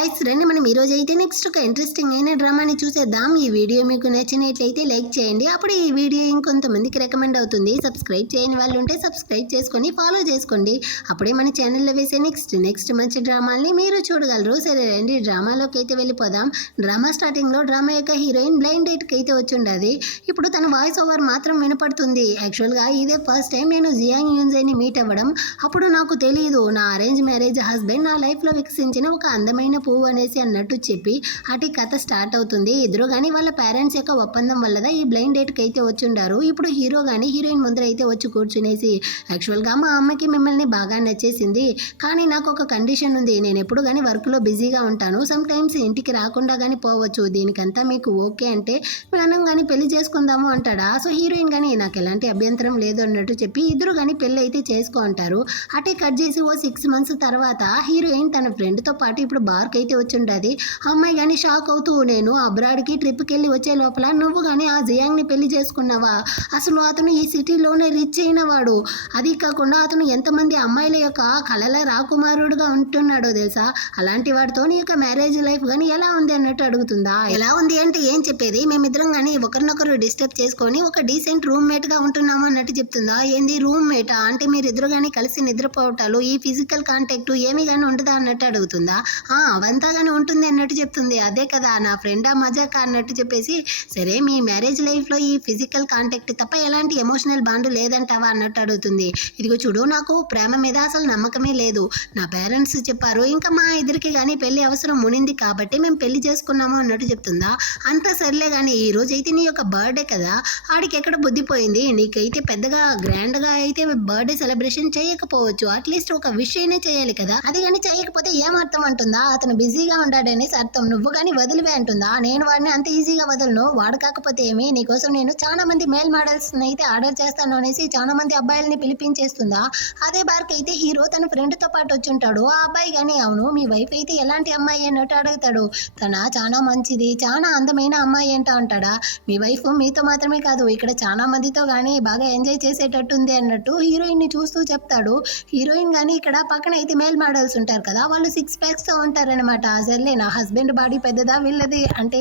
Guys రండి మనం ఈ రోజు అయితే నెక్స్ట్ ఒక ఇంట్రెస్టింగ్ అయిన డ్రామాని చూసేద్దాం. ఈ వీడియో మీకు నచ్చినట్లయితే లైక్ చేయండి. అప్పుడు ఈ వీడియో ఇంకొంతమందికి రికమెండ్ అవుతుంది. సబ్స్క్రైబ్ చేయని వాళ్ళు ఉంటే సబ్స్క్రైబ్ చేసుకొని ఫాలో చేసుకోండి. అప్పుడే మన ఛానల్లో వేసే నెక్స్ట్ మంచి డ్రామాల్ని మీరు చూడగలరు. సరే రండి డ్రామాలోకి అయితే వెళ్ళిపోదాం. డ్రామా స్టార్టింగ్లో డ్రామా యొక్క హీరోయిన్ బ్లైండ్ డేట్కి అయితే వచ్చి ఉండదు. ఇప్పుడు తన వాయిస్ ఓవర్ మాత్రం వినపడుతుంది. యాక్చువల్గా ఇదే ఫస్ట్ టైం నేను జియాంగ్ యూన్జైని మీట్ అవ్వడం. అప్పుడు నాకు తెలియదు నా అరేంజ్ మ్యారేజ్ హస్బెండ్ నా లైఫ్లో వికసించిన ఒక అందమైన పువ్వు అనేసి అన్నట్టు చెప్పి అటు కథ స్టార్ట్ అవుతుంది. ఇద్దరు కానీ వాళ్ళ పేరెంట్స్ యొక్క ఒప్పందం వల్లదా ఈ బ్లైండ్ డేట్కి అయితే వచ్చి ఉండారు. ఇప్పుడు హీరో కానీ హీరోయిన్ ముందర అయితే వచ్చి కూర్చునేసి యాక్చువల్గా మా అమ్మకి మిమ్మల్ని బాగా నచ్చేసింది, కానీ నాకు ఒక కండిషన్ ఉంది. నేను ఎప్పుడు కానీ వర్క్లో బిజీగా ఉంటాను, సమ్ టైమ్స్ ఇంటికి రాకుండా కానీ పోవచ్చు. దీనికంతా మీకు ఓకే అంటే మనం కానీ పెళ్లి చేసుకుందాము అంటాడా. సో హీరోయిన్ కానీ నాకు ఎలాంటి అభ్యంతరం లేదు అన్నట్టు చెప్పి ఇద్దరు కానీ పెళ్ళి అయితే చేసుకో అంటారు. అటే కట్ చేసి ఓ 6 months తర్వాత హీరోయిన్ తన ఫ్రెండ్తో పాటు ఇప్పుడు బార్కి అయితే వచ్చి ఉంటుంది. అమ్మాయి కానీ షాక్ అవుతూ నేను అబ్రాడ్కి ట్రిప్కి వెళ్ళి వచ్చే లోపల నువ్వు కానీ ఆ జియాంగ్ని పెళ్లి చేసుకున్నావా? అసలు అతను ఈ సిటీలోనే రిచ్ అయిన వాడు, అది కాకుండా అతను ఎంతమంది అమ్మాయిల యొక్క కళల రాకుమారుడుగా ఉంటున్నాడో తెలుసా? అలాంటి వాడితో నీ యొక్క మ్యారేజ్ లైఫ్ కానీ ఎలా ఉంది అన్నట్టు అడుగుతుందా. ఎలా ఉంది అంటే ఏం చెప్పేది, మేమిద్దరం కానీ ఒకరినొకరు డిస్టర్బ్ చేసుకొని ఒక డీసెంట్ రూమ్మేట్గా ఉంటున్నాము అన్నట్టు చెప్తుందా. ఏంది రూమ్మేటా అంటే మీరిద్దరు కానీ కలిసి నిద్రపోవటాలు ఈ ఫిజికల్ కాంటాక్ట్ ఏమీ కానీ ఉంటుందా అన్నట్టు అడుగుతుందా. అవంతా కానీ ఉంటుంది అన్నట్టు చెప్తుంది. అదే కదా నా ఫ్రెండా మజాకా అన్నట్టు చెప్పేసి సరే మీ మ్యారేజ్ లైఫ్లో ఈ ఫిజికల్ కాంటాక్ట్ తప్ప ఎలాంటి ఎమోషనల్ బాండ్ లేదంటావా అన్నట్టు అడుగుతుంది. ఇదిగో చూడు నాకు ప్రేమ మీద అసలు నమ్మకమే లేదు. నా పేరెంట్స్ చెప్పారు ఇంకా మా ఇద్దరికి కానీ పెళ్లి అవసరం మునింది కాబట్టి మేము పెళ్లి చేసుకున్నాము అన్నట్టు చెప్తుందా. అంతా సర్లే కానీ ఈ రోజు అయితే నీ యొక్క బర్త్డే కదా, ఆడికి ఎక్కడ బుద్ధిపోయింది. నీకైతే పెద్దగా గ్రాండ్గా అయితే బర్త్డే సెలబ్రేషన్ చేయకపోవచ్చు, అట్లీస్ట్ ఒక విష్ అయినా చేయాలి కదా. అది కానీ చేయకపోతే ఏమర్థం అంటుందా. అతను బిజీగా ఉన్నాడనేసి అర్థం. నువ్వు కానీ వదిలివే అంటుందా. నేను వాడిని అంత ఈజీగా వదలను, వాడు కాకపోతే ఏమి నీకోసం నేను చాలా మంది మేల్ మోడల్స్ అయితే ఆర్డర్ చేస్తాను అనేసి చాలా మంది అబ్బాయిలని పిలిపించేస్తుందా. అదే బార్కి అయితే హీరో తన ఫ్రెండ్తో పాటు వచ్చి ఉంటాడు. ఆ అబ్బాయి కానీ అవును మీ వైఫ్ అయితే ఎలాంటి అమ్మాయి అన్నట్టు అడుగుతాడు. తన చాలా మంచిది చాలా అందమైన అమ్మాయి అంట అంటాడా. మీ వైఫ్ మీతో మాత్రమే కాదు ఇక్కడ చాలా మందితో కానీ బాగా ఎంజాయ్ చేసేటట్టుంది అన్నట్టు హీరోయిన్ని చూస్తూ చెప్తాడు. హీరోయిన్ కానీ ఇక్కడ పక్కన అయితే మేల్ మోడల్స్ ఉంటారు కదా, వాళ్ళు 6 packs ఉంటారనమాట. సర్లే నా హస్బెండ్ బాడీ పెద్దదా వీళ్ళది అంటే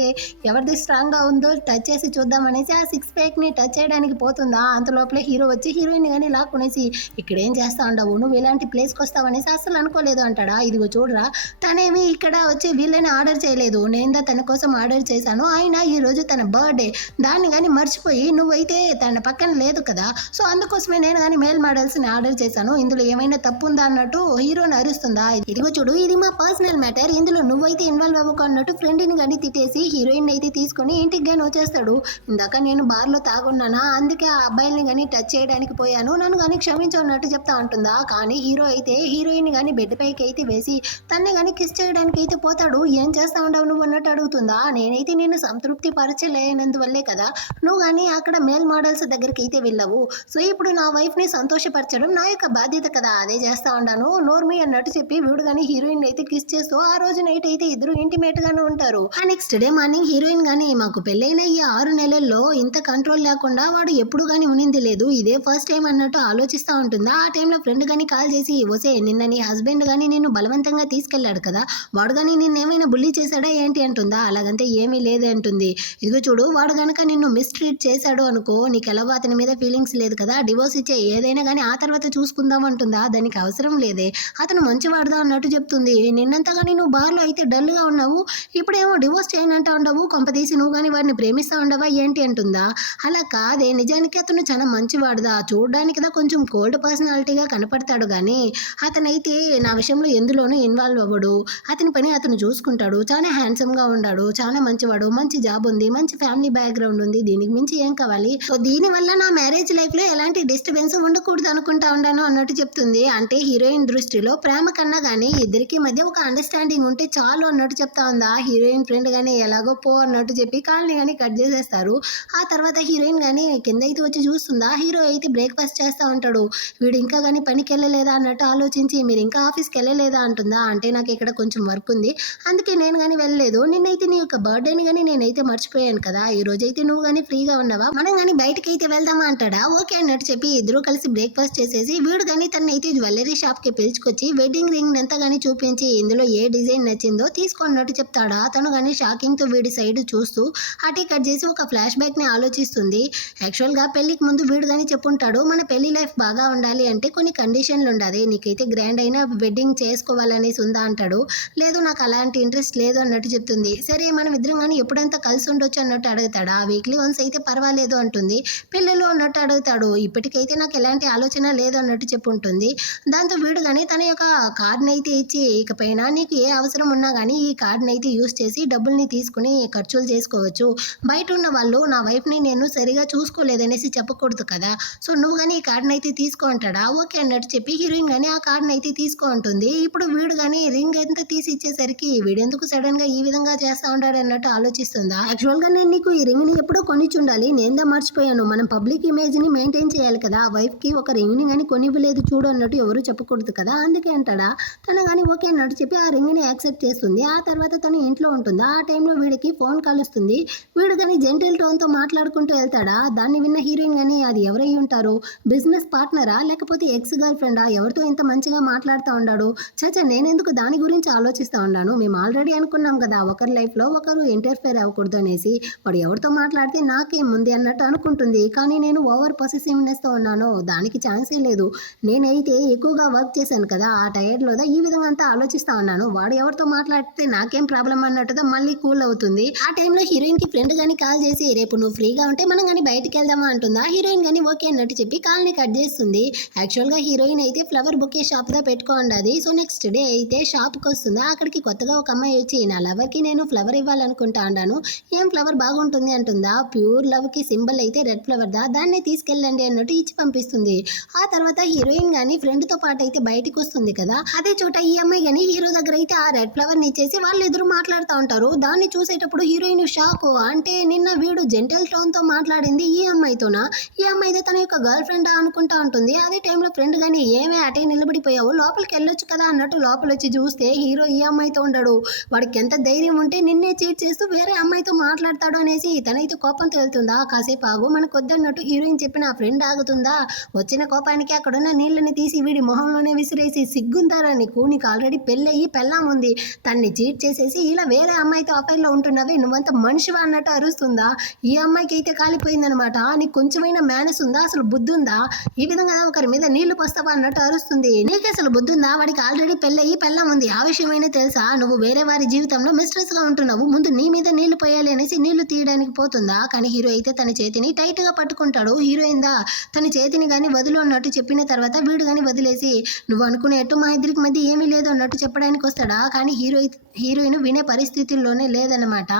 ఎవరిది స్ట్రాంగ్గా ఉందో టచ్ చేసి చూద్దాం అనేసి ఆ 6 packని టచ్ చేయడానికి పోతుందా. అంత లోపలే హీరో వచ్చి హీరోయిన్ కానీ లాక్కునేసి ఇక్కడ ఏం చేస్తా ఉండవు, నువ్వు ఇలాంటి ప్లేస్కి వస్తావు అనేసి అసలు అనుకోలేదు అంటాడా. ఇదిగో చూడరా తనేమి ఇక్కడ వచ్చి వీళ్ళని ఆర్డర్ చేయలేదు, నేను తన కోసం ఆర్డర్ చేశాను. ఆయన ఈరోజు తన బర్త్డే, దాన్ని కానీ మర్చిపోయి నువ్వైతే తన పక్కన లేదు కదా, సో అందుకోసమే నేను కానీ మేల్ మోడల్స్ని ఆర్డర్ చేశాను, ఇందులో ఏమైనా తప్పు ఉందా అన్నట్టు హీరోని అరుస్తుందా. ఇదిగో చూడు ఇది మా పర్సనల్ మ్యాటర్, ఇందులో నువ్వైతే ఇన్వాల్వ్ అవ్వకు అన్నట్టు ఫ్రెండ్ని కానీ తిట్టేసి హీరోయిన్ అయితే తీసుకొని ఇంటికి కానీ వచ్చేస్తాడు. ఇందాక నేను బార్లో తాగున్నానా అందుకే ఆ అబ్బాయిని కానీ టచ్ చేయడానికి పోయాను, నన్ను కానీ క్షమించు అన్నట్టు చెప్తా ఉంటుందా. కానీ హీరో అయితే హీరోయిన్ కానీ బెడ్ పైకి అయితే వేసి తన్ని కానీ కిస్ చేయడానికి అయితే పోతాడు. ఏం చేస్తా ఉండవు నువ్వు అన్నట్టు అడుగుతుందా. నేనైతే నేను సంతృప్తి పరచలేనందువల్లే కదా నువ్వు కానీ అక్కడ మేల్ మోడల్స్ దగ్గరికి అయితే వెళ్ళావు, సో ఇప్పుడు నా వైఫ్ని సంతోషపరచడం నా యొక్క బాధ్యత కదా, అదే చేస్తా ఉన్నాను నోర్మి అన్నట్టు చెప్పి వీడు కానీ హీరోయిన్ అయితే కిస్ చేస్తూ ఆ రోజు నైట్ అయితే ఇద్దరు ఇంటిమేట్ గానే ఉంటారు. ఆ నెక్స్ట్ డే మార్నింగ్ హీరోయిన్ కానీ మాకు పెళ్ళైన ఈ 6 నెలల్లో ఇంత కంట్రోల్ లేకుండా వాడు ఎప్పుడు కానీ ఉనింది లేదు, ఇదే ఫస్ట్ టైం అన్నట్టు ఆలోచిస్తూ ఉంటుందా. ఆ టైంలో ఫ్రెండ్ కానీ కాల్ చేసి వసే నిన్న నీ హస్బెండ్ కానీ నిన్ను బలవంతంగా తీసుకెళ్లాడు కదా, వాడు కానీ నిన్నేమైనా బుల్లీ చేశాడా ఏంటి అంటుందా. అలాగంటే ఏమీ లేదు అంటుంది. ఇదిగో చూడు వాడు కనుక నిన్ను మిస్ట్రీట్ చేశాడు అనుకో, నీకు ఎలాగో అతని మీద ఫీలింగ్స్ లేదు కదా, డివోర్స్ ఇచ్చే ఏదైనా కానీ ఆ తర్వాత చూసుకుందాం అంటుందా. దానికి అవసరం లేదే, అతను మంచివాడుదా అన్నట్టు చెప్తుంది. నిన్నంతా కానీ నువ్వు బార్లో అయితే డల్గా ఉన్నావు, ఇప్పుడేమో డివోర్స్ చేయనంటా ఉండవు, కొంపతీసి నువ్వు కానీ వాడిని ప్రేమిస్తూ ఉండవా ఏంటి అంటుందా. అలా కాదే నిజానికి అతను చాలా మంచివాడుదా, చూడడానికి కదా కొంచెం కోల్డ్ పర్సనాలిటీగా కనపడతాడు కానీ అతనైతే నా విషయంలో ఎందులోనూ ఇన్వాల్వ్ అవ్వడు, అతని పని అతను చూసుకుంటాడు, చాలా హ్యాండ్సమ్గా ఉన్నాడు, చాలా మంచివాడు, మంచి జాబ్ ఉంది, మంచి ఫ్యామిలీ బ్యాక్గ్రౌండ్ ఉంది, దీనికి మించి ఏం కావాలి. సో దీనివల్ల నా మ్యారేజ్ లైఫ్లో ఎలాంటి డిస్టర్బెన్స్ ఉండకూడదు అనుకుంటా ఉన్నాను అన్నట్టు చెప్తుంది. అంటే హీరోయిన్ దృష్టిలో ప్రేమ కన్నా కానీ ఇద్దరికి మధ్య ఒక అండర్స్టాండింగ్ ఉంటే చాలు అన్నట్టు చెప్తా ఉందా. హీరోయిన్ ఫ్రెండ్ కానీ ఎలాగో పో అన్నట్టు చెప్పి కాల్ని కానీ కట్ చేసేస్తారు. ఆ తర్వాత హీరోయిన్ కానీ కింద అయితే వచ్చి చూస్తుందా. హీరో అయితే బ్రేక్ఫాస్ట్ చేస్తూ ఉంటాడు. వీడు ఇంకా కానీ పనికి వెళ్ళలేదా అన్నట్టు ఆలోచించి మీరు ఇంకా ఆఫీస్కి వెళ్ళలేదా అంటుందా. అంటే నాకు ఇక్కడ కొంచెం వర్క్ ఉంది అందుకే నేను కానీ వెళ్ళలేదు, నిన్నైతే నీ యొక్క బర్త్డేని కానీ నేనైతే మర్చిపోయాను కదా, ఈ రోజైతే నువ్వు కానీ ఫ్రీగా ఉన్నావా మనం కానీ బయటకి అయితే వెళ్దామా అంటాడా. ఓకే అన్నట్టు చెప్పి ఇద్దరు కలిసి బ్రేక్ఫాస్ట్ చేసేసి వీడు కానీ తనైతే జ్యువెలరీ షాప్కి పిలుచుకొచ్చి వెడ్డింగ్ రింగ్ అంతా కానీ చూపించి ఇందులో ఏ డిజైన్ డిజైన్ నచ్చిందో తీసుకోన్నట్టు చెప్తాడా. తను కానీ షాకింగ్తో వీడి సైడ్ చూస్తూ అటే కట్ చేసి ఒక ఫ్లాష్ బ్యాక్ని ఆలోచిస్తుంది. యాక్చువల్గా పెళ్లికి ముందు వీడు కానీ చెప్పుంటాడు, మన పెళ్లి లైఫ్ బాగా ఉండాలి అంటే కొన్ని కండిషన్లు ఉండాలి, నీకైతే గ్రాండ్ అయినా వెడ్డింగ్ చేసుకోవాలనేసి ఉందా అంటాడు. లేదు నాకు అలాంటి ఇంట్రెస్ట్ లేదు అన్నట్టు చెప్తుంది. సరే మనం ఇద్దరం కానీ ఎప్పుడంతా కలిసి ఉండొచ్చు అన్నట్టు అడుగుతాడా. వీక్లీ వన్స్ అయితే పర్వాలేదు అంటుంది. పెళ్ళిలో అన్నట్టు అడుగుతాడు. ఇప్పటికైతే నాకు ఎలాంటి ఆలోచన లేదు అన్నట్టు చెప్పుంటుంది. దాంతో వీడు కానీ తన యొక్క కార్డ్ని అయితే ఇచ్చి, ఇకపైన నీకు ఏ అవసరం ఉన్నా కానీ ఈ కార్డ్ని అయితే యూస్ చేసి డబ్బుల్ని తీసుకుని ఖర్చులు చేసుకోవచ్చు. బయట ఉన్న వాళ్ళు నా వైఫ్ని నేను సరిగా చూసుకోలేదనేసి చెప్పకూడదు కదా, సో నువ్వు కానీ ఈ కార్డ్ని అయితే తీసుకో అంటాడా. ఓకే అన్నట్టు చెప్పి హీరోయిన్ కానీ ఆ కార్డ్ని అయితే తీసుకో ఉంటుంది. ఇప్పుడు వీడు కానీ రింగ్ ఎంత తీసి ఇచ్చేసరికి వీడెందుకు సడన్ గా ఈ విధంగా చేస్తా ఉంటాడు అన్నట్టు ఆలోచిస్తుందా. యాక్చువల్ గా నేను నీకు ఈ రింగ్ ని ఎప్పుడో కొనిచ్చుండాలి, నేందా మర్చిపోయాను. మనం పబ్లిక్ ఇమేజ్ ని మెయింటైన్ చేయాలి కదా, వైఫ్ కి ఒక రింగ్ ని కానీ కొనివ్వలేదు చూడు అన్నట్టు ఎవరు చెప్పకూడదు కదా, అందుకే అంటాడా. తను కానీ ఓకే అన్నట్టు చెప్పి ఆ రింగ్ ని యాక్సెప్ట్ చేస్తుంది. ఆ తర్వాత తను ఇంట్లో ఉంటుంది. ఆ టైంలో వీడికి ఫోన్ కాల్ వస్తుంది. వీడు కానీ జెంటల్ టోన్ తో మాట్లాడుకుంటూ వెళ్తాడా. దాన్ని విన్న హీరోయిన్ కానీ అది ఎవరై ఉంటారు, బిజినెస్ పార్ట్నరా లేకపోతే ఎక్స్ గర్ల్ ఫ్రెండా, ఎవరితో ఇంత మంచిగా మాట్లాడుతూ ఉన్నాడు. చచ్చా నేనెందుకు దాని గురించి ఆలోచిస్తూ ఉన్నాను, మేము ఆల్రెడీ అనుకున్నాం కదా ఒకరి లైఫ్లో ఒకరు ఇంటర్ఫేర్ అవ్వకూడదు అనేసి, వాడు ఎవరితో మాట్లాడితే నాకేముంది అన్నట్టు అనుకుంటుంది. కానీ నేను ఓవర్ పొసెసివ్నెస్తో ఉన్నాను, దానికి ఛాన్సే లేదు. నేనైతే ఎక్కువగా వర్క్ చేశాను కదా, ఆ టైర్లో ఈ విధంగా అంతా ఆలోచిస్తూ ఉన్నాను. వాడు ఎవరితో మాట్లాడితే నాకేం ప్రాబ్లం అన్నట్టుగా మళ్ళీ కూల్ అవుతుంది. ఆ టైంలో హీరోయిన్కి ఫ్రెండ్ కానీ కాల్ చేసి, రేపు నువ్వు ఫ్రీగా ఉంటే మనం కానీ బయటికి వెళ్దామా అంటుందా. హీరోయిన్ కానీ ఓకే అన్నట్టు చెప్పి కాల్ని కట్ చేస్తుంది. యాక్చువల్గా హీరోయిన్ అయితే ఫ్లవర్ బొకే షాప్గా పెట్టుకోండి. సో నెక్స్ట్ డే అయితే షాప్కి వస్తుందా. అక్కడికి కొత్తగా ఒక అమ్మాయి వచ్చి, నా లవర్కి నేను ఫ్లవర్ ఇవ్వాలనుకుంటా అన్నాను, ఏం ఫ్లవర్ బాగుంటుంది అంటుందా. ప్యూర్ లవ్కి సింబల్ అయితే రెడ్ ఫ్లవర్ దా, దాన్నే తీసుకెళ్ళండి అన్నట్టు ఇచ్చి పంపిస్తుంది. ఆ తర్వాత హీరోయిన్ కానీ ఫ్రెండ్తో పాటు అయితే బయటకు వస్తుంది కదా, అదే చోట ఈ అమ్మాయి కానీ హీరో దగ్గర అయితే ఆ రెడ్ ఫ్లవర్ని ఇచ్చేసి వాళ్ళు ఎదురు మాట్లాడుతూ ఉంటారు. దాన్ని చూసేటప్పుడు హీరోయిన్ షాక్, అంటే నిన్న వీడు జెంటల్ టోన్తో మాట్లాడింది ఈ అమ్మాయితోనా, ఈ అమ్మాయి తన యొక్క గర్ల్ ఫ్రెండ్ అనుకుంటా ఉంటుంది. అదే టైంలో ఫ్రెండ్ కానీ ఏమే అటే నిలబడిపోయావు, లోపలికి వెళ్ళొచ్చు కదా అన్నట్టు లోపల వచ్చి చూస్తే హీరో ఈ అమ్మాయితో ఉండడు. వాడికి ఎంత ధైర్యం ఉంటే నిన్నే చీట్ చేస్తూ వేరే అమ్మాయితో మాట్లాడతాడు అనేసి తనైతే కోపంతో వెళ్తుందా. కాసేపు ఆగు మనకు వద్దన్నట్టు హీరోయిన్ చెప్పిన ఆ ఫ్రెండ్ ఆగుతుందా. వచ్చిన కోపానికి అక్కడున్న నీళ్ళని తీసి వీడి మొహంలోనే విసిరేసి, సిగ్గుందారా నీకు, నీకు ఆల్రెడీ పెళ్ళయి పెళ్ళాం ఉంది, తన్ని చీట్ చేసేసి ఇలా వేరే అమ్మాయితో అఫైర్లో ఉంటున్నవి, నువ్వంత మనిషివా అన్నట్టు అరుస్తుందా. ఈ అమ్మాయికి అయితే కాలిపోయిందనమాట. నీకు కొంచెమైనా మేనస్ ఉందా, అసలు బుద్ధి ఉందా, ఈ విధంగా ఒకరి మీద నీళ్లు పోస్తావా అన్నట్టు అరుస్తుంది. నీకు అసలు బుద్ధి ఉందా, వాడికి ఆల్రెడీ పెళ్ళయి పెళ్ళాం ఉంది, ఆ విషయమైనా తెలుసా, నువ్వు వేరే వారి జీవితంలో మిస్ట్రెస్ గా ఉంటున్నావు, ముందు నీ మీద నీళ్లు పోయాలి అనేసి నీళ్లు తీయడానికి పోతుందా. కానీ హీరో అయితే తన చేతిని టైట్ గా పట్టుకుంటాడు. హీరోయిన్ దా తన చేతిని కానీ వదులు అన్నట్టు చెప్పిన తర్వాత వీడు కానీ వదిలేసి, నువ్వు అనుకునేట్టు మా ఇద్దరికి మధ్య ఏమీ లేదు అన్నట్టు చెప్పడానికి వస్తాడా. కానీ హీరోయిన్ వినే పరిస్థితుల్లోనే లేదనమాట.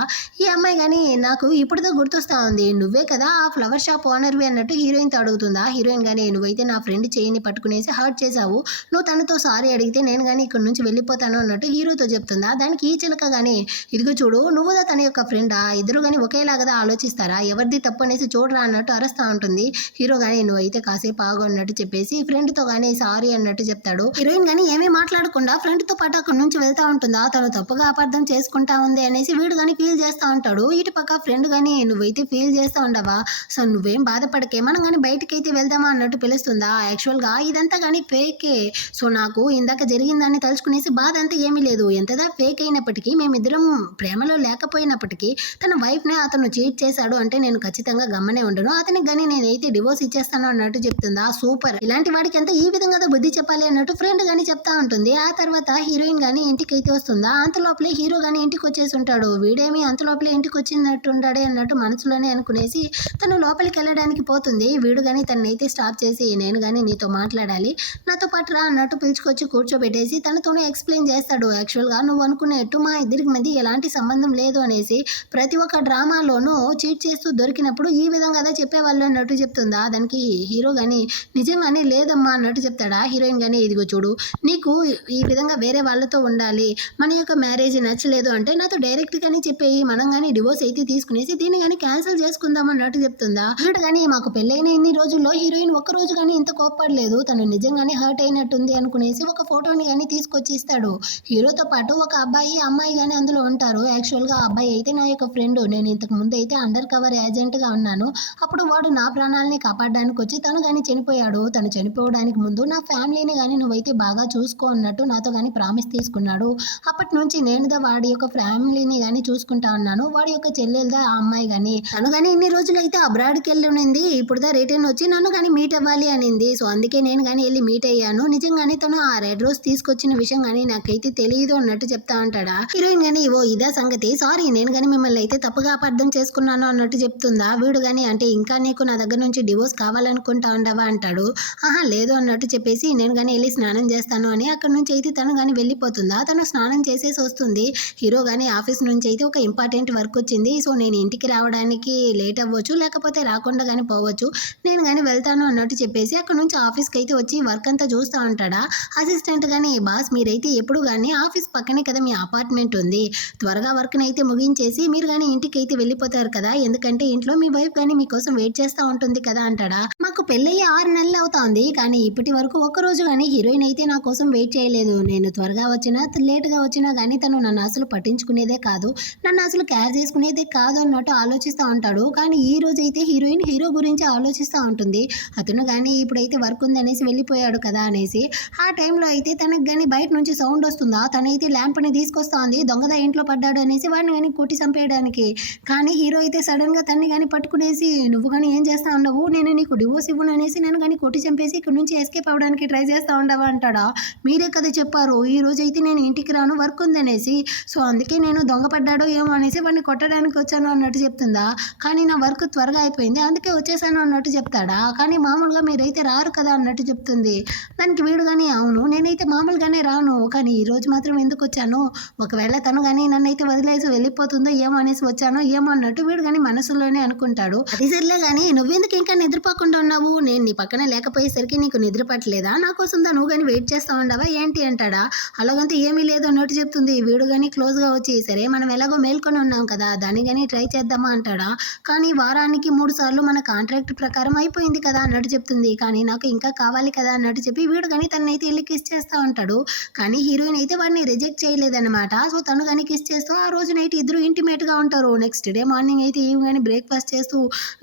ఈ అమ్మాయి కానీ నాకు ఇప్పుడుదో గుర్తొస్తా ఉంది, నువ్వే కదా ఆ ఫ్లవర్ షాప్ ఓనర్వి అన్నట్టు హీరోయిన్తో అడుగుతుందా. హీరోయిన్ కానీ నువ్వైతే నా ఫ్రెండ్ చేయిని పట్టుకునేసి హర్ట్ చేశావు, నువ్వు తనతో సారీ అడిగితే నేను కానీ ఇక్కడ నుంచి వెళ్ళిపోతాను అన్నట్టు హీరోతో చెప్తుందా. దానికి ఈ చిలక కానీ, ఇదిగో చూడు నువ్వుదా తన యొక్క ఫ్రెండా, ఇద్దరు కానీ ఒకేలాగా ఆలోచిస్తారా, ఎవరిది తప్పు అనేసి చూడరా అన్నట్టు అరుస్తూ ఉంటుంది. హీరో కానీ నువ్వైతే కాసేపు ఆగు అన్నట్టు చెప్పేసి ఫ్రెండ్తో కానీ సారీ అన్నట్టు చెప్తాడు. హీరోయిన్ కానీ ఏమీ మాట్లాడకుండా ఫ్రెండ్తో పాటు అక్కడి నుంచి వెళ్తా ఉంటుందా. తను తప్పుగా అపార్థం చేసుకుంటా ఉంది అనేసి వీడు కానీ ఫీల్ చేస్తూ ఉంటాడు. ఇటు పక్క ఫ్రెండ్ కానీ నువ్వైతే ఫీల్ చేస్తూ ఉండవా, సో నువ్వేం బాధపడకే మనం కానీ బయటకైతే వెళ్దామా అన్నట్టు పిలుస్తుందా. యాక్చువల్గా ఇదంతా కానీ ఫేకే, సో నాకు ఇందాక జరిగిందాన్ని తలుచుకునేసి బాధ అంతా ఏమీ లేదు. ఎంతదా ఫేక్ అయినప్పటికీ, మేమిద్దరం ప్రేమలో లేకపోయినప్పటికీ తన వైఫ్నే అతను చీట్ చేశాడు అంటే నేను ఖచ్చితంగా గమ్మనే ఉండను, అతనికి కానీ నేనైతే డివోర్స్ ఇచ్చేస్తాను అన్నట్టు చెప్తుందా. సూపర్, ఇలాంటి వాడికి ఎంత ఈ విధంగా బుద్ధి చెప్పాలి అన్నట్టు ఫ్రెండ్ కానీ చెప్తా ఉంటుంది. ఆ తర్వాత హీరోయిన్ కానీ ఇంటికి అయితే వస్తుందా. అంతలోపలే హీరో కానీ ఇంటికి వచ్చేసి ఉంటాడు. వీడేమి అంతలోపలే ఇంటికి వచ్చినట్టు ఉంటాడే అన్నట్టు మనసులోనే అనుకునేసి తను లోపలికి వెళ్ళడానికి పోతుంది. వీడు కానీ తనైతే స్టాప్ చేసి, నేను కానీ నీతో మాట్లాడాలి, నాతో పాటు రా అన్నట్టు పిలుచుకొచ్చి కూర్చోబెట్టేసి తనతోనే ఎక్స్ప్లెయిన్ చేస్తాడు. యాక్చువల్గా నువ్వు అనుకునేట్టు మా ఇద్దరికి మధ్య ఎలాంటి సంబంధం లేదు అనేసి, ప్రతి ఒక్క డ్రామాలోనూ చీట్ చేస్తూ దొరికినప్పుడు ఈ విధంగా చెప్పేవాళ్ళు అన్నట్టు చెప్తుందా. దానికి హీరో కానీ నిజంగానే లేదమ్మా అన్నట్టు చెప్తాడా. హీరోయిన్ కానీ ఇదిగో చూడు నీకు ఈ విధంగా వేరే వాళ్ళతో ఉండాలి, మన యొక్క మ్యారేజ్ నచ్చలేదు అంటే నాతో డైరెక్ట్గానే చెప్పేయి, మనం కానీ డివోర్స్ అయితే తీసుకునేసి దీన్ని కానీ క్యాన్సిల్ చేసుకుందాం అన్నట్టు చెప్తుందా. వీడు కానీ మాకు పెళ్ళైన ఇన్ని రోజుల్లో హీరోయిన్ ఒక్క రోజు కానీ ఇంత కోప్పడలేదు, తను నిజంగానే హర్ట్ అయినట్టుంది అనుకునేసి ఒక ఫోటోని కానీ తీసుకొచ్చి ఇస్తాడు. హీరోతో పాటు ఒక అబ్బాయి అమ్మాయి కానీ అందులో ఉంటారు. యాక్చువల్గా ఆ అబ్బాయి అయితే నా యొక్క ఫ్రెండ్, నేను ఇంతకు ముందు అయితే అండర్ కవర్ ఏజెంట్గా ఉన్నాను, అప్పుడు వాడు నా ప్రాణాలని కాపాడడానికి వచ్చి తను కానీ చనిపోయాడు. తను చనిపోవడానికి ముందు నా ఫ్యామిలీని కానీ నువ్వైతే బాగా చూసుకో అన్నట్టు నాతో కానీ ప్రామిస్ తీసుకున్నాడు. ఉంటాడు. అప్పటి నుంచి నేనుదా వాడి యొక్క ఫ్యామిలీని కానీ చూసుకుంటా ఉన్నాను. వాడి యొక్క చెల్లెలదా ఆ అమ్మాయి కానీ తను కానీ ఇన్ని రోజులైతే అబ్రాడ్కి వెళ్ళి ఉన్నింది. ఇప్పుడుదా రిటర్న్ వచ్చి నన్ను కానీ మీట్ అవ్వాలి అనింది. సో అందుకే నేను కానీ వెళ్ళి మీట్ అయ్యాను. నిజంగానే తను ఆ రెడ్ రోజ్ తీసుకొచ్చిన విషయం కానీ నాకైతే తెలియదు అన్నట్టు చెప్తా ఉంటాడా. హీరోయిన్ కానీ ఓ ఇదా సంగతి, సారీ నేను కానీ మిమ్మల్ని అయితే తప్పుగా అపార్థం చేసుకున్నాను అన్నట్టు చెప్తుందా. వీడు కానీ అంటే ఇంకా నీకు నా దగ్గర నుంచి డివోర్స్ కావాలనుకుంటా ఉండవా అంటాడు. ఆహా లేదు అన్నట్టు చెప్పేసి నేను కానీ వెళ్ళి స్నానం చేస్తాను అని అక్కడ నుంచి అయితే తను కానీ వెళ్ళిపోతుందా. తను స్నానం చేసేసి వస్తుంది. హీరో కానీ ఆఫీస్ నుంచి అయితే ఒక ఇంపార్టెంట్ వర్క్ వచ్చింది. సో నేను ఇంటికి రావడానికి లేట్ అవ్వచ్చు, లేకపోతే రాకుండా కానీ పోవచ్చు, నేను కానీ వెళ్తాను అన్నట్టు చెప్పేసి అక్కడ నుంచి ఆఫీస్కి అయితే వచ్చి వర్క్ అంతా చూస్తూ ఉంటాడా. అసిస్టెంట్ కానీ బాస్ మీరైతే ఎప్పుడు కానీ ఆఫీస్ పక్కనే కదా మీ అపార్ట్మెంట్ ఉంది, త్వరగా వర్క్ని అయితే ముగించేసి మీరు కానీ ఇంటికి అయితే వెళ్ళిపోతారు కదా, ఎందుకంటే ఇంట్లో మీ వైఫ్ కానీ మీకోసం వెయిట్ చేస్తూ ఉంటుంది కదా అంటాడా. మాకు పెళ్ళయ్యి 6 నెలలు అవుతుంది, కానీ ఇప్పటి వరకు ఒక్కరోజు కానీ హీరోయిన్ అయితే నా కోసం వెయిట్ చేయలేదు. నేను త్వరగా వచ్చినా లేట్గా వచ్చినా కానీ తను నన్ను అసలు పట్టించుకునేదే కాదు, నన్ను అసలు కేర్ చేసుకునేదే కాదు అన్నట్టు ఆలోచిస్తూ ఉంటాడు. కానీ ఈ రోజు అయితే హీరోయిన్ హీరో గురించి ఆలోచిస్తూ ఉంటుంది. అతను కానీ ఇప్పుడైతే వర్క్ ఉందనేసి వెళ్ళిపోయాడు కదా అనేసి. ఆ టైంలో అయితే తనకు కానీ బయట నుంచి సౌండ్ వస్తుందా, తనైతే ల్యాంప్ని తీసుకొస్తా ఉంది, దొంగదా ఇంట్లో పడ్డాడు అనేసి వాడిని కానీ కొట్టి చంపేయడానికి. కానీ హీరో అయితే సడన్గా తన్ని కానీ పట్టుకునేసి నువ్వు కానీ ఏం చేస్తా ఉండవు, నేను నీకు డివోర్స్ ఇవ్వను అనేసి నేను కానీ కొట్టి చంపేసి ఇక్కడ నుంచి ఎస్కేప్ అవ్వడానికి ట్రై చేస్తా ఉండవా అంటాడా. మీరే కదా చెప్పారు ఈ రోజు అయితే నేను ఇంటికి రాను వర్క్ ఉందనేసి, సో అందుకే నేను దొంగ పడ్డాడో ఏమో అనేసి వాడిని కొట్టడానికి వచ్చాను అన్నట్టు చెప్తుందా. కానీ నా వర్క్ త్వరగా అయిపోయింది అందుకే వచ్చేసాను అన్నట్టు చెప్తాడా. కానీ మామూలుగా మీరైతే రారు కదా అన్నట్టు చెప్తుంది. దానికి వీడు కానీ అవును నేనైతే మామూలుగానే రాను, కానీ ఈ రోజు మాత్రం ఎందుకు వచ్చాను, ఒకవేళ తను కానీ నన్నైతే వదిలేసి వెళ్ళిపోతుందో ఏమో అనేసి వచ్చానో ఏమో అన్నట్టు వీడు కానీ మనసులోనే అనుకుంటాడు. అది సర్లే కానీ నువ్వెందుకు ఇంకా నిద్రపోకుండా ఉన్నావు, నేను నీ పక్కన లేకపోయేసరికి నీకు నిద్ర పట్టలేదా, నా కోసం నువ్వు కానీ వెయిట్ చేస్తా ఉండవా ఏంటి అంటాడా. అలాగంతా ఏమీ లేదు అన్నట్టు చెప్తుంది. వీడు కానీ క్లోజ్గా వచ్చి సరే మనం ఎలాగో మేల్కొని ఉన్నాం కదా దాన్ని కానీ ట్రై చేద్దామా అంటాడా. కానీ వారానికి 3 సార్లు మన కాంట్రాక్ట్ ప్రకారం అయిపోయింది కదా అన్నట్టు చెప్తుంది. కానీ నాకు ఇంకా కావాలి కదా అన్నట్టు చెప్పి వీడు కానీ తనైతే వెళ్ళి కిస్ చేస్తూ ఉంటాడు. కానీ హీరోయిన్ అయితే వాడిని రిజెక్ట్ చేయలేదన్నమాట. సో తను కానీ కిస్ చేస్తూ ఆ రోజు నైట్ ఇద్దరు ఇంటిమేట్గా ఉంటారు. నెక్స్ట్ డే మార్నింగ్ అయితే ఈవ్ కానీ బ్రేక్ఫాస్ట్ చేస్తూ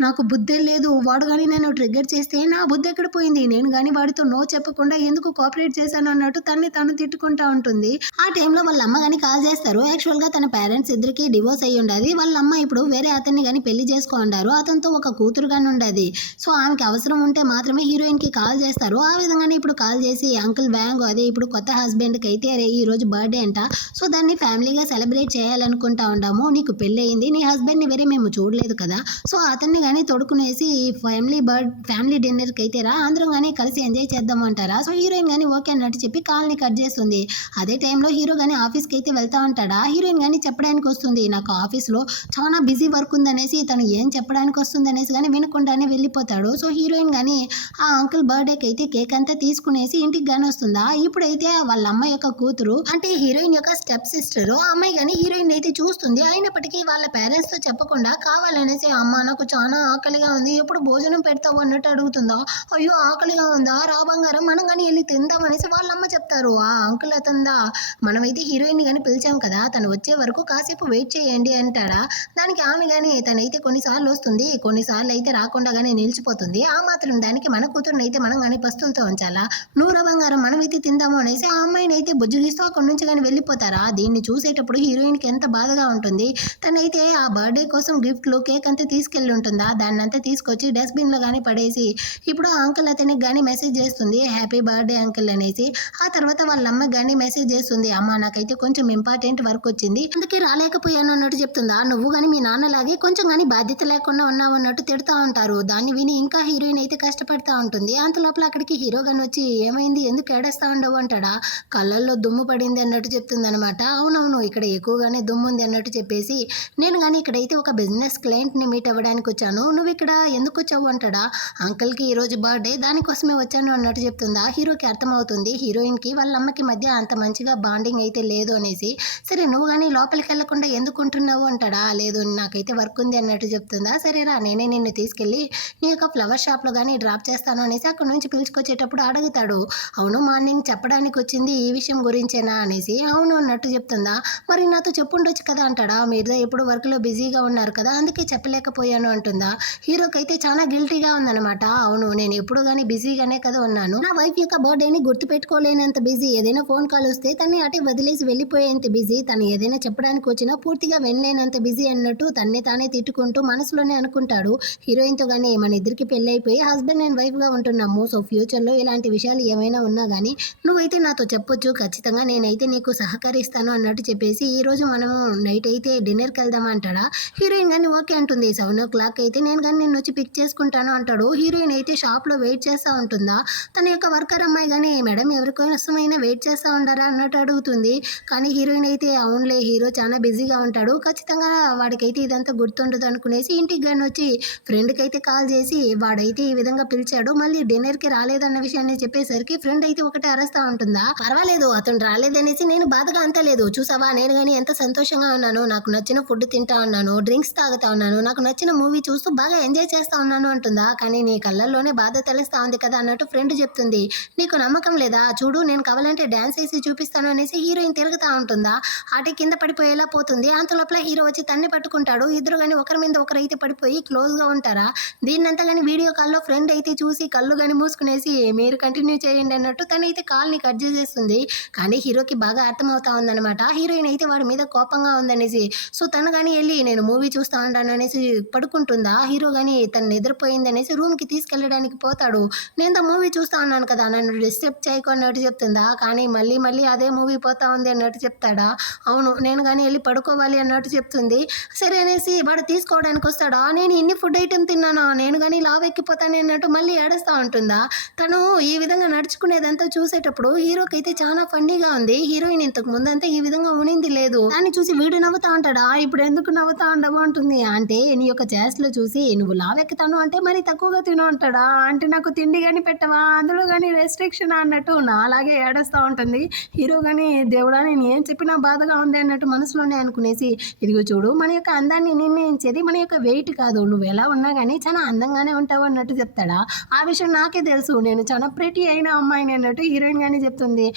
నాకు బుద్ధే లేదు, వాడు కానీ నేను ట్రిగ్గర్ చేస్తే నా బుద్ధి ఎక్కడ పోయింది, నేను కానీ వాడితో నో చెప్పకుండా ఎందుకు కోఆపరేట్ చేశాను అన్నట్టు తను తిట్టుకుంటా ఉంటుంది. ఆ టైంలో వాళ్ళ అమ్మ కానీ కాల్ చేస్తారు. యాక్చువల్గా తన పేరెంట్స్ ఇద్దరికి డివోర్స్ అయ్యి ఉండదు. వాళ్ళ అమ్మ ఇప్పుడు వేరే అతన్ని కానీ పెళ్లి చేసుకో ఉండారు, అతనితో ఒక కూతురు కానీ ఉండదు. సో ఆమెకి అవసరం ఉంటే మాత్రమే హీరోయిన్కి కాల్ చేస్తారు. ఆ విధంగానే ఇప్పుడు కాల్ చేసి అంకుల్ వ్యాంగ్ అదే ఇప్పుడు కొత్త హస్బెండ్కి అయితే అరే ఈ రోజు బర్త్డే అంట, సో దాన్ని ఫ్యామిలీగా సెలబ్రేట్ చేయాలనుకుంటా ఉన్నాము, నీకు పెళ్ళి అయింది, నీ హస్బెండ్ని వేరే మేము చూడలేదు కదా, సో అతన్ని కానీ తొడుకునేసి ఫ్యామిలీ డిన్నర్కి అయితే రా అందరం కానీ కలిసి ఎంజాయ్ చేద్దాం అంటారా. సో హీరోయిన్ కానీ ఓకే అన్నట్టు చెప్పి కాల్ని కట్ చేస్తుంది. అదే టైంలో హీరో కానీ ఆఫీస్కి అయితే వెళ్తా ఉంటాడా. హీరోయిన్ కానీ చెప్పడానికి వస్తుంది నాకు ఆఫీస్లో చాలా బిజీ వర్క్ ఉందనేసి, తను ఏం చెప్పడానికి వస్తుంది అనేసి కానీ వినకుండానే వెళ్ళిపోతాడు. సో హీరోయిన్ కానీ ఆ అంకుల్ బర్త్డేకి అయితే కేక్ అంతా తీసుకునేసి ఇంటికి కానీ వస్తుందా. ఇప్పుడైతే వాళ్ళ అమ్మ యొక్క కూతురు అంటే హీరోయిన్ యొక్క స్టెప్ సిస్టర్ ఆ అమ్మాయి కానీ హీరోయిన్ అయితే చూస్తుంది. అయినప్పటికీ వాళ్ళ పేరెంట్స్తో చెప్పకుండా కావాలనేసి అమ్మ నాకు చాలా ఆకలిగా ఉంది ఎప్పుడు భోజనం పెడతావు అన్నట్టు అడుగుతుందా. అయ్యో ఆకలిగా ఉందా రా బంగారం మనం కానీ వెళ్ళి తిందాం అనేసి వాళ్ళ అమ్మ చెప్తారు. ఆ అంకుల్ అతందా మనమైతే హీరోయిన్ కానీ పిలిచాం కదా తను వచ్చే వరకు కాసేపు వెయిట్ చేయండి అంటాడా. దానికి ఆమె కానీ తనైతే కొన్నిసార్లు వస్తుంది కొన్నిసార్లు అయితే రాకుండా కానీ నిలిచిపోతుంది. ఆ మాత్రం దానికి మన కూతురుని అయితే మనం కానీ పస్తులతో ఉంచాలా, నూర బంగారం మనమైతే తిందాము అనేసి ఆ అమ్మాయిని అయితే బుజ్జగిస్తూ అక్కడి నుంచి కానీ వెళ్ళిపోతారా. దీన్ని చూసేటప్పుడు హీరోయిన్కి ఎంత బాధగా ఉంటుంది. తనైతే ఆ బర్త్డే కోసం గిఫ్ట్లు కేక్ అంతా తీసుకెళ్ళి ఉంటుందా, దాన్ని అంతా తీసుకొచ్చి డస్ట్బిన్లో కానీ పడేసి ఇప్పుడు ఆ అంకుల్ అతనికి కానీ మెసేజ్ చేస్తుంది హ్యాపీ బర్త్డే అంకుల్ అనేసి. ఆ తర్వాత వాళ్ళ అమ్మకి కానీ మెసేజ్ చేస్తుంది అమ్మ నాకైతే కొంచెం ఇంపార్టెంట్ వర్క్ వచ్చింది అందుకే రాలేకపోయాను అన్నట్టు చెప్తుందా. నువ్వు కానీ మీ నాన్నలాగే కొంచెం కానీ బాధ్యత లేకుండా ఉన్నావు అన్నట్టు తిడతా ఉంటారు. దాన్ని విని ఇంకా హీరోయిన్ అయితే కష్టపడతా ఉంటుంది. అంత లోపల అక్కడికి హీరో గాని వచ్చి ఏమైంది ఎందుకు ఏడేస్తా ఉండవు అంటాడా. కళ్ళల్లో దుమ్ము పడింది అన్నట్టు చెప్తుంది అనమాట. అవునవును ఇక్కడ ఎక్కువగానే దుమ్ము ఉంది అన్నట్టు చెప్పేసి నేను కానీ ఇక్కడైతే ఒక బిజినెస్ క్లయింట్ని మీట్ అవ్వడానికి వచ్చాను, నువ్వు ఇక్కడ ఎందుకు వచ్చావు అంటాడా. అంకుల్కి ఈరోజు బర్త్డే దానికోసమే వచ్చాను అన్నట్టు చెప్తుందా. హీరోకి అర్థమవుతుంది హీరోయిన్కి వాళ్ళ అమ్మకి మధ్య అంత మంచిగా బాండింగ్ అయితే లేదు అనేసి. సరే నువ్వు కానీ లోపలికి వెళ్లకుండా ఎందుకు ఉంటున్నావు అంటాడా. లేదు నాకైతే వర్క్ ఉంది అన్నట్టు చెప్తుందా. సరేరా నేనే నిన్ను తీసుకెళ్ళి నీ యొక్క ఫ్లవర్ షాప్లో కానీ డ్రాప్ చేస్తాను అనేసి అక్కడ నుంచి పిలుచుకొచ్చేటప్పుడు అడుగుతాడు. అవును మార్నింగ్ చెప్పడానికి వచ్చింది ఈ విషయం గురించేనా అనేసి. అవును అన్నట్టు చెప్తుందా. మరి నాతో చెప్పుండొచ్చు కదా అంటాడా. మీరు ఎప్పుడు వర్క్లో బిజీగా ఉన్నారు కదా అందుకే చెప్పలేకపోయాను అంటుందా. హీరోకి అయితే చాలా గిల్టీగా ఉందన్నమాట. అవును నేను ఎప్పుడు కానీ బిజీగానే కదా ఉన్నాను, నా వైఫ్ యొక్క బర్త్డేని గుర్తుపెట్టుకోలేనంత బిజీ, ఏదైనా ఫోన్ కాల్ వస్తే తన తన్ని అటే వదిలేసి వెళ్ళిపోయేంత బిజీ, తను ఏదైనా చెప్పడానికి వచ్చినా పూర్తిగా వినలేనంత బిజీ అన్నట్టు తన్నే తానే తిట్టుకుంటూ మనసులోనే అనుకుంటాడు. హీరోయిన్తో కానీ మన ఇద్దరికి పెళ్ళైపోయి హస్బెండ్ అండ్ వైఫ్గా ఉంటున్నాము. సో ఫ్యూచర్లో ఇలాంటి విషయాలు ఏమైనా ఉన్నా కానీ నువ్వైతే నాతో చెప్పొచ్చు, ఖచ్చితంగా నేనైతే నీకు సహకరిస్తాను అన్నట్టు చెప్పేసి ఈరోజు మనము నైట్ అయితే డిన్నర్కి వెళ్దామా అంటాడా. హీరోయిన్ కానీ ఓకే అంటుంది. 7 o'clock అయితే నేను కానీ నిన్ను వచ్చి పిక్ చేసుకుంటాను అంటాడు. హీరోయిన్ అయితే షాప్లో వెయిట్ చేస్తూ ఉంటుందా. తన యొక్క వర్కర్ అమ్మాయి కానీ మేడం ఎవరికోసమైనా వెయిట్ చేస్తూ ఉండారా అన్నట్టు అడుగుతుంది. కానీ హీరోయిన్ అయితే అవునులే హీరో చాలా బిజీగా ఉంటాడు, ఖచ్చితంగా వాడికైతే ఇదంతా గుర్తుండదు అనుకునేసి ఇంటికి కానీ వచ్చి ఫ్రెండ్కి అయితే కాల్ చేసి వాడైతే ఈ విధంగా పిలిచాడు, మళ్ళీ డిన్నర్కి రాలేదన్న విషయాన్ని చెప్పేసరికి ఫ్రెండ్ అయితే ఒకటే అరుస్తూ ఉంటుందా. పర్వాలేదు అతను రాలేదనేసి నేను బాధగా అంతలేదు, చూసావా నేను కానీ ఎంత సంతోషంగా ఉన్నాను, నాకు నచ్చిన ఫుడ్ తింటా ఉన్నాను, డ్రింక్స్ తాగుతా ఉన్నాను, నాకు నచ్చిన మూవీ చూస్తూ బాగా ఎంజాయ్ చేస్తా ఉన్నాను అంటుందా. కానీ నీ కళ్ళల్లోనే బాధ తెలుస్తా ఉంది కదా అన్నట్టు ఫ్రెండ్ చెప్తుంది. నీకు నమ్మకం లేదా, చూడు నేను కావాలంటే డ్యాన్స్ వేసి చూపిస్తాను అనేసి హీరోయిన్ తిరుగుతూ ఉంటుందా. ఆటే కింద పడిపోయేలా పోతుంది. అంతలోపల హీరో వచ్చి తన్ని పట్టుకుంటాడు. ఇద్దరు కానీ ఒకరి మీద ఒకరు అయితే పడిపోయి క్లోజ్గా ఉంటారా. దీన్నంతా కానీ వీడియో కాల్లో ఫ్రెండ్ అయితే చూసి కళ్ళు కానీ మూసుకునేసి మీరు కంటిన్యూ చేయండి అన్నట్టు తనైతే కాల్ని కట్ చేసేస్తుంది. కానీ హీరోకి బాగా అర్థమవుతా ఉందన్నమాట. హీరోయిన్ అయితే వాడి మీద కోపంగా ఉందనేసి. సో తను కానీ వెళ్ళి నేను మూవీ చూస్తా ఉంటాను అనేసి పడుకుంటుందా. హీరో కానీ తను నిద్రపోయింది అనేసి రూమ్కి తీసుకెళ్ళడానికి పోతాడు. నేను మూవీ చూస్తా ఉన్నాను కదా నన్ను డిస్టర్బ్ చేయకు అన్నట్టు చెప్తుందా. కానీ మళ్ళీ మళ్ళీ అదే మూవీ పోతా ఉంది అన్నట్టు చెప్తాడా. అవును నేను కానీ వెళ్ళి పడుకోవాలి అన్నట్టు చెప్తుంది. సరే అనేసి వాడు తీసుకోవడానికి వస్తాడా. నేను ఇన్ని ఫుడ్ ఐటెం తిన్నాను, నేను కానీ లావ్ ఎక్కిపోతాను అన్నట్టు మళ్ళీ ఏడుస్తూ ఉంటుందా. తను ఈ విధంగా నడుచుకునేదంతా చూసేటప్పుడు హీరోకి అయితే చాలా ఫన్నీగా ఉంది. హీరోయిన్ ఇంతకు ముందంతా ఈ విధంగా ఉనింది లేదు. దాన్ని చూసి వీడు నవ్వుతా ఉంటాడా. ఇప్పుడు ఎందుకు నవ్వుతా ఉండవు అంటుంది. అంటే నీ యొక్క చేష్టలో చూసి నువ్వు లావెక్కుతాను అంటే మరి తక్కువగా తిను అంటాడా. అంటే నాకు తిండి కానీ పెట్టవా, అందులో కానీ రెస్ట్రిక్షన్ అన్నట్టు నా అలాగే ఏడుస్తూ ఉంటుంది. హీరో కానీ దేవుడా నేను ఏం చెప్పినా బాధగా ఉంది అన్నట్టు మనసులోనే అనుకునేసి, ఇదిగో చూడు మన యొక్క అందాన్ని నిర్ణయించేది మన యొక్క వెయిట్ కాదు, నువ్వు ఎలా ఉన్నా కానీ చాలా అందంగానే ఉంటావు అన్నట్టు చెప్తాడా. ఆ విషయం నాకే తెలుసు, నేను చాలా ప్రెటీ అయిన అమ్మాయిని అన్నట్టు హీరోయిన్ కానీ చెప్తుంది.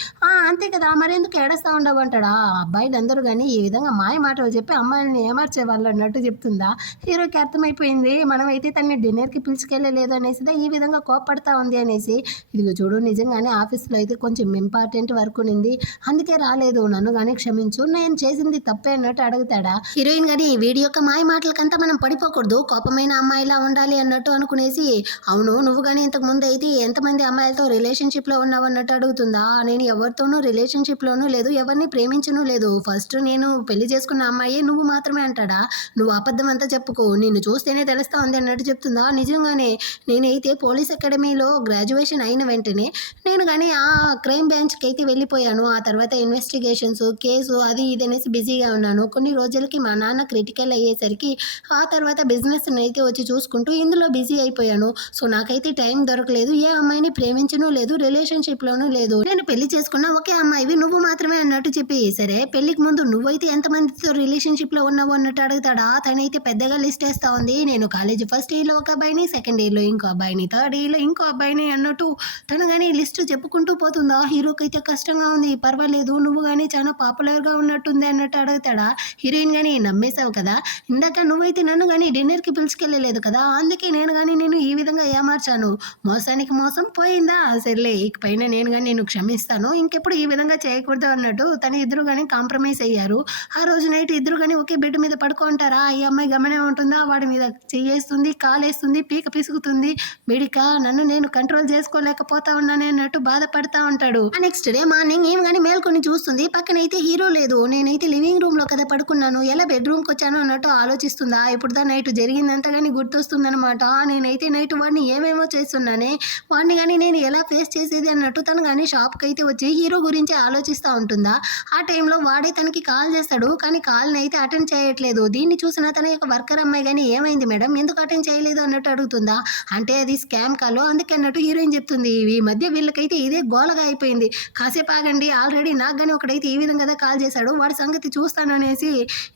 అంతే కదా మరెందుకు ఏడుస్తూ ఉండవు అంటాడా. అబ్బాయిలందరూ కానీ ఈ విధంగా మాయ మాటలు చెప్పి అమ్మాయిని ఏమార్చే వాళ్ళు అన్నట్టు చెప్తుందా. హీరోకి అర్థమైపోయింది మనమైతే తనని డిన్నర్కి పిలుచుకెళ్ళలేదు అనేసి ఈ విధంగా కోపడతా ఉంది అనేసి. ఇదిగో చూడు నిజంగానే ఆఫీస్లో అయితే కొంచెం ఇంపార్టెంట్ వర్క్ ఉంది, అందుకే రాలేదు, నన్ను కానీ క్షమించు, నేను చేసింది తప్పే అన్నట్టు అడుగుతాడా. హీరోయిన్ కానీ వీడి యొక్క మాయ మాటలకంతా మనం పడిపోకూడదు, కోపమైన అమ్మాయిలా ఉండాలి అన్నట్టు అనుకునేసి, అవును నువ్వు కానీ ఇంతకు ముందు అయితే ఎంతమంది అమ్మాయిలతో రిలేషన్షిప్లో ఉన్నావు అన్నట్టు అడుగుతుందా. నేను ఎవరితోనూ రిలేషన్షిప్లోనూ లేదు, ఎవరిని ప్రేమించను లేదు, ఫస్ట్ నేను పెళ్లి చేసుకున్న అమ్మాయి నువ్వు మాత్రమే అంటాడా. నువ్వు అబద్ధం అంతా చెప్పుకో, నిన్ను చూస్తేనే తెలుస్తా ఉంది అన్నట్టు చెప్తుందా. నిజంగానే నేనైతే పోలీస్ అకాడమీలో గ్రాడ్యుయేషన్ అయిన వెంటనే నేను కానీ ఆ క్రైమ్ బ్రాంచ్కి అయితే వెళ్ళిపోయాను. ఆ తర్వాత ఇన్వెస్టిగేషన్స్ కేసు అది ఇది అనేసి బిజీగా ఉన్నాను. కొన్ని రోజులకి మా నాన్న క్రిటికల్ అయ్యేసరికి ఆ తర్వాత బిజినెస్ అయితే వచ్చి చూసుకుంటూ ఇందులో బిజీ అయిపోయాను. సో నాకైతే టైం దొరకలేదు, ఏ అమ్మాయిని ప్రేమించను లేదు, రిలేషన్షిప్లోనూ లేదు, నేను పెళ్లి చేసుకున్న ఒకే అమ్మాయివి నువ్వు మాత్రమే అన్నట్టు చెప్పి, సరే పెళ్లికి ముందు నువ్వైతే ఎంతమందితో రిలేషన్షిప్లో ఉన్నావు అన్నట్టు అడుగుతాడా. తనైతే పెద్దగా లిస్ట్ వేస్తూ ఉంది. నేను కాలేజీ ఫస్ట్ ఇయర్లో ఒక అబ్బాయిని, సెకండ్ ఇయర్లో ఇంకో అబ్బాయిని, థర్డ్ ఇయర్లో ఇంకో అబ్బాయిని అన్నట్టు తను కానీ లిస్ట్ చెప్పుకుంటూ పోతుందా. హీరోకి అయితే కష్టంగా ఉంది. పర్వాలేదు నువ్వు కానీ చాలా పాపులర్గా ఉన్నట్టుంది అన్నట్టు అడుగుతాడా. హీరోయిన్ కానీ నమ్మేశావు కదా, ఇందాక నువ్వైతే నన్ను కానీ డిన్నర్కి పిలుచుకెళ్ళలేదు కదా, అందుకే నేను కానీ నేను ఈ విధంగా ఏమార్చాను, మోసానికి మోసం పోయిందా, సర్లే ఇకపైన నేను కానీ నేను క్షమిస్తాను, ఇంకెప్పుడు ఈ విధంగా చేయకూడదు అన్నట్టు తన ఇద్దరు కానీ కాంప్రమైజ్ అయ్యారు. ఆ రోజు నైట్ ఇద్దరు కానీ ఒకే బెడ్ మీద పడుకుంటారా. ఈ అమ్మాయి గమనే ఉంటుందా, వాడి మీద చెయ్యేస్తుంది, కాలేస్తుంది, పీక పిసుకుతుంది. వేడిక నన్ను నేను కంట్రోల్ చేసుకోలేకపోతా ఉన్నానే అన్నట్టు బాధపడతా ఉంటాడు. నెక్స్ట్ డే మార్నింగ్ ఏం కానీ మేల్కొని చూస్తుంది, పక్కనైతే హీరో లేదు. నేనైతే లివింగ్ రూమ్ లో కదా పడుకున్నాను, ఎలా బెడ్రూమ్ కి వచ్చాను అన్నట్టు ఆలోచిస్తుందా. ఇప్పుడు దా నైట్ జరిగిందంతా కానీ గుర్తొస్తుందనమాట. నేనైతే నైట్ వాడిని ఏమేమో చేస్తున్నానే, వాడిని కానీ నేను ఎలా ఫేస్ చేసేది అన్నట్టు తను కానీ షాప్కి అయితే వచ్చి హీరో గురించి ఆలోచిస్తూ ఉంటుందా. ఆ టైంలో వాడే తనకి కాల్ చేస్తాడు, కానీ కాల్ని అయితే అటెండ్ చేయట్లేదు. దీన్ని చూసిన తన యొక్క వర్కర్ అమ్మాయి కానీ ఏమైంది మేడం ఎందుకు అటెండ్ చేయలేదు అన్నట్టు అడుగుతుందా. అంటే అది స్కామ్ కాల్ అందుకే అన్నట్టు హీరోయిన్ చెప్తుంది. ఈ మధ్య వీళ్ళకైతే ఇదే గోలగా అయిపోయింది, కాసేపు ఆగండి, ఆల్రెడీ నాకు కానీ ఒకడైతే ఈ విధంగా కాల్ చేశాడు, వాడి సంగతి చూస్తాను అనేసి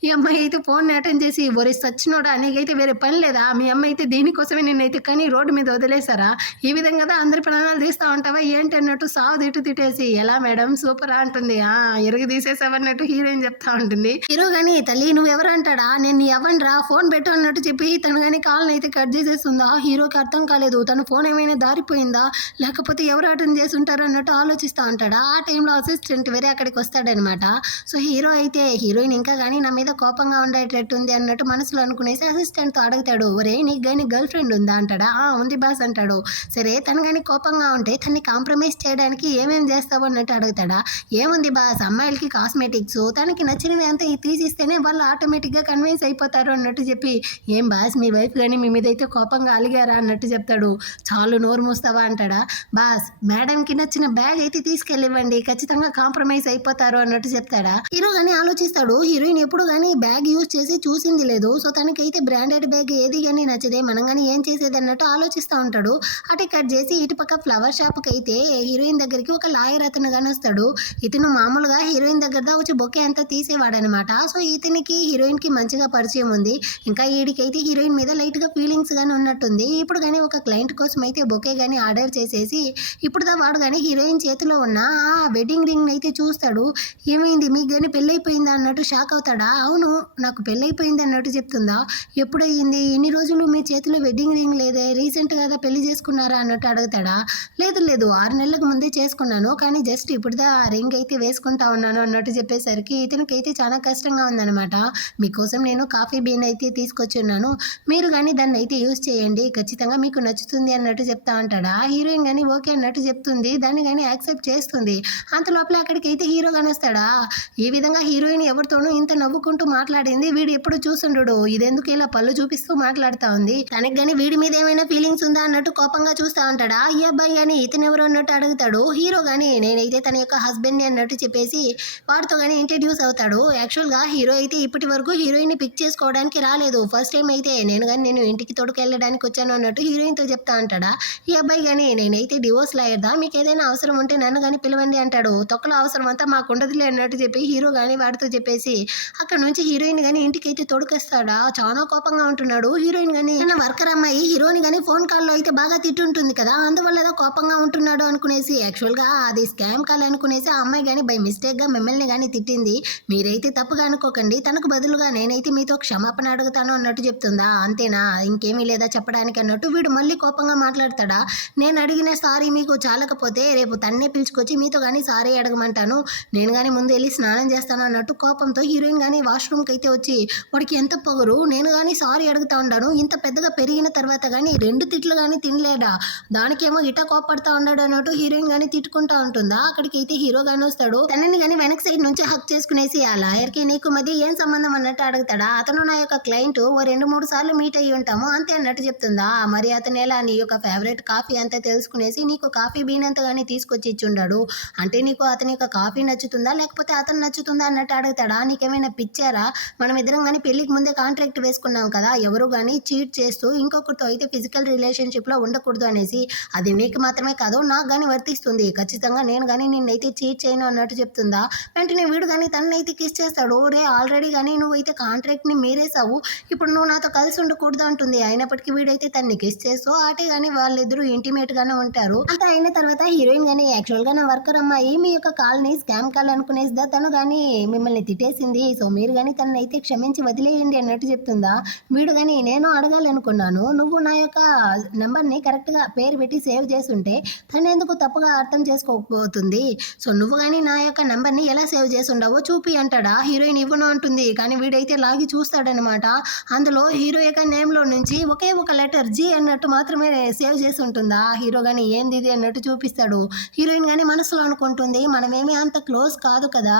ఈ అమ్మాయి అయితే ఫోన్ని అటెండ్ చేసి, ఒరే సచ్చినోడా నీకైతే వేరే పని లేదా, మీ అమ్మాయి అయితే దీనికోసమే నిన్నైతే కానీ రోడ్డు మీద వదిలేసారా, ఈ విధంగా అందరి ప్రాణాలు తీస్తూ ఉంటావా ఏంటి అన్నట్టు సాగు తిట్టు తిట్టేసి, ఎలా మేడం సూపర్ అంటుంది. ఎరుగు తీసేసావన్నట్టు హీరోయిన్ చెప్తా ఉంటుంది. హీరో కానీ తల్లి నువ్వు ఎవరు అంటాడా, నేను నీ అవ్వనరా ఫోన్ పెట్టు అన్నట్టు చెప్పి తను కానీ కాల్ని అయితే కట్ చేసేస్తుందా. హీరోకి అర్థం కాలేదు, తన ఫోన్ ఏమైనా దారిపోయిందా లేకపోతే ఎవరు అటెండ్ చేసి ఉంటారు అన్నట్టు ఆలోచిస్తూ ఉంటాడా. ఆ టైంలో అసిస్టెంట్ అసిస్టెంట్ వేరే అక్కడికి వస్తాడనమాట. సో హీరో అయితే హీరోయిన్ ఇంకా కానీ నా మీద కోపంగా ఉండేటట్టుంది అన్నట్టు మనసులో అనుకునేసి అసిస్టెంట్తో అడుగుతాడు, ఒరే నీకు కానీ గర్ల్ ఫ్రెండ్ ఉందా అంటాడా. ఉంది బాస్ అంటాడు. సరే తను కానీ కోపంగా ఉంటే తన్ని కాంప్రమైజ్ చేయడానికి ఏమేం చేస్తావు అన్నట్టు అడుగుతాడా. ఏముంది బాస్, అమ్మాయిలకి కాస్మెటిక్స్ తనకి నచ్చినవి అంతా తీసిస్తేనే వాళ్ళు ఆటోమేటిక్గా కన్విన్స్ అయిపోతారు అన్నట్టు చెప్పి, ఏం బాస్ మీ వైఫ్ కానీ మీ మీద అయితే కోపంగా అలిగారా అన్నట్టు చెప్తాడు. చాలు నోరు మూస్తావా అంటాడా. బాస్ మేడంకి నచ్చిన బ్యాగ్ అయితే తీసుకెళ్ళివ్వండి, ఖచ్చితంగా కాంప్రమైజ్ అయిపోతారు అన్నట్టు చెప్తాడా. హీరో కానీ ఆలోచిస్తాడు, హీరోయిన్ ఎప్పుడు కానీ బ్యాగ్ యూజ్ చేసి చూసింది లేదు, సో తనకైతే బ్రాండెడ్ బ్యాగ్ ఏది కానీ నచ్చదే, మనం కానీ ఏం చేసేది అన్నట్టు ఆలోచిస్తూ ఉంటాడు. అటు కట్ చేసి ఇటుపక్క ఫ్లవర్ షాప్కి అయితే హీరోయిన్ దగ్గరికి ఒక లాయర్ అతను కానీ వస్తాడు. ఇతను మామూలుగా హీరోయిన్ దగ్గర వచ్చి బొకే అంతా తీసేవాడనమాట. సో ఇతనికి హీరోయిన్కి మంచిగా పరిచయం ఉంది. ఇంకా వీడికైతే హీరోయిన్ మీద లైట్గా ఫీలింగ్స్ కానీ ఉన్నట్టుంది. ఇప్పుడు కానీ ఒక క్లయింట్ కోసం అయితే బొకే కానీ ఆర్డర్ చేసేసి ఇప్పుడు వాడు కానీ హీరోయిన్ చేతిలో ఉన్న ఆ వెడ్డింగ్ రింగ్ అయితే చూస్తాడు. ఏమైంది మీకు కానీ పెళ్ళైపోయిందా అన్నట్టు షాక్ అవుతాడా. అవును నాకు పెళ్ళైపోయింది అన్నట్టు చెప్తుందా. ఎప్పుడయ్యింది, ఇన్ని రోజులు మీ చేతిలో వెడ్డింగ్ రింగ్ లేదే, రీసెంట్ కదా పెళ్లి చేసుకున్నారా అన్నట్టు అడుగుతాడా. లేదు లేదు 6 నెలలకు ముందే చేసుకున్నాను, కానీ జస్ట్ ఇప్పుడుదా ఆ రింగ్ అయితే వేసుకుంటా ఉన్నాను అన్నట్టు చెప్పేసరికి ఇతనికైతే చాలా కష్టంగా ఉందన్నమాట. మీకోసం నేను కాఫీ బీన్ అయితే తీసుకొచ్చున్నాను, మీరు కానీ దాన్ని అయితే యూజ్ చేయండి, ఖచ్చితంగా మీకు నచ్చుతుంది అన్నట్టు చెప్తా ఉంటాడా. హీరోయిన్ కానీ ఓకే అన్నట్టు చెప్తుంది, దాన్ని కానీ యాక్సెప్ట్ చేస్తుంది. అంత లోపల అక్కడికైతే హీరో కానీ వస్తాడా. ఈ విధంగా హీరోయిన్ ఎవరితోనూ ఇంత నవ్వుకుంటూ మాట్లాడింది వీడు ఎప్పుడు చూసుండడు, ఇదెందుకు ఇలా పళ్ళు చూపిస్తూ మాట్లాడుతా ఉంది, తనకి కానీ వీడి మీద ఏమైనా ఫీలింగ్స్ ఉందా అన్నట్టు కోపంగా చూస్తా ఉంటాడా. ఈ అబ్బాయి కానీ ఇతను ఎవరు అన్నట్టు అడుగుతాడు. హీరో కానీ నేనైతే తన యొక్క హస్బెండ్ అన్నట్టు చెప్పేసి వాడితో కానీ ఇంట్రడ్యూస్ అవుతాడు. యాక్చువల్గా హీరో అయితే ఇప్పటి వరకు హీరోయిన్ని పిక్ చేసుకోవడానికి రాలేదు, ఫస్ట్ టైం అయితే నేను ఇంటికి తోడుకెళ్ళడానికి వచ్చాను అన్నట్టు హీరోయిన్తో చెప్తా అంటాడా. ఈ అబ్బాయి కానీ నేనైతే డివోర్స్ లాయర్దా, మీకు ఏదైనా అవసరం ఉంటే నన్ను కానీ పిలవండి అంటాడు. తొక్కలో అవసరం అంతా మాకు ఉండదులే అన్నట్టు చెప్పి హీరో కానీ వాడితో చెప్పేసి అక్కడ నుంచి హీరోయిన్ కానీ ఇంటికి అయితే తోడుకొస్తాడా. చాలా కోపంగా ఉంటున్నాడు. హీరోయిన్ కానీ తన వర్కర్ అమ్మాయి హీరోని కానీ ఫోన్ కాల్లో అయితే బాగా తిట్టుంటుంది కదా, అందువల్ల ఏదో కోపంగా ఉంటున్నాడు అనుకునేసి యాక్చువల్గా అది స్కామ్ కాల్ అనుకునేసి ఆ అమ్మాయి కానీ బై మిస్టేక్గా మిమ్మల్ని కానీ తిట్టింది, మీరైతే తప్పుగా అనుకోకండి, తనకు బదులుగా నేనైతే మీతో క్షమాపణ అడుగుతాను అన్నట్టు చెప్తుందా. అంతేనా, ఇంకేమీ లేదా చెప్పడానికి అన్నట్టు వీడు మళ్ళీ కోపంగా మాట్లాడతాడా. నేను అడిగిన సారీ మీకు చాలకపోతే రేపు తన్నే పిలుచుకొచ్చి మీతో కానీ సారీ అడగమంటాను, నేను కానీ ముందు వెళ్ళి స్నానం చేస్తాను అన్నట్టు కోపంతో హీరోయిన్ కానీ వాష్రూమ్కి అయితే వచ్చి వాడికి ఎంత పొగరు, నేను కానీ సారీ అడుగుతా ఉన్నాను, ఇంత పెద్దగా పెరిగిన తర్వాత కానీ 2 తిట్లు కానీ తినలేడా, దానికేమో ఇట కోపడతా ఉన్నాడు అన్నట్టు హీరోయిన్ కానీ తిట్టుకుంటా ఉంటుందా. అక్కడికి అయితే హీరో కానీ వస్తాడు. తనని కానీ వెనక్ సైడ్ నుంచి హక్ చేసుకునేసి ఆ లాయర్కి నీకు మధ్య ఏం సంబంధం అన్నట్టు అడుగుతాడా. అతను నా యొక్క క్లయింట్, ఓ 2-3 సార్లు మీట్ అయ్యి ఉంటాము అంతే అన్నట్టు చెప్తుందా. మరి అతను ఎలా నీ యొక్క ఫేవరెట్ కాఫీ అంతా తెలుసుకునేసి నీకు కాఫీ బీన్ అంతా కానీ తీసుకొచ్చి ఇచ్చుండాడు, అంటే నీకు అతని యొక్క కాఫీ నచ్చుతుందా లేకపోతే అతను నచ్చుతుందా అన్నట్టు అడుగుతాడా. నీకేమైనా పిచ్చారా, మనం ఇద్దరం కానీ పెళ్లికి ముందే కాంట్రాక్ట్ వేసుకున్నాం కదా, ఎవరు కానీ చీట్ చేస్తూ ఇంకొకరితో అయితే ఫిజికల్ రిలేషన్షిప్లో ఉండకూడదు అనేసి, అది నీకు మాత్రమే కాదు నాకు కానీ వర్తిస్తుంది, ఖచ్చితంగా నేను కానీ నిన్నైతే చీట్ చేయను అన్నట్టు చెప్తుందా. వెంటనే వీడు కానీ తనైతే కిస్ చేస్తాడు. రే ఆల్రెడీ కానీ నువ్వైతే కాంట్రాక్ట్ని మీరేసావు, ఇప్పుడు నువ్వు నాతో కలిసి ఉండకూడదు అంటుంది. అయినప్పటికీ వీడైతే తన్ని కిస్ చేస్తూ ఆటే కానీ వాళ్ళిద్దరూ ఇంటిమేట్గానే ఉంటారు. అంతా అయిన తర్వాత హీరోయిన్ కానీ యాక్చువల్గా నా వర్కర్ అమ్మాయి మీ యొక్క కాల్ని స్కామ్ కాల్ అనుకునేసిదా, తను కానీ మిమ్మల్ని తిట్టేసింది, సో మీరు కానీ తనని అయితే క్షమించి వదిలేయండి అన్నట్టు చెప్తుందా. వీడు కానీ నేను అడగాలనుకున్నాను, నువ్వు నా యొక్క నెంబర్ని కరెక్ట్గా పేరు పెట్టి సేవ్ చేసి ఉంటే తను ఎందుకు తప్పుగా అర్థం చేసుకోకపోతుంది, సో నువ్వు కానీ నా యొక్క నెంబర్ని ఎలా సేవ్ చేసి ఉండవో చూపి అంటాడా. హీరోయిన్ ఇవ్వను అంటుంది, కానీ వీడైతే లాగి చూస్తాడనమాట. అందులో హీరో యొక్క నేమ్లో నుంచి ఒకే ఒక లెటర్ జీ అన్నట్టు మాత్రమే సేవ్ చేసి ఉంటుందా. హీరో కానీ ఏంది ఇది అన్నట్టు చూపిస్తాడు. హీరోయిన్ కానీ మనసులో అనుకుంటుంది, మనమేమీ అంత క్లోజ్ కాదు కదా,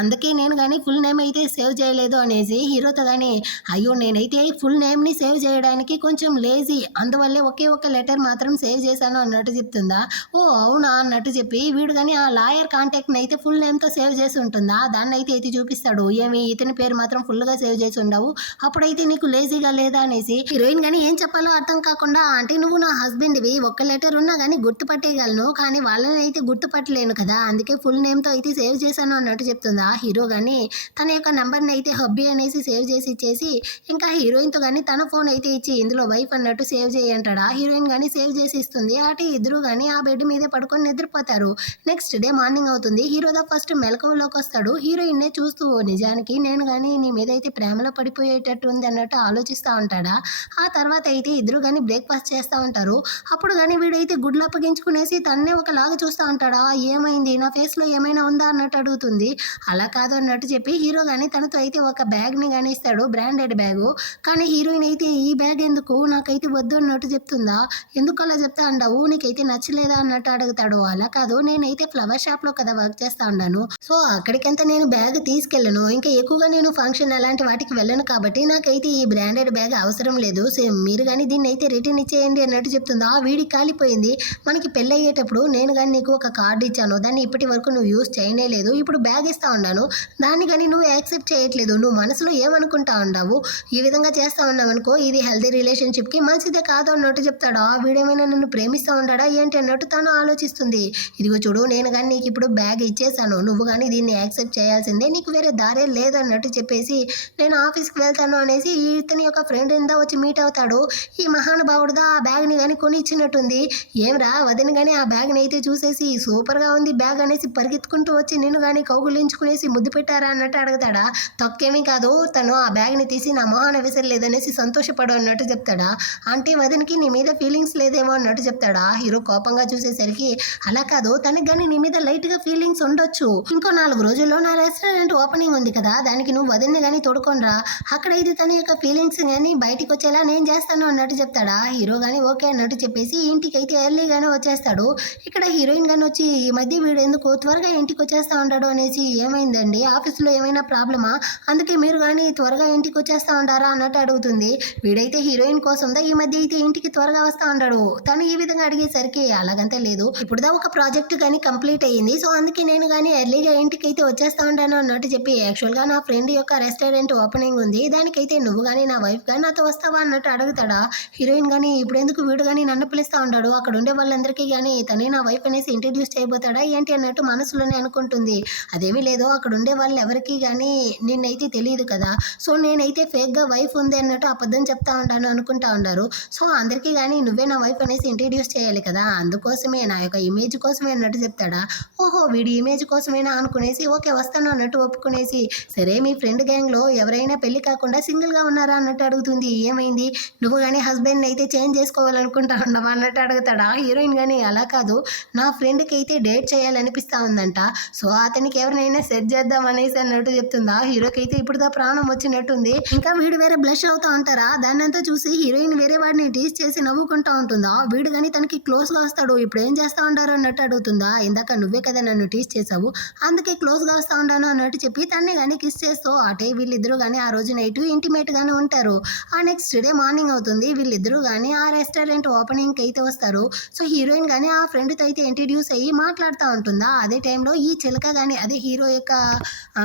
అందుకే నేను కానీ ఫుల్ నేమ్ అయితే సేవ్ చేయలేదు అనేసి హీరోతో కానీ, అయ్యో నేనైతే ఫుల్ నేమ్ని సేవ్ చేయడానికి కొంచెం లేజీ, అందువల్లే ఒకే ఒక లెటర్ మాత్రం సేవ్ చేశాను అన్నట్టు చెప్తుందా. ఓ అవునా అన్నట్టు చెప్పి వీడు కానీ ఆ లాయర్ కాంటాక్ట్ని అయితే ఫుల్ నేమ్తో సేవ్ చేసి ఉంటుందా, దాన్ని అయితే చూపిస్తాడు. ఏమి ఇతని పేరు మాత్రం ఫుల్గా సేవ్ చేసి ఉండవు, అప్పుడైతే నీకు లేజీగా లేదా అనేసి. హీరోయిన్ కానీ ఏం చెప్పాలో అర్థం కాకుండా, అంటే నువ్వు నా హస్బెండ్వి, ఒక్క లెటర్ ఉన్నా కానీ గుర్తుపట్టేయగలను, కానీ వాళ్ళని అయితే గుర్తుపట్టలేను కదా, అందుకే ఫుల్ నేమ్తో అయితే సేవ్ చేశాను అన్నట్టు చెప్తుందా. హీరో కానీ తన యొక్క నెంబర్ని అయితే హబ్బీ అనేసి సేవ్ చేసి ఇచ్చేసి ఇంకా హీరోయిన్తో కానీ తన ఫోన్ అయితే ఇచ్చి ఇందులో వైఫ్ అన్నట్టు సేవ్ చేయంటాడా. హీరోయిన్ కానీ సేవ్ చేసి ఇస్తుంది. అటు ఇద్దరు కానీ ఆ బెడ్ మీదే పడుకొని నిద్రపోతారు. నెక్స్ట్ డే మార్నింగ్ అవుతుంది. హీరో ఫస్ట్ మెలకువలోకి వస్తాడు. హీరోయిన్నే చూస్తూ నిజానికి నేను కానీ నీ మీద అయితే ప్రేమలో పడిపోయేటట్టు ఉంది అన్నట్టు ఆలోచిస్తూ ఉంటాడా. ఆ తర్వాత అయితే ఇద్దరు కానీ బ్రేక్ఫాస్ట్ చేస్తూ ఉంటారు. అప్పుడు కానీ వీడైతే గుడ్లు అప్పగించుకునేసి తన్నే ఒకలాగా చూస్తూ ఉంటాడా. ఏమైంది, నా ఫేస్ ప్లేస్లో ఏమైనా ఉందా అన్నట్టు అడుగుతుంది. అలా కాదు అన్నట్టు చెప్పి హీరో కానీ తనతో అయితే ఒక బ్యాగ్ని కానీ ఇస్తాడు, బ్రాండెడ్ బ్యాగు. కానీ హీరోయిన్ అయితే ఈ బ్యాగ్ ఎందుకు, నాకైతే వద్దు అన్నట్టు చెప్తుందా. ఎందుకు అలా చెప్తా అంటావు, నీకైతే నచ్చలేదా అన్నట్టు అడుగుతాడు. అలా కాదు, నేనైతే ఫ్లవర్ షాప్లో కదా వర్క్ చేస్తా ఉన్నాను, సో అక్కడికంతా నేను బ్యాగ్ తీసుకెళ్ళను, ఇంకా ఎక్కువగా నేను ఫంక్షన్ అలాంటి వాటికి వెళ్ళను కాబట్టి నాకైతే ఈ బ్రాండెడ్ బ్యాగ్ అవసరం లేదు, మీరు కానీ దీన్ని అయితే రిటర్న్ ఇచ్చేయండి అన్నట్టు చెప్తుందా. వీడికి కాలిపోయింది. మనకి పెళ్ళి అయ్యేటప్పుడు నేను కానీ నీకు ఒక కార్డు ఇచ్చాను, దాన్ని ఇప్పటి వరకు నువ్వు యూజ్ చేయనే లేదు, ఇప్పుడు బ్యాగ్ ఇస్తా ఉన్నాను, దాన్ని కానీ నువ్వు యాక్సెప్ట్ చేయట్లేదు, నువ్వు మనసులో ఏమనుకుంటా ఉన్నావు, ఈ విధంగా చేస్తా ఉన్నావు అనుకో ఇది హెల్దీ రిలేషన్షిప్కి మంచిదే కాదు అన్నట్టు చెప్తాడు. వీడేమైనా నన్ను ప్రేమిస్తూ ఉంటాడా ఏంటి అన్నట్టు తను ఆలోచిస్తుంది. ఇదిగో చూడు, నేను కానీ నీకు ఇప్పుడు బ్యాగ్ ఇచ్చేసాను, నువ్వు కానీ దీన్ని యాక్సెప్ట్ చేయాల్సిందే, నీకు వేరే దారే లేదు అన్నట్టు చెప్పేసి నేను ఆఫీస్కి వెళ్తాను అనేసి ఇతని యొక్క ఫ్రెండ్ ఎందా వచ్చి మీట్ అవుతాడు. ఈ మహానుభావుడుదా ఆ బ్యాగ్ని కానీ కొని ఇచ్చినట్టుంది. ఏమ్రా వదిన కానీ ఆ బ్యాగ్ని అయితే చూసేసి సూపర్గా ఉంది బ్యాగ్ అనేసి పరిగెత్తుకుంటూ వచ్చి నేను కానీ కౌగులించుకునేసి ముద్దు పెట్టారా అన్నట్టు అడుగుతాడా. తొక్కేమీ కాదు, తను ఆ బ్యాగ్ని తీసి నా మొహాన విసరలేదనేసి సంతోషపడు అన్నట్టు చెప్తాడా. అంటే వదినకి నీ మీద ఫీలింగ్స్ లేదేమో అన్నట్టు చెప్తాడా. హీరో కోపంగా చూసేసరికి అలా కాదు, తనకి కానీ నీ మీద లైట్గా ఫీలింగ్స్ ఉండొచ్చు, ఇంకో 4 రోజుల్లో నా రెస్టారెంట్ ఓపెనింగ్ ఉంది కదా, దానికి నువ్వు వదిన్ని కానీ తోడుకొనరా, అక్కడైతే తన యొక్క ఫీలింగ్స్ కానీ బయటికి వచ్చేలా నేను చేస్తాను అన్నట్టు చెప్తాడా. హీరో కానీ ఓకే అన్నట్టు చెప్పేసి ఇంటికి అయితే ఎర్లీగానే వచ్చేస్తాడు. ఇక్కడ హీరోయిన్ కానీ వచ్చి ఈ మధ్య వీడు ఎందుకు త్వరగా ఇంటికి వచ్చేస్తా ఉంటాడు అనేసి, ఏమైందండి ఆఫీస్లో ఏమైనా ప్రాబ్లమా, అందుకే మీరు కానీ త్వరగా ఇంటికి వచ్చేస్తా ఉంటారా అన్నట్టు అడుగుతుంది. వీడైతే హీరోయిన్ కోసందా ఈ మధ్య అయితే ఇంటికి త్వరగా వస్తా ఉంటాడు. తను ఈ విధంగా అడిగేసరికి అలాగంతా లేదు, ఇప్పుడుదా ఒక ప్రాజెక్ట్ కానీ కంప్లీట్ అయ్యింది, సో అందుకే నేను కానీ ఎర్లీగా ఇంటికి అయితే వచ్చేస్తా ఉంటాను అన్నట్టు చెప్పి, యాక్చువల్గా నా ఫ్రెండ్ యొక్క రెస్టారెంట్ ఓపెనింగ్ ఉంది, దానికైతే నువ్వు కానీ నా వైఫ్ కానీ నాతో వస్తావా అన్నట్టు అడుగుతాడా. హీరోయిన్ కానీ ఇప్పుడు ఎందుకు వీడు కానీ నన్ను పిలుస్తూ ఉంటాడు, అక్కడ ఉండే వాళ్ళందరికీ కానీ తనే నా వైఫ్ అనేసి ఇంట్రడ్యూస్ చేయబోతాడా ఏంటి అన్నట్టు మనసులోనే అనుకుంటుంది. అదేమీ లేదు, అక్కడ ఉండే వాళ్ళు ఎవరికి కానీ నిన్నైతే తెలియదు కదా, సో నేనైతే ఫేక్గా వైఫ్ ఉంది అన్నట్టు అబద్ధం చెప్తా ఉంటాను అనుకుంటా ఉంటారు, సో అందరికీ కానీ నువ్వే నా వైఫ్ అనేసి ఇంట్రడ్యూస్ చేయాలి కదా, అందుకోసమే నా యొక్క ఇమేజ్ కోసమే అన్నట్టు చెప్తాడా. ఓహో వీడి ఇమేజ్ కోసమేనా అనుకునేసి ఓకే వస్తాను అన్నట్టు ఒప్పుకునేసి, సరే మీ ఫ్రెండ్ గ్యాంగ్లో ఎవరైనా పెళ్లి కాకుండా సింగిల్గా ఉన్నారా అన్నట్టు అడుగుతుంది. ఏమైంది, నువ్వు కానీ హస్బెండ్ అయితే చేంజ్ చేసుకోవాలనుకుంటా ఉన్నావా అన్నట్టు అడుగుతాడా. హీరోయిన్ కానీ అలా కాదు, నా ఫ్రెండ్కి అయితే డేట్ చేయాలనిపిస్తూ ఉందంట, సో అతనికి ఎవరినైనా సెట్ చేద్దాం అనేసి అన్నట్టు చెప్తుందా. హీరోకి అయితే ఇప్పుడు ప్రాణం వచ్చినట్టుంది. ఇంకా వీడు వేరే బ్లష్ అవుతూ ఉంటారా, దాన్నంతా చూసి హీరోయిన్ వేరే వాడిని టీస్ చేసి నవ్వుకుంటూ ఉంటుందా. వీడు కానీ తనకి క్లోజ్గా వస్తాడు, ఇప్పుడు ఏం చేస్తూ ఉంటారు అన్నట్టు అడుగుతుందా. ఇందాక నువ్వే కదా నన్ను టీస్ చేసావు, అందుకే క్లోజ్గా వస్తూ ఉంటాను అన్నట్టు చెప్పి తన్నే కానీ కిస్ చేస్తూ అటే వీళ్ళిద్దరూ కానీ ఆ రోజు నైట్ ఇంటిమేట్గానే ఉంటారు. ఆ నెక్స్ట్ డే మార్నింగ్ అవుతుంది, వీళ్ళిద్దరూ కానీ ఆ రెస్టారెంట్ ఓపెనింగ్కి అయితే వస్తారు. సో హీరోయిన్ కానీ ఆ ఫ్రెండ్తో అయితే ఇంట్రడ్యూస్ అయ్యి మాట్లాడుతూ ఉంటుందా. అదే టైంలో ఈ చిలక కానీ అదే హీరో యొక్క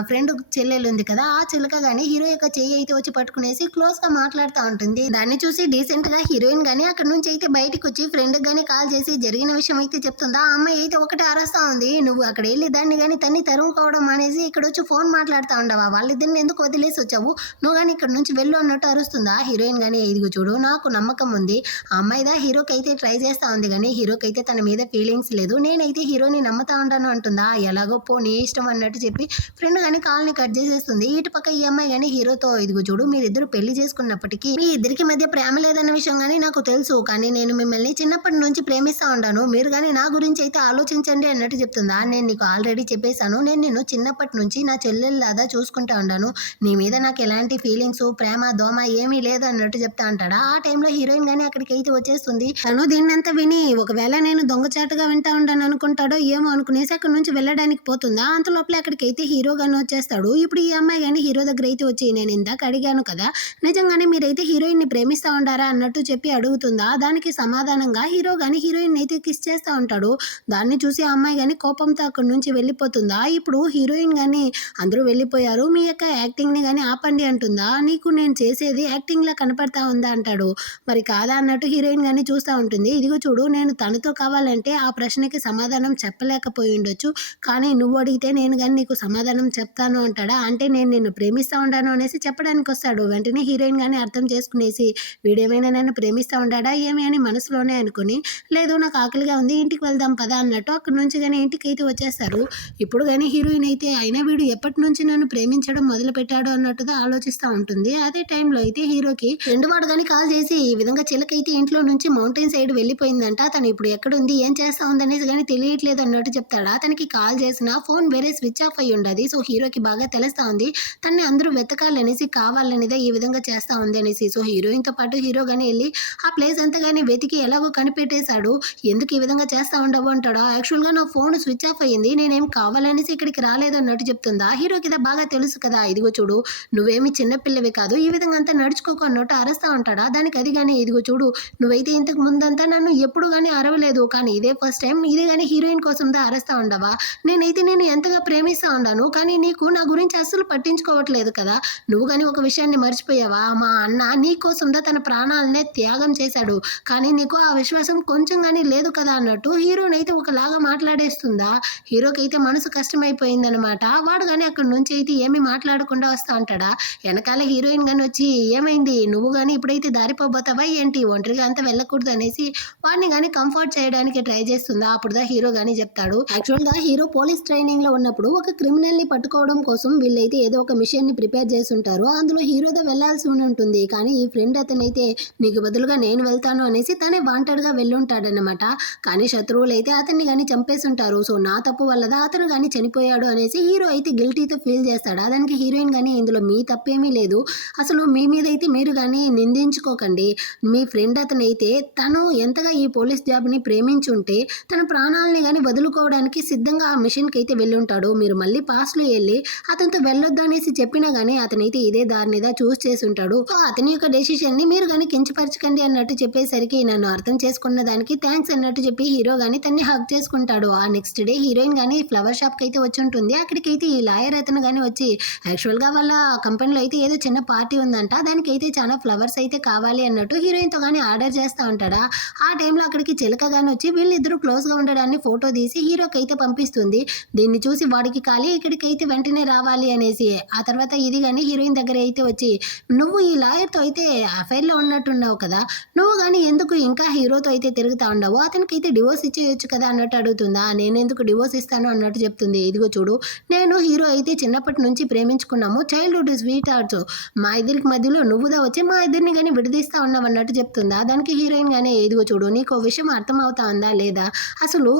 ఫ్రెండ్ చెల్లెలు ఉంది కదా, ఆ చిలక కానీ హీరో యొక్క చెయ్యి అయితే వచ్చి పట్టుకునేసి క్లోజ్గా మాట్లాడుతూ ఉంటుంది. దాన్ని చూసి డీసెంట్గా హీరోయిన్ కానీ అక్కడ నుంచి అయితే బయటకు వచ్చి ఫ్రెండ్కి కానీ కాల్ చేసి జరిగిన విషయం అయితే చెప్తుందా. ఆ అమ్మాయి అయితే ఒకటే అరస్తా ఉంది, నువ్వు అక్కడ వెళ్ళి దాన్ని కానీ తన్ని తరుముకోవడం అనేసి ఇక్కడ వచ్చి ఫోన్ మాట్లాడుతూ ఉండవా, వాళ్ళిద్దరిని ఎందుకు వదిలేసి వచ్చావు, నువ్వు కానీ ఇక్కడ నుంచి వెళ్ళు అన్నట్టు అరుస్తుందా. హీరోయిన్ కానీ ఇదిగో చూడు నాకు నమ్మకం ఉంది, ఆ అమ్మాయిదా హీరోకి అయితే ట్రై చేస్తూ ఉంది కానీ హీరోకి అయితే తన మీద ఫీలింగ్స్ లేదు, నేనైతే హీరోని నమ్ముతా ఉంటాను అంటుందా. ఎలాగో పో నీ ఇష్టం అన్నట్టు చెప్పి ఫ్రెండ్ కానీ కాల్ని కట్ చేసేస్తుంది. ఇటు పక్క ఈ అమ్మాయి కానీ హీరోతో ఇదిగో చూడు మీరిద్దరు పెళ్లి చేసుకున్నప్పటికీ మీ ఇద్దరికి మధ్య ప్రేమ లేదన్న విషయం కానీ నాకు తెలుసు, కానీ నేను మిమ్మల్ని చిన్నప్పటి నుంచి ప్రేమిస్తూ ఉంటాను, మీరు కానీ నా గురించి అయితే ఆలోచించండి అన్నట్టు చెప్తుందా. నేను నీకు ఆల్రెడీ చెప్పేశాను, నేను నిన్ను చిన్నప్పటి నుంచి నా చెల్లెల్లాగా చూసుకుంటా ఉన్నాను, నీ మీద నాకు ఎలాంటి ఫీలింగ్స్ ప్రేమ దోమ ఏమీ లేదు అన్నట్టు చెప్తా అంటాడా. ఆ టైంలో హీరోయిన్ కానీ అక్కడికి అయితే వచ్చేస్తుంది. తను దీన్నంతా విని ఒకవేళ నేను దొంగచాటుగా వింటా ఉంటాను అనుకుంటాడో ఏమో అనుకునేసి అక్కడి నుంచి వెళ్ళడానికి పోతుందా. అంత లోపల అక్కడికి అయితే హీరో కానీ వచ్చేస్తాడు. ఇప్పుడు ఈ అమ్మాయి కానీ హీరో దగ్గర అయితే వచ్చి నేను ఇందాక అడిగాను కదా, నిజంగానే మీరైతే హీరోయిన్ని ప్రేమిస్తూ ఉంటారా అన్నట్టు చెప్పి అడుగుతుందా. దానికి సమాధానంగా హీరో కానీ హీరోయిన్ అయితే కిస్ చేస్తూ ఉంటాడు. దాన్ని చూసి ఆ అమ్మాయి కానీ కోపంతో అక్కడి నుంచి వెళ్ళిపోతుందా. ఇప్పుడు హీరోయిన్ కానీ అందరూ వెళ్ళిపోయారు, మీ యొక్క యాక్టింగ్ని కానీ ఆపండి అంటుందా. నీకు నేను చేసేది యాక్టింగ్లా కనపడతా ఉందా అంటాడు. మరి కాదా అన్నట్టు హీరోయిన్ కానీ చూస్తూ ఉంటుంది. ఇదిగో చూడు నేను తనతో కావాలంటే ఆ ప్రశ్నకి సమాధానం చెప్పలేకపోయి ఉండొచ్చు, కానీ నువ్వు అడిగితే నేను కానీ నీకు సమాధానం చెప్తాను అంటాడా. అంటే నేను నిన్ను ప్రేమిస్తూ ఉంటాను అనేసి చెప్పడానికి వస్తాడు. వెంటనే హీరోయిన్ కానీ అర్థం చేసుకునేసి వీడేమైనా నన్ను ప్రేమిస్తూ ఉంటాడా ఏమి అని మనసులోనే అనుకుని, లేదు నాకు ఆకలిగా ఉంది ఇంటికి వెళ్దాం పదా అన్నట్టు అక్కడి నుంచి కానీ ఇంటికి అయితే వచ్చేస్తారు. ఇప్పుడు కానీ హీరోయిన్ అయితే అయినా వీడు ఎప్పటి నుంచి నన్ను ప్రేమించడం మొదలు పెట్టాడు అన్నట్టుగా ఆలోచిస్తూ ఉంటుంది. అదే టైంలో అయితే హీరోకి ఫ్రెండ్ వాడు కానీ కాల్ చేసి ఈ విధంగా చిలకైతే ఇంట్లో నుంచి మౌంటైన్ సైడ్ వెళ్ళిపోయిందంట, తను ఇప్పుడు ఎక్కడుంది ఏం చేస్తా ఉందనేసి కానీ తెలియట్లేదు అన్నట్టు చెప్తాడు. చెప్తాడా, తనకి కాల్ చేసినా ఫోన్ వేరే స్విచ్ ఆఫ్ అయ్యి ఉండదు. సో హీరోకి బాగా తెలుస్తా ఉంది తనని అందరూ వెతకాలనేసి, కావాలనేదే ఈ విధంగా చేస్తా ఉంది అనేసి. సో హీరోయిన్‌తో పాటు హీరో గాని ఎళ్లి ఆ ప్లేస్ అంతా గాని వెతికి ఎలాగో కనిపెట్టేసాడు. ఎందుకు ఈ విధంగా చేస్తా ఉండవు అంటాడా, యాక్చువల్‌గా నా ఫోన్ స్విచ్ ఆఫ్ అయ్యింది. నేనేం కావాలనేసి ఇక్కడికి రాలేదన్నట్టు చెప్తుందా. హీరోకి ఇది బాగా తెలుసు కదా, ఇదిగో చూడు నువ్వేమి చిన్న పిల్లవి కాదు, ఈ విధంగా అంతా నడుచుకోకు అన్నట్టు అరుస్తా ఉంటాడా. దానికి అది గాని, ఇదిగో చూడు నువ్వైతే ఇంతకు ముందంతా నన్ను ఎప్పుడు గాని అరవలేదు, కానీ ఇదే ఫస్ట్ టైం ఇదే గాని హీరోయిన్ కోసందా అరుస్తా ఉండవా. నేనైతే నేను ఎంతగా ప్రేమిస్తా ఉన్నాను, కానీ నీకు నా గురించి అస్సలు పట్టించుకోవట్లేదు కదా. నువ్వు గాని ఒక విషయాన్ని మర్చిపోయావా, మా అన్న నీ కోసందా తన ప్రాణాలనే త్యాగం చేశాడు, కానీ నీకు ఆ విశ్వాసం కొంచెం గాని లేదు కదా అన్నట్టు హీరోనైతే ఒకలాగా మాట్లాడేస్తుందా. హీరోకైతే మనసు కష్టమైపోయిందనమాట. వాడు గాని అక్కడి నుంచి అయితే ఏమీ మాట్లాడకుండా వస్తా ఉంటాడా. వెనకాల హీరోయిన్ గాని వచ్చి, ఏమైంది నువ్వు గాని ఇప్పుడైతే దారిపోబోతావా ఏంటి, ఒంటరిగా అంతా వెళ్ళకూడదు అనేసి వాడిని గాని కంఫర్ట్ చేయడానికి ట్రై చేస్తుందా. అప్పుడుదా హీరో గాని చెప్తాడు, యాక్చువల్ గా హీరో పోలీస్ ట్రైనింగ్ లో ఉన్నప్పుడు ఒక క్రిమినల్ ని పట్టుకోవడం కోసం వీళ్ళైతే ఏదో ఒక మిషన్ ని ప్రిపేర్ చేసి ఉంటారు. అందులో హీరోదా వెళ్లాల్సి ఉంటుంది, కానీ ఈ ఫ్రెండ్ అతనైతే నీకు బదులుగా నేను వెళ్తాను అనేసి తనే వాంటెడ్ గా వెళ్ళుంటాడనమాట. కానీ శత్రువులు అయితే అతన్ని గాని చంపేసి ఉంటారు. సో నా తప్పు వల్లదా అతను గాని చనిపోయాడు అనేసి హీరో అయితే గిల్టీతో ఫీల్ చేస్తాడా. దానికి హీరోయిన్ గాని, ఇందులో మీ తప్పేమీ లేదు, అసలు మీ మీద అయితే మీరు కానీ నిందించుకోకండి. మీ ఫ్రెండ్ అతనైతే తను ఎంతగా ఈ పోలీస్ జాబ్ని ప్రేమించుంటే తన ప్రాణాలని కానీ వదులుకోవడానికి సిద్ధంగా ఆ మిషన్కి అయితే వెళ్ళుంటాడు. మీరు మళ్ళీ పాస్ట్లో వెళ్ళి అతనితో వెళ్ళొద్దు అనేసి చెప్పినా కానీ అతనైతే ఇదే దారినిదా చూస్ చేసి ఉంటాడు. సో అతని యొక్క డెసిషన్ని మీరు కానీ కించపరచకండి అన్నట్టు చెప్పేసరికి, నన్ను అర్థం చేసుకున్న దానికి థ్యాంక్స్ అన్నట్టు చెప్పి హీరో కానీ తన్ని హగ్ చేసుకుంటాడు. ఆ నెక్స్ట్ డే హీరోయిన్ కానీ ఫ్లవర్ షాప్కి అయితే వచ్చి ఉంటుంది. అక్కడికైతే ఈ లాయర్ అతను కానీ వచ్చి, యాక్చువల్గా వాళ్ళ కంపెనీలో అయితే ఏదో చిన్న పార్టీ ఉందంట, దానికైతే చాలా ఫ్లవర్స్ అయితే కావాలి అన్నట్టు హీరోయిన్తో కానీ ఆర్డర్ చేస్తూ ఉంటాడా. ఆ టైంలో అక్కడికి చిలక కానీ వచ్చి వీళ్ళిద్దరూ క్లోజ్గా ఉండడాన్ని ఫోటో తీసి హీరోకి అయితే పంపిస్తుంది. దీన్ని చూసి వాడికి కాలి ఇక్కడికైతే వెంటనే రావాలి అనేసి. ఆ తర్వాత ఇది కానీ హీరోయిన్ దగ్గర అయితే వచ్చి, నువ్వు ఈ లాయర్తో అయితే అఫైర్లో ఉన్నట్టున్నావు కదా, నువ్వు కానీ ఎందుకు ఇంకా హీరోతో అయితే తిరుగుతా ఉండవు, అతనికైతే డివోర్స్ ఇచ్చేయొచ్చు కదా అన్నట్టు అడుగుతుందా. నేనెందుకు డివోర్స్ ఇస్తాను అన్నట్టు చెప్తుంది. ఇదిగో చూడు నేను హీరో అయితే చిన్నప్పటి నుంచి ప్రేమించుకున్నాము, చైల్డ్హుడ్ స్వీట్ హార్ట్స్, మా ఇద్దరికి మధ్యలో నువ్వుదా వచ్చి మా ఇద్దరిని కానీ విడదీస్తా ఉన్నావు అన్నట్టు చెప్తుందా. దానికి హీరోయిన్ కానీ, ఇదిగో చూడు నీకు విషయం అర్థం అవుతా ఉందా లేదా, అసలు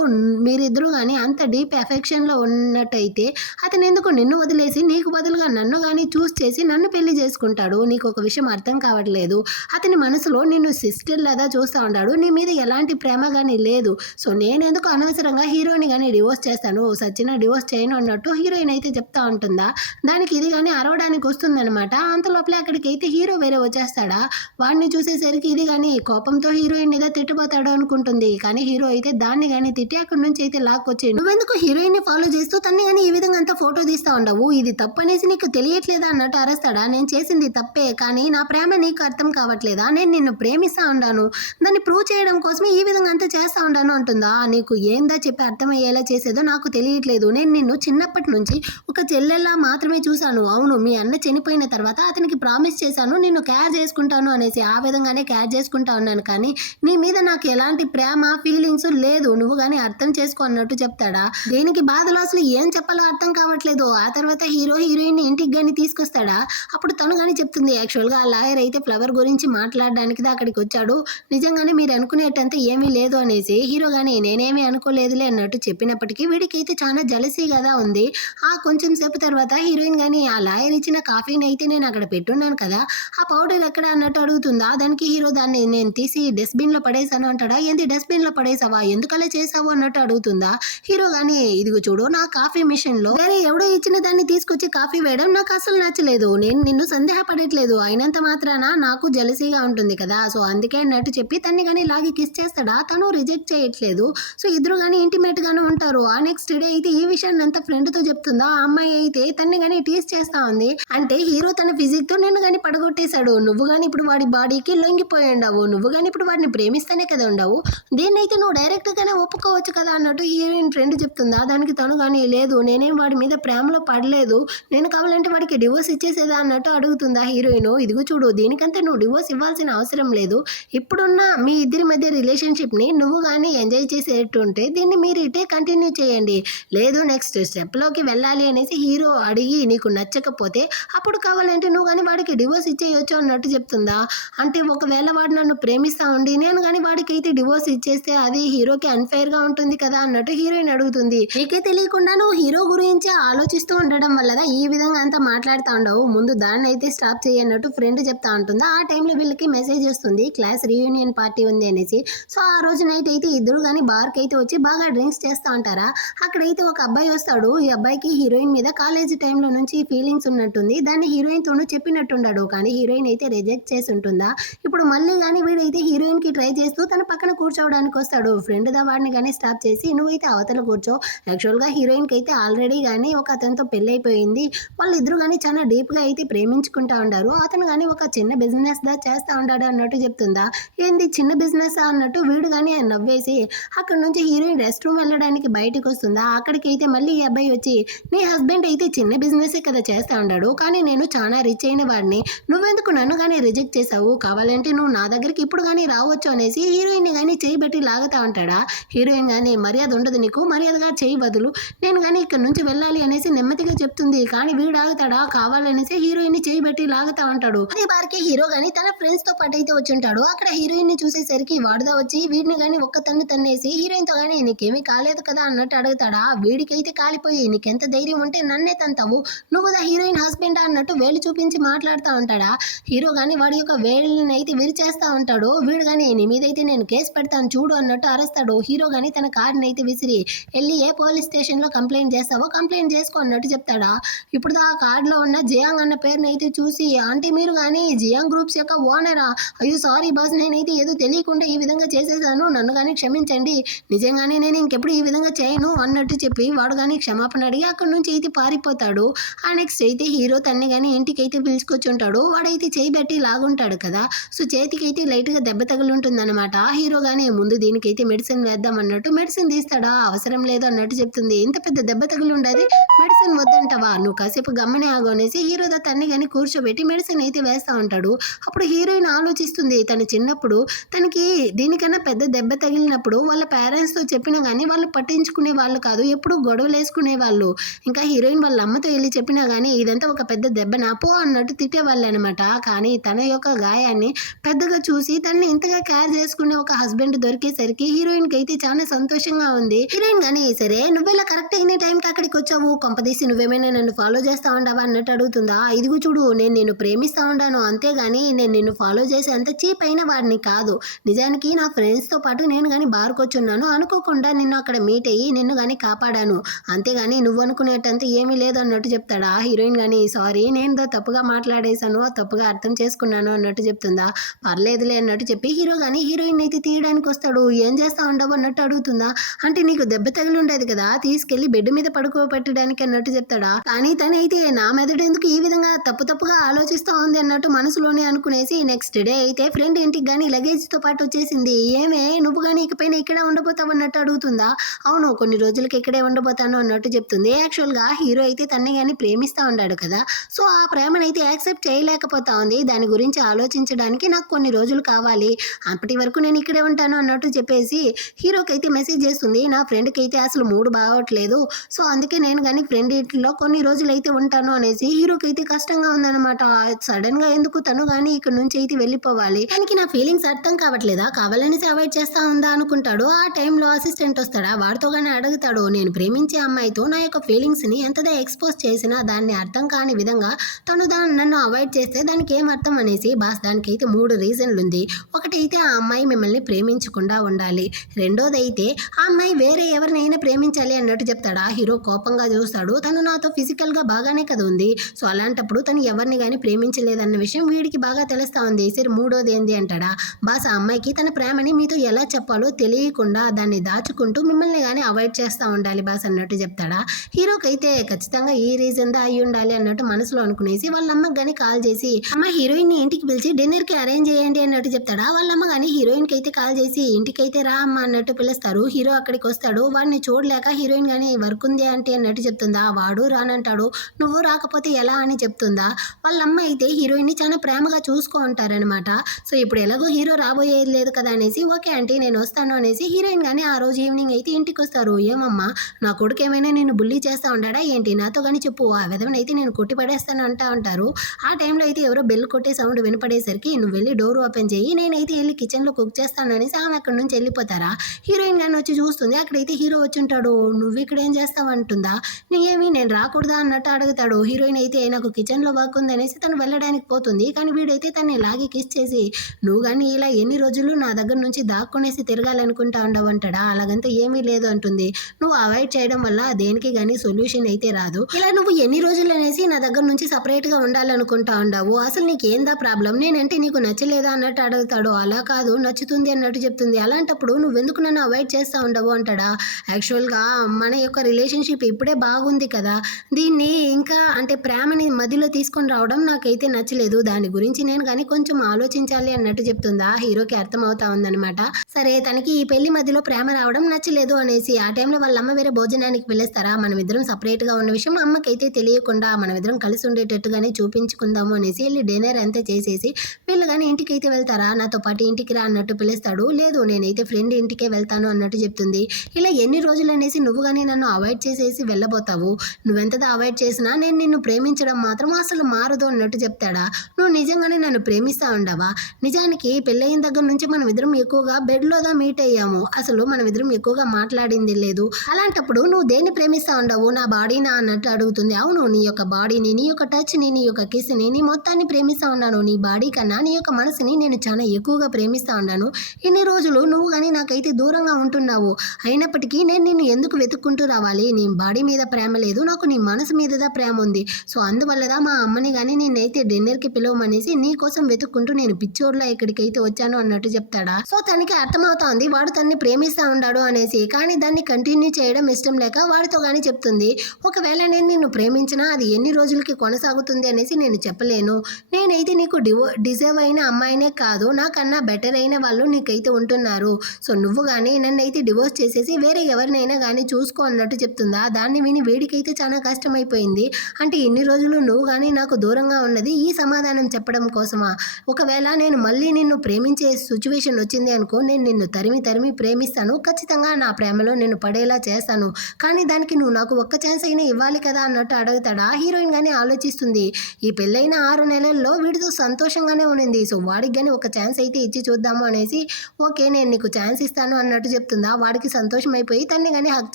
మీరిద్దరూ కానీ అంత డీప్ ఎఫెక్షన్లో ఉన్నట్టయితే అతను ఎందుకు నిన్ను వదిలేసి నీకు బదులుగా నన్ను కానీ చూస్ చేసి నన్ను పెళ్లి చేసుకుంటాడు. నీకు ఒక విషయం అర్థం కావట్లేదు, అతని మనసులో నిన్ను సిస్టర్ లాగా చూస్తూ ఉంటాడు, నీ మీద ఎలాంటి ప్రేమ కానీ లేదు. సో నేనెందుకు అనవసరంగా హీరోని కానీ డివోర్స్ చేస్తాను, సచిన డివోర్స్ చేయను అన్నట్టు హీరోయిన్ అయితే చెప్తా ఉంటుందా. దానికి ఇది కానీ అరవడానికి వస్తుందనమాట. అంత లోపలే అక్కడికైతే హీరో వేరే వచ్చేస్తాడా. వాడిని చూసేసరికి ఇది కానీ కోపంతో హీరోయిన్ ఏదో తిట్టిపోతాడు అనుకుంటుంది, కానీ హీరో అయితే దాన్ని కానీ తిట్టి అక్కడి నుంచి అయితే లాక్కొచ్చి, నువ్వెందుకు హీరోయిన్ ని ఫాలో చేస్తూ తన్ని కానీ ఈ విధంగా అంతా ఫోటో తీస్తా ఉండవు, ఇది తప్పు అనేసి నీకు తెలియట్లేదా అన్నట్టు అరుస్తాడా. నేను చేసింది తప్పే, కానీ నా ప్రేమ నీకు అర్థం కావట్లేదా, నేను నిన్ను ప్రేమిస్తా ఉండాను, దాన్ని ప్రూవ్ చేయడం కోసమే ఈ విధంగా అంతా చేస్తా ఉండాను అంటుందా. నీకు ఏందా చెప్పి అర్థమయ్యేలా చేసేదో నాకు తెలియట్లేదు, నేను నిన్ను చిన్నప్పటి నుంచి ఒక చెల్లెల్లా మాత్రమే చూశాను. అవును మీ అన్న చనిపోయిన తర్వాత అతనికి ప్రామిస్ చేశాను నిన్ను కేర్ చేసుకుంటాను అనేసి, ఆ విధంగానే కేర్ చేసుకుంటా ఉన్నాను, కానీ నీ మీద నాకు ఎలాంటి ప్రేమ ఫీలింగ్స్ లేదు, నువ్వు కానీ అర్థం చేసుకో అన్నట్టు చెప్తాడా. దీనికి బాధలో అసలు ఏం చెప్పాలో అర్థం కావట్లేదు. ఆ తర్వాత హీరో హీరోయిన్ ఇంటికి కానీ తీసుకొస్తాడా. అప్పుడు తను కానీ చెప్తుంది, యాక్చువల్గా ఆ లాయర్ అయితే ఫ్లవర్ గురించి మాట్లాడడానికి అక్కడికి వచ్చాడు, నిజంగానే మీరు అనుకునేటంత ఏమీ లేదు అనేసి. హీరో కానీ నేనేమీ అనుకోలేదులే అన్నట్టు చెప్పినప్పటికీ వీడికైతే చాలా జలసీ కదా ఉంది. ఆ కొంచెం సేపు తర్వాత హీరోయిన్ కానీ, ఆ లాయర్ ఇచ్చిన కాఫీని అయితే నేను అక్కడ పెట్టున్నాను కదా, ఆ పౌడర్ ఎక్కడ అన్నట్టు అడుగుతుందా. దానికి హీరో దాన్ని నేను తీసి డస్ట్బిన్లో పడేసాను అంటాడా. ఏంటి డస్ట్బిన్లో పడేసావా, ఎందుకలా చేసావు అన్నట్టు అడుగుతుందా. హీరో కానీ, ఇదిగో చూడు నా కాఫీ మిషన్లో వేరే ఎవడో ఇచ్చిన దాన్ని తీసుకొచ్చి కాఫీ వేయడం నాకు అసలు నచ్చలేదు, నేను నిన్ను సందేహపడట్లేదు, అయినంత మాత్రాన నాకు జలసీగా ఉంటుంది కదా, సో అందుకే అన్నట్టు చెప్పి తన్ని కానీ లాగి కిస్ చేస్తాడా. తను రిజెక్ట్ చేయట్లేదు. సో ఇద్దరు కానీ ఇంటిమేట్ గానే ఉంటారు. ఆ నెక్స్ట్ డే అయితే ఈ విషయాన్ని అంతా ఫ్రెండ్ తో చెప్తుందా. ఆ అమ్మాయి అయితే తన్ని కానీ టీస్ చేస్తా ఉంది. అంటే హీరో తన ఫిజిక్ తో నిన్ను కానీ పడగొట్టేశాడు, నువ్వు కానీ ఇప్పుడు వాడి బాడీకి లొంగిపోయి ఉండవు, నువ్వు కానీ ఇప్పుడు వాడిని ప్రేమిస్తానే కదా ఉండవు, దీన్నైతే నువ్వు డైరెక్ట్ గానే ఒప్పుకోవచ్చు కదా అన్నట్టు హీరోయిన్ ఫ్రెండ్ చెప్తుందా. దానికి తను కానీ, లేదు నేనేం వాడి మీద ప్రేమలో పడలేదు, నేను కావాలంటే వాడికి డివోర్స్ ఇచ్చేసేదా అన్నట్టు అడుగుతుందా హీరోయిన్. ఇదిగో చూడు దీనికంటే నువ్వు డివోర్స్ ఇవ్వాల్సిన అవసరం లేదు, ఇప్పుడున్న మీ ఇద్దరి మధ్య రిలేషన్షిప్ని నువ్వు కానీ ఎంజాయ్ చేసేటుంటే దీన్ని మీరు ఇటే కంటిన్యూ చేయండి, లేదు నెక్స్ట్ స్టెప్లోకి వెళ్ళాలి అనేసి హీరో అడిగి నీకు నచ్చకపోతే అప్పుడు కావాలంటే నువ్వు కానీ వాడికి డివోర్స్ ఇచ్చేయొచ్చు అన్నట్టు చెప్తుందా. అంటే ఒకవేళ వాడు నన్ను ప్రేమిస్తా ఉండి నేను కానీ వాడికి అయితే డివోర్స్ ఇచ్చేస్తే అది హీరోకి అన్ఫెయిర్గా ఉంటుంది కదా అన్నట్టు హీరోయిన్ హీరోయిన్ అడుగుతుంది. నీకే తెలియకుండా నువ్వు హీరో గురించి ఆలోచిస్తూ ఉండడం వల్లదా ఈ విధంగా అంతా మాట్లాడుతూ ఉండవు, ముందు దాన్ని అయితే స్టాప్ చేయన్నట్టు ఫ్రెండ్ చెప్తా ఉంటుంది. ఆ టైంలో వీళ్ళకి మెసేజ్ వస్తుంది క్లాస్ రీయూనియన్ పార్టీ ఉంది అనేసి. సో ఆ రోజు నైట్ అయితే ఇద్దరు కానీ బార్కి అయితే వచ్చి బాగా డ్రింక్స్ చేస్తూ ఉంటారా. అక్కడైతే ఒక అబ్బాయి వస్తాడు. ఈ అబ్బాయికి హీరోయిన్ మీద కాలేజీ టైంలో నుంచి ఫీలింగ్స్ ఉన్నట్టుంది. దాన్ని హీరోయిన్తోనూ చెప్పినట్టున్నాడు, కానీ హీరోయిన్ అయితే రిజెక్ట్ చేసి ఉంటుందా. ఇప్పుడు మళ్ళీ కానీ వీడైతే హీరోయిన్కి ట్రై చేస్తూ తన పక్కన కూర్చోవడానికి వస్తాడు. ఫ్రెండ్ వాడిని కానీ స్టాప్ చేసి నువ్వైతే అవతల కూర్చో, యాక్చువల్గా హీరోయిన్కి అయితే ఆల్రెడీ కానీ ఒక అతనితో పెళ్ళైపోయింది. వాళ్ళిద్దరూ కానీ చాలా డీప్గా అయితే ప్రేమించుకుంటా ఉంటారు. అతను కానీ ఒక చిన్న బిజినెస్ దా చేస్తూ ఉంటాడు అన్నట్టు చెప్తుందా. ఏంది చిన్న బిజినెస్ అన్నట్టు వీడు కానీ నవ్వేసి అక్కడ నుంచి హీరోయిన్ రెస్ట్ రూమ్ వెళ్ళడానికి బయటకు వస్తుందా. అక్కడికైతే మళ్ళీ ఈ అబ్బాయి వచ్చి నీ హస్బెండ్ అయితే చిన్న బిజినెస్ కదా చేస్తా ఉన్నాడు, కానీ నేను చాలా రిచ్ అయిన వాడిని, నువ్వెందుకు నన్ను కానీ రిజెక్ట్ చేసావు, కావాలంటే నువ్వు నా దగ్గరికి ఇప్పుడు కానీ రావచ్చు అనేసి హీరోయిన్ కానీ చేయి పెట్టి లాగుతా ఉంటాడా. హీరోయిన్ కానీ మర్యాద ఉండదు నీకు, మర్యాదగా చేయి బదులు, నేను కానీ ఇక్కడ నుంచి వెళ్ళాలి అనేసి నెమ్మదిగా చెప్తుంది. కానీ వీడు ఆగుతాడా, కావాలనేసి హీరోయిన్ చేయి పెట్టి లాగుతా ఉంటాడు. అదే బార్కి హీరో కానీ తన ఫ్రెండ్స్ తో పాటు అయితే వచ్చి ఉంటాడు. అక్కడ హీరోయిన్ ని చూసేసరికి వాడుదా వచ్చి వీడిని కానీ ఒక్క తన్ను తన్నేసి హీరోయిన్ తో కానీ నీకేమీ కాలేదు కదా అన్నట్టు అడుగుతాడా. వీడికైతే కాలిపోయి నీకెంత ధైర్యం ఉంటే నన్నే తంతావు, నువ్వు దా హీరోయిన్ హస్బెండ్ అన్నట్టు వేలు చూపించి మాట్లాడుతూ ఉంటాడా. హీరో కానీ వాడి యొక్క వేళ్ళని అయితే విరిచేస్తా ఉంటాడు. వీడు కానీ నీ మీదైతే నేను కేసు పెడతాను చూడు అన్నట్టు అరుస్తాడు. హీరో కానీ తన కార్ని అయితే విసిరి వెళ్ళి ఏ పోలీస్ స్టేషన్లో కంప్లైంట్ చేస్తావో కంప్లైంట్ చేసుకో అన్నట్టు చెప్తాడా. ఇప్పుడు ఆ కార్డులో ఉన్న జియాంగ్ అన్న పేరుని అయితే చూసి ఆంటీ మీరు కానీ జియాంగ్ గ్రూప్స్ యొక్క ఓనరా, అయ్యో సారీ బాస్ నేనైతే ఏదో తెలియకుండా ఈ విధంగా చేసేసాను, నన్ను కానీ క్షమించండి, నిజంగానే నేను ఇంకెప్పుడు ఈ విధంగా చేయను అన్నట్టు చెప్పి వాడు కానీ క్షమాపణ అడిగి అక్కడి నుంచి అయితే పారిపోతాడు. ఆ నెక్స్ట్ అయితే హీరో తన్ని కానీ ఇంటికి అయితే పిలుచుకొచ్చి ఉంటాడు. వాడైతే చేయి పెట్టి లాగుంటాడు కదా. సో చేతికి అయితే లైట్గా దెబ్బ తగిలి ఉంటుందన్నమాట. హీరో కానీ ముందు దీనికైతే మెడిసిన్ వేద్దాం అన్నట్టు మెడిసిన్ తీస్తాడా, అవసరం లేదు అన్నట్టు చెప్తుంది. ఇంత పెద్ద దెబ్బ తగిలి ఉండదు, మెడిసిన్ వద్దంటావా, నువ్వు కాసేపు గమ్మనే ఆగు అనేసి హీరో తన్ని కానీ కూర్చోబెట్టి మెడిసిన్ అయితే వేస్తూ ఉంటాడు. అప్పుడు హీరోయిన్ ఆలోచిస్తుంది తను చిన్నప్పుడు తనకి దీనికన్నా పెద్ద దెబ్బ తగిలినప్పుడు వాళ్ళ పేరెంట్స్తో చెప్పినా కానీ వాళ్ళు పట్టించుకునే వాళ్ళు కాదు, ఎప్పుడు గొడవలు వేసుకునే వాళ్ళు. ఇంకా హీరోయిన్ వాళ్ళ అమ్మతో వెళ్ళి చెప్పినా కానీ ఇదంతా ఒక పెద్ద దెబ్బ నాపో అన్నట్టు తిట్టేవాళ్ళు అనమాట. కానీ తన యొక్క గాయాన్ని పెద్దగా చూసి తనని ఇంతగా కేర్ చేసుకునే ఒక హస్బెండ్ దొరికేసరికి హీరోయిన్కి అయితే చాలా సంతోషంగా ఉంది. హీరోయిన్ కానీ సరే నువ్వెలా కరెక్ట్ అయిన టైంకి అక్కడికి వచ్చావు, కొంపదీసి నువ్వేమైనా నన్ను ఫాలో చేస్తా ఉండవా అన్నట్టు అడుగుతుందా. ఇదిగో చూడు నేను నిన్ను ప్రేమిస్తా ఉండాను, అంతేగాని నేను నిన్ను ఫాలో చేసి అంత చీప్ అయిన వాడిని కాదు, నిజానికి నా ఫ్రెండ్స్తో పాటు నేను కానీ బార్కి వచ్చున్నాను, అనుకోకుండా నిన్ను అక్కడ మీట్ అయ్యి నిన్ను కానీ కాపాడాను, అంతేగాని నువ్వు అనుకునేటంత ఏమీ లేదు అన్నట్టు చెప్తాడా. హీరోయిన్ కానీ సారీ నేను తప్పుగా మాట్లాడేశాను, తప్పుగా అర్థం చేసుకున్నాను అన్నట్టు చెప్తుందా. పర్లేదులే అన్నట్టు చెప్పి హీరో కానీ హీరోయిన్ అయితే తీయడానికి వస్తాడు. ఏం చేస్తా ఉండవు అన్నట్టు అడుగుతుందా. అంటే నీకు దెబ్బ తగిలి ఉండేది కదా, తీసుకెళ్లి బెడ్ మీద పడుకోబెట్టడానికి అన్నట్టు చెప్తాడా. కానీ తనైతే నా మెదడు ఎందుకు ఈ విధంగా తప్పుగా ఆలోచిస్తూ ఉంది అన్నట్టు మనసులోనే అనుకునేసి నెక్స్ట్ డే అయితే ఫ్రెండ్ ఇంటికి కానీ లగేజ్ తో పాటు వచ్చేసింది. ఏమే నువ్వు కానీ ఇకపైన ఇక్కడే ఉండబోతావు అన్నట్టు అడుగుతుందా. అవును కొన్ని రోజులకి ఇక్కడే ఉండబోతాను అన్నట్టు చెప్తుంది. యాక్చువల్గా హీరో అయితే తన్ని కానీ ప్రేమిస్తూ ఉన్నాడు కదా, సో ఆ ప్రేమనైతే యాక్సెప్ట్ చేయలేకపోతా ఉంది. దాని గురించి ఆలోచించడానికి నాకు కొన్ని రోజులు కావాలి, అప్పటి వరకు నేను ఇక్కడే ఉంటాను అన్నట్టు చెప్పేసి హీరోకి అయితే మెసేజ్ చేస్తుంది. నా ఫ్రెండ్కి అయితే అసలు మూడు బాగోట్లేదు, సో అందుకే నేను కానీ ఫ్రెండ్ ఇంట్లో కొన్ని రోజులు అయితే ఉంటాను అనేసి హీరోకి అయితే కష్టంగా ఉందన్నమాట. సడన్ గా ఎందుకు తను కానీ ఇక్కడ నుంచి అయితే వెళ్ళిపోవాలి, దానికి నా ఫీలింగ్స్ అర్థం కావట్లేదా, కావాలనేసి అవాయిడ్ చేస్తా ఉందా అనుకుంటాడు. ఆ టైంలో అసిస్టెంట్ వస్తాడా, వాడితో కానీ అడుగుతాడు నేను ప్రేమించే అమ్మాయితో నా యొక్క ఫీలింగ్స్ ని ఎంతగా ఎక్స్పోజ్ చేసినా దాన్ని అర్థం కాని విధంగా తను నన్ను అవాయిడ్ చేస్తే దానికి ఏం అర్థం అనేసి. బాస్ దానికైతే 3 రీజన్లు ఉంది. ఒకటైతే ఆ అమ్మాయి మిమ్మల్ని ప్రేమించకుండా ఉండాలి, రెండోదైతే ఆ అమ్మాయి వేరే ఎవరినైనా ప్రేమించాలి అన్నట్టు చెప్తాడా. హీరో కోపంగా చూస్తాడు. తను నాతో ఫిజికల్ గా బాగానే కదా ఉంది, సో అలాంటప్పుడు తను ఎవరిని కానీ ప్రేమించలేదన్న విషయం వీడికి బాగా తెలుస్తా ఉంది. సరే మూడోది ఏంది అంటాడా. బాస్ ఆ అమ్మాయికి తన ప్రేమని మీతో ఎలా చెప్పాలో తెలియకుండా దాన్ని దాచుకుంటూ మిమ్మల్ని కానీ అవాయిడ్ చేస్తూ ఉండాలి బాస్ అన్నట్టు చెప్తాడా. హీరోకి అయితే ఖచ్చితంగా ఈ రీజన్ దా అయ్యి ఉండాలి అన్నట్టు మనసులో అనుకునేసి వాళ్ళ అమ్మకి కానీ కాల్ చేసి అమ్మ హీరోయిన్ ని ఇంటికి పిలిచి డిన్నర్ కి అరేంజ్ చేయండి అన్నట్టు చెప్తాడా. వాళ్ళ అమ్మ కానీ హీరోయిన్ కి అయితే కాల్ చేసి ఇంటికైతే రా అమ్మ అన్నట్టు పిలుస్తారు. హీరో అక్కడికి వస్తాడు. వాడిని చూడలేక హీరోయిన్ కానీ వర్క్ ఉంది అంటే అన్నట్టు చెప్తుందా. వాడు రానంటాడు. నువ్వు రాకపోతే ఎలా అని చెప్తుందా. వాళ్ళ అమ్మ అయితే హీరోయిన్ ని చాలా ప్రేమగా చూసుకో ఉంటారనమాట. సో ఇప్పుడు ఎలాగో హీరో రాబోయేది లేదు కదా అనేసి ఓకే ఆంటీ నేను వస్తాను అనేసి హీరోయిన్ కానీ ఆ రోజు ఈవినింగ్ అయితే ఇంటికి వస్తారు. ఏమమ్మా నా కొడుకు ఏమైనా నేను బుల్లీ చేస్తా ఉంటాడా ఏంటి, నాతో కానీ చెప్పు, ఆ విధవనైతే నేను కొట్టి పడేస్తాను అంటా ఉంటారు. ఆ టైంలో అయితే ఎవరో బెల్ కొట్టే సౌండ్ వినపడేసరికి నువ్వు వెళ్ళి డోర్ ఓపెన్ చేయి, నేనైతే వెళ్ళి కిచెన్లో కుక్ చేస్తాను అనేసి ఆమె అక్కడి నుంచి వెళ్ళిపోతారా. హీరోయిన్ కానీ వచ్చి చూస్తుంది. అక్కడ అయితే హీరో వచ్చుంటాడు. నువ్వు ఇక్కడ ఏం చేస్తావు అంటుందా. నీకేమి నేను రాకూడదా అన్నట్టు అడుగుతాడు. హీరోయిన్ అయితే నాకు కిచెన్లో వర్క్ ఉంది అనేసి తను వెళ్ళడానికి పోతుంది. కానీ వీడైతే తనని లాగి కిస్ చేసి నువ్వు కానీ ఇలా ఎన్ని రోజులు నా దగ్గర నుంచి దాక్కునేసి తిరగాలనుకుంటా ఉండవు అంటాడా. అలాగంతా ఏమీ లేదు అంటుంది. నువ్వు అవాయిడ్ చేయడం వల్ల దేనికి కానీ సొల్యూషన్ అయితే రాదు. ఇలా నువ్వు ఎన్ని రోజులు అనేసి నా దగ్గర నుంచి సపరేట్గా ఉండాలనుకుంటా ఉండవు. అసలు నీకేందా ప్రాబ్లం, నేనంటే నీకు నచ్చలేదా అన్నట్టు అడుగుతాడు. అలా కాదు నచ్చుతుంది అన్నట్టు చెప్తుంది. అలాంటప్పుడు నువ్వెందుకు నన్ను అవాయిడ్ చేస్తూ ఉండవు అంటాడా. యాక్చువల్గా మన యొక్క రిలేషన్షిప్ ఇప్పుడే బాగుంది కదా, దీన్ని ఇంకా అంటే ప్రేమని మధ్యలో తీసుకొని రావడం నాకైతే నచ్చలేదు. దాని గురించి నేను కానీ కొంచెం ఆలోచించాలి అన్నట్టు చెప్తుందా. హీరోకి అర్థమవుతా ఉందనమాట. సరే తనకి ఈ పెళ్లి మధ్యలో ప్రేమ రావడం నచ్చలేదు అనేసి ఆ టైంలో వాళ్ళ అమ్మ వేరే భోజనానికి పిలుస్తారా. మనమిద్దరం సపరేట్గా ఉన్న విషయం అమ్మకైతే తెలియకుండా మనమిద్దరం కలిసి ఉండేటట్టుగానే చూపించుకుందాము అనేసి వెళ్ళి డిన్నర్ అంతా చేసేసి వీళ్ళు కానీ ఇంటికైతే వెళ్తారా. నాతో పాటు ఇంటికి రా అన్నట్టు పిలుస్తాడు. లేదు నేనైతే ఫ్రెండ్ ఇంటికే వెళ్తాను అన్నట్టు చెప్తుంది. ఇలా ఎన్ని రోజులు అనేసి నువ్వు కానీ నన్ను అవాయిడ్ చేసేసి వెళ్ళబోతావు. నువ్వెంతగా అవాయిడ్ చేసినా నేను నిన్ను ప్రేమించడం మాత్రం అసలు మారదు అన్నట్టు చెప్తాడా. నువ్వు నిజంగానే నన్ను ప్రేమిస్తా ఉండవా. నిజానికి పెళ్ళయిన దగ్గర నుంచి మనం ఇద్దరం ఎక్కువగా బెడ్లోదా మీట్ అయ్యాము. అసలు మనం ఇద్దరం ఎక్కువగా మాట్లాడింది లేదు. అలాంటప్పుడు నువ్వు దేన్ని ప్రేమిస్తా ఉండవు, నా బాడీనా అన్నట్టు అడుగుతుంది. అవును నీ యొక్క బాడీని, నీ యొక్క టచ్ని, నీ యొక్క కిస్ని, నీ మొత్తాన్ని ప్రేమిస్తా ఉన్నాను. నీ బాడీ కన్నా నీ యొక్క మనసుని నేను చాలా ఎక్కువగా ప్రేమిస్తా ఉన్నాను. ఇన్ని రోజులు నువ్వు కానీ నాకైతే దూరంగా ఉంటున్నావు. అయినప్పటికీ నేను నిన్ను ఎందుకు వెతుక్కుంటూ రావాలి. నీ బాడీ మీద ప్రేమ లేదు, నాకు నీ మనసు మీదదా ప్రేమ ఉంది. సో అందువల్లదా మా అమ్మని కానీ నేనైతే డిన్నర్కి పిలవమనేసి నీ కోసం వెతుక్కుంటూ నేను పిచ్చోడ్లా ఇక్కడికైతే వచ్చాను అన్నట్టు చెప్తాడా. సో తనకి అర్థమవుతోంది వాడు తనని ప్రేమిస్తా ఉన్నాడు అనేసి. కానీ దాన్ని కంటిన్యూ చేయడం ఇష్టం లేక వాడితో కానీ చెప్తుంది. ఒకవేళ నేను నిన్ను ప్రేమించినా అది ఎన్ని రోజులకి కొనసాగుతుంది అనేసి నేను చెప్పలేను. నేనైతే నీకు డిజర్వ్ అయిన అమ్మాయినే కాదు, నాకన్నా బెటర్ అయిన వాళ్ళు నీకైతే ఉంటున్నారు. సో నువ్వు కానీ నన్నైతే డివోర్స్ చేసేసి వేరే ఎవరినైనా కానీ చూసుకో అన్నట్టు చెప్తుందా. దాన్ని విని వేడికైతే చాలా కష్టమైపోయింది. అంటే ఇన్ని రోజులు నువ్వు కానీ నాకు దూరంగా ఉన్నది ఈ సమాధానం చెప్పడం కోసమా. ఒకవేళ నేను మళ్ళీ నిన్ను ప్రేమించే సిచ్యువేషన్ వచ్చింది అనుకో, నేను నిన్ను తరిమి తరిమి ప్రేమిస్తాను. ఖచ్చితంగా నా ప్రేమలో నేను పడేలా చేస్తాను. కానీ దానికి నువ్వు నాకు ఒక్క ఛాన్స్ అయినా ఇవ్వాలి కదా అన్నట్టు అడుగుతాడా. హీరోయిన్ కానీ ఆలోచిస్తుంది. ఈ పెళ్ళైన 6 నెలల్లో వీడితో సంతోషంగానే ఉండింది. సో వాడికి కానీ ఒక ఛాన్స్ అయితే ఇచ్చి చూద్దాము అనేసి ఓకే నేను నీకు ఛాన్స్ ఇస్తాను అన్నట్టు చెప్తుందా. వాడికి సంతోషం అయిపోయి తన్ని కానీ హక్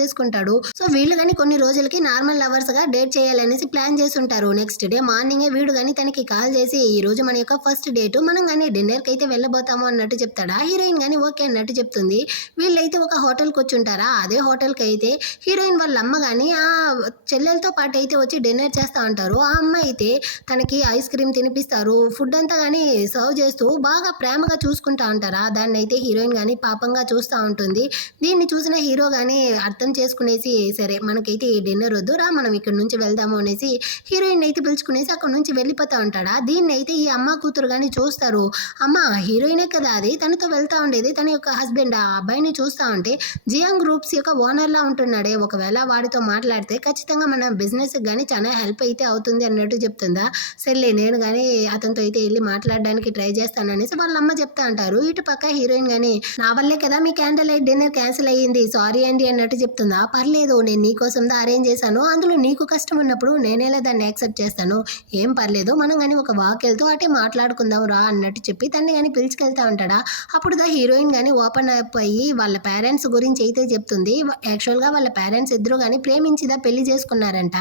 చేసుకుంటాడు. సో వీళ్ళు కానీ కొన్ని రోజులకి నార్మల్ లవర్స్గా డేట్ చేయాలనేసి ప్లాన్ చేస్తుంటారు. నెక్స్ట్ డే మార్నింగే వీడు కానీ తనకి కాల్ చేసి ఈ రోజు మన యొక్క ఫస్ట్ డేట్, మనం కానీ డిన్నర్కి అయితే వెళ్ళబోతాము అన్నట్టు చెప్తాడా. హీరోయిన్ కానీ ఓకే అన్నట్టు చెప్తుంది. వీళ్ళైతే ఒక హోటల్కి వచ్చి ఉంటారా. అదే హోటల్కి అయితే హీరోయిన్ వాళ్ళ అమ్మ కానీ ఆ చెల్లెలతో పాటు అయితే వచ్చి డిన్నర్ చేస్తూ ఉంటారు. ఆ అమ్మ అయితే తనకి ఐస్ క్రీమ్ తినిపిస్తారు. ఫుడ్ అంతా కానీ సర్వ్ చేస్తూ బాగా ప్రేమగా చూసుకుంటా ఉంటారా. దాన్ని అయితే హీరోయిన్ కానీ పాపంగా చూస్తూ ఉంటుంది. దీన్ని చూసిన హీరో కానీ అర్థం చేసుకునేసి సరే మనకైతే ఈ డిన్నర్ వద్దు రా మనం ఇక్కడ నుంచి వెళ్దాము అనేసి హీరోయిన్ అయితే పిలుచుకునేసి అక్కడ నుంచి వెళ్ళిపోతూ ఉంటాడా. దీన్ని అయితే ఈ అమ్మ కూతురు కానీ చూస్తారు. అమ్మ హీరోయినే కదా అది, తనతో వెళ్తూ ఉండేది తన యొక్క హస్బెండ్. ఆ అబ్బాయిని చూస్తూ ఉంటే జియాంగ్ గ్రూప్స్ యొక్క ఓనర్లా ఉంటున్నాడే, ఒకవేళ వాడితో మాట్లాడితే ఖచ్చితంగా మన బిజినెస్ కానీ చాలా హెల్ప్ అయితే అవుతుంది అన్నట్టు చెప్తుందా. సర్లే నేను కానీ అతనితో అయితే వెళ్ళి మాట్లాడడానికి ట్రై చేస్తాను అనేసి వాళ్ళ అమ్మ చెప్తా అంటారు. ఇటు పక్క హీరోయిన్ కానీ నా వల్లే కదా మీ క్యాండిల్ లైట్ డిన్నర్ క్యాన్సిల్ అయ్యింది, సారీ అండి అన్నట్టు చెప్తుందా. పర్లేదు నేను నీకోసం అరేంజ్ చేశాను, అందులో నీకు కష్టం ఉన్నప్పుడు నేనేలా దాన్ని యాక్సెప్ట్ చేస్తాను, ఏం పర్లేదు మనం కానీ ఒక వాక్ వెళ్తూ అటే మాట్లాడుకుందాం రా అన్నట్టు చెప్పి తన్ని కానీ పిలుచుకెళ్తా ఉంటాడా. అప్పుడు హీరోయిన్ కానీ ఓపెన్ అప్ అయ్యి వాళ్ళ పేరెంట్స్ గురించి అయితే చెప్తుంది. యాక్చువల్గా వాళ్ళ పేరెంట్స్ ఇద్దరు కానీ ప్రేమించిదా పెళ్లి చేసుకున్నారంట.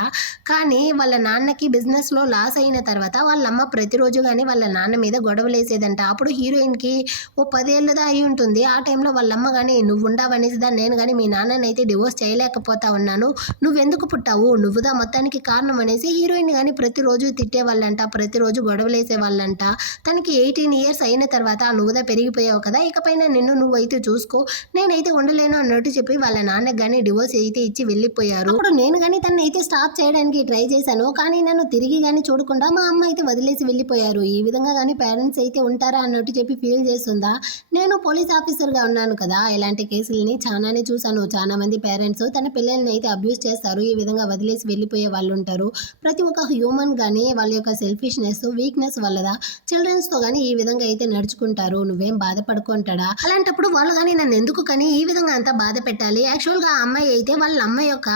కానీ వాళ్ళ నాన్నకి బిజినెస్లో లాస్ అయిన తర్వాత వాళ్ళ అమ్మ ప్రతిరోజు కానీ వాళ్ళ నాన్న మీద గొడవలేసేదంట. అప్పుడు హీరోయిన్కి ఓ 10 ఏళ్ళదా అయి ఉంటుంది. ఆ టైంలో వాళ్ళ అమ్మ కానీ నువ్వు ఉండవనేసి దాన్ని నేను కానీ మీ నాన్నని అయితే డివోర్స్ చేయలేకపోతా ఉన్నాను, నువ్వెందుకు పుట్టావు, నువ్వుదా మొత్తానికి కారణం అనేసి హీరోయిన్ కానీ ప్రతిరోజు తిట్టేవాళ్ళంట, ప్రతిరోజు గొడవలేసే వాళ్ళంట. తనకి 18 ఇయర్స్ అయిన తర్వాత నువ్వుదా పెరిగిపోయావు కదా, ఇకపైన నిన్ను నువ్వైతే చూసుకో, నేనైతే ఉండలేను అన్నట్టు చెప్పి వాళ్ళ నాన్నకు కానీ డివోర్స్ అయితే ఇచ్చి వెళ్ళిపోయారు. అప్పుడు నేను కానీ తను అయితే స్టాప్ చేయడానికి ట్రై చేశాను, కానీ నన్ను తిరిగి కానీ చూడకుండా మా అమ్మ అయితే వదిలేసి వెళ్ళిపోయారు. ఈ విధంగా కానీ పేరెంట్స్ అయితే ఉంటారా అన్నట్టు చెప్పి ఫీల్ చేస్తుందా. నేను పోలీస్ ఆఫీసర్గా ఉన్నాను కదా, ఇలాంటి కేసులని చాలానే చూశాను. చాలా మంది పేరెంట్స్ తన పిల్లల్ని అయితే అబ్యూస్ చేస్తారు, ఈ విధంగా వదిలేసి వెళ్ళిపోయే వాళ్ళు ఉంటారు. ప్రతి ఒక్క హ్యూమన్ కానీ వాళ్ళ యొక్క సెల్ఫిష్నెస్ వీక్నెస్ వల్లదా చిల్డ్రన్స్తో కానీ ఈ విధంగా అయితే నడుచుకుంటారు. నువ్వేం బాధపడుకుంటాడా. అలాంటప్పుడు వాళ్ళు కానీ నన్ను ఎందుకు కానీ ఈ విధంగా అంతా బాధ పెట్టాలి. యాక్చువల్గా ఆ అమ్మాయి అయితే వాళ్ళ అమ్మ యొక్క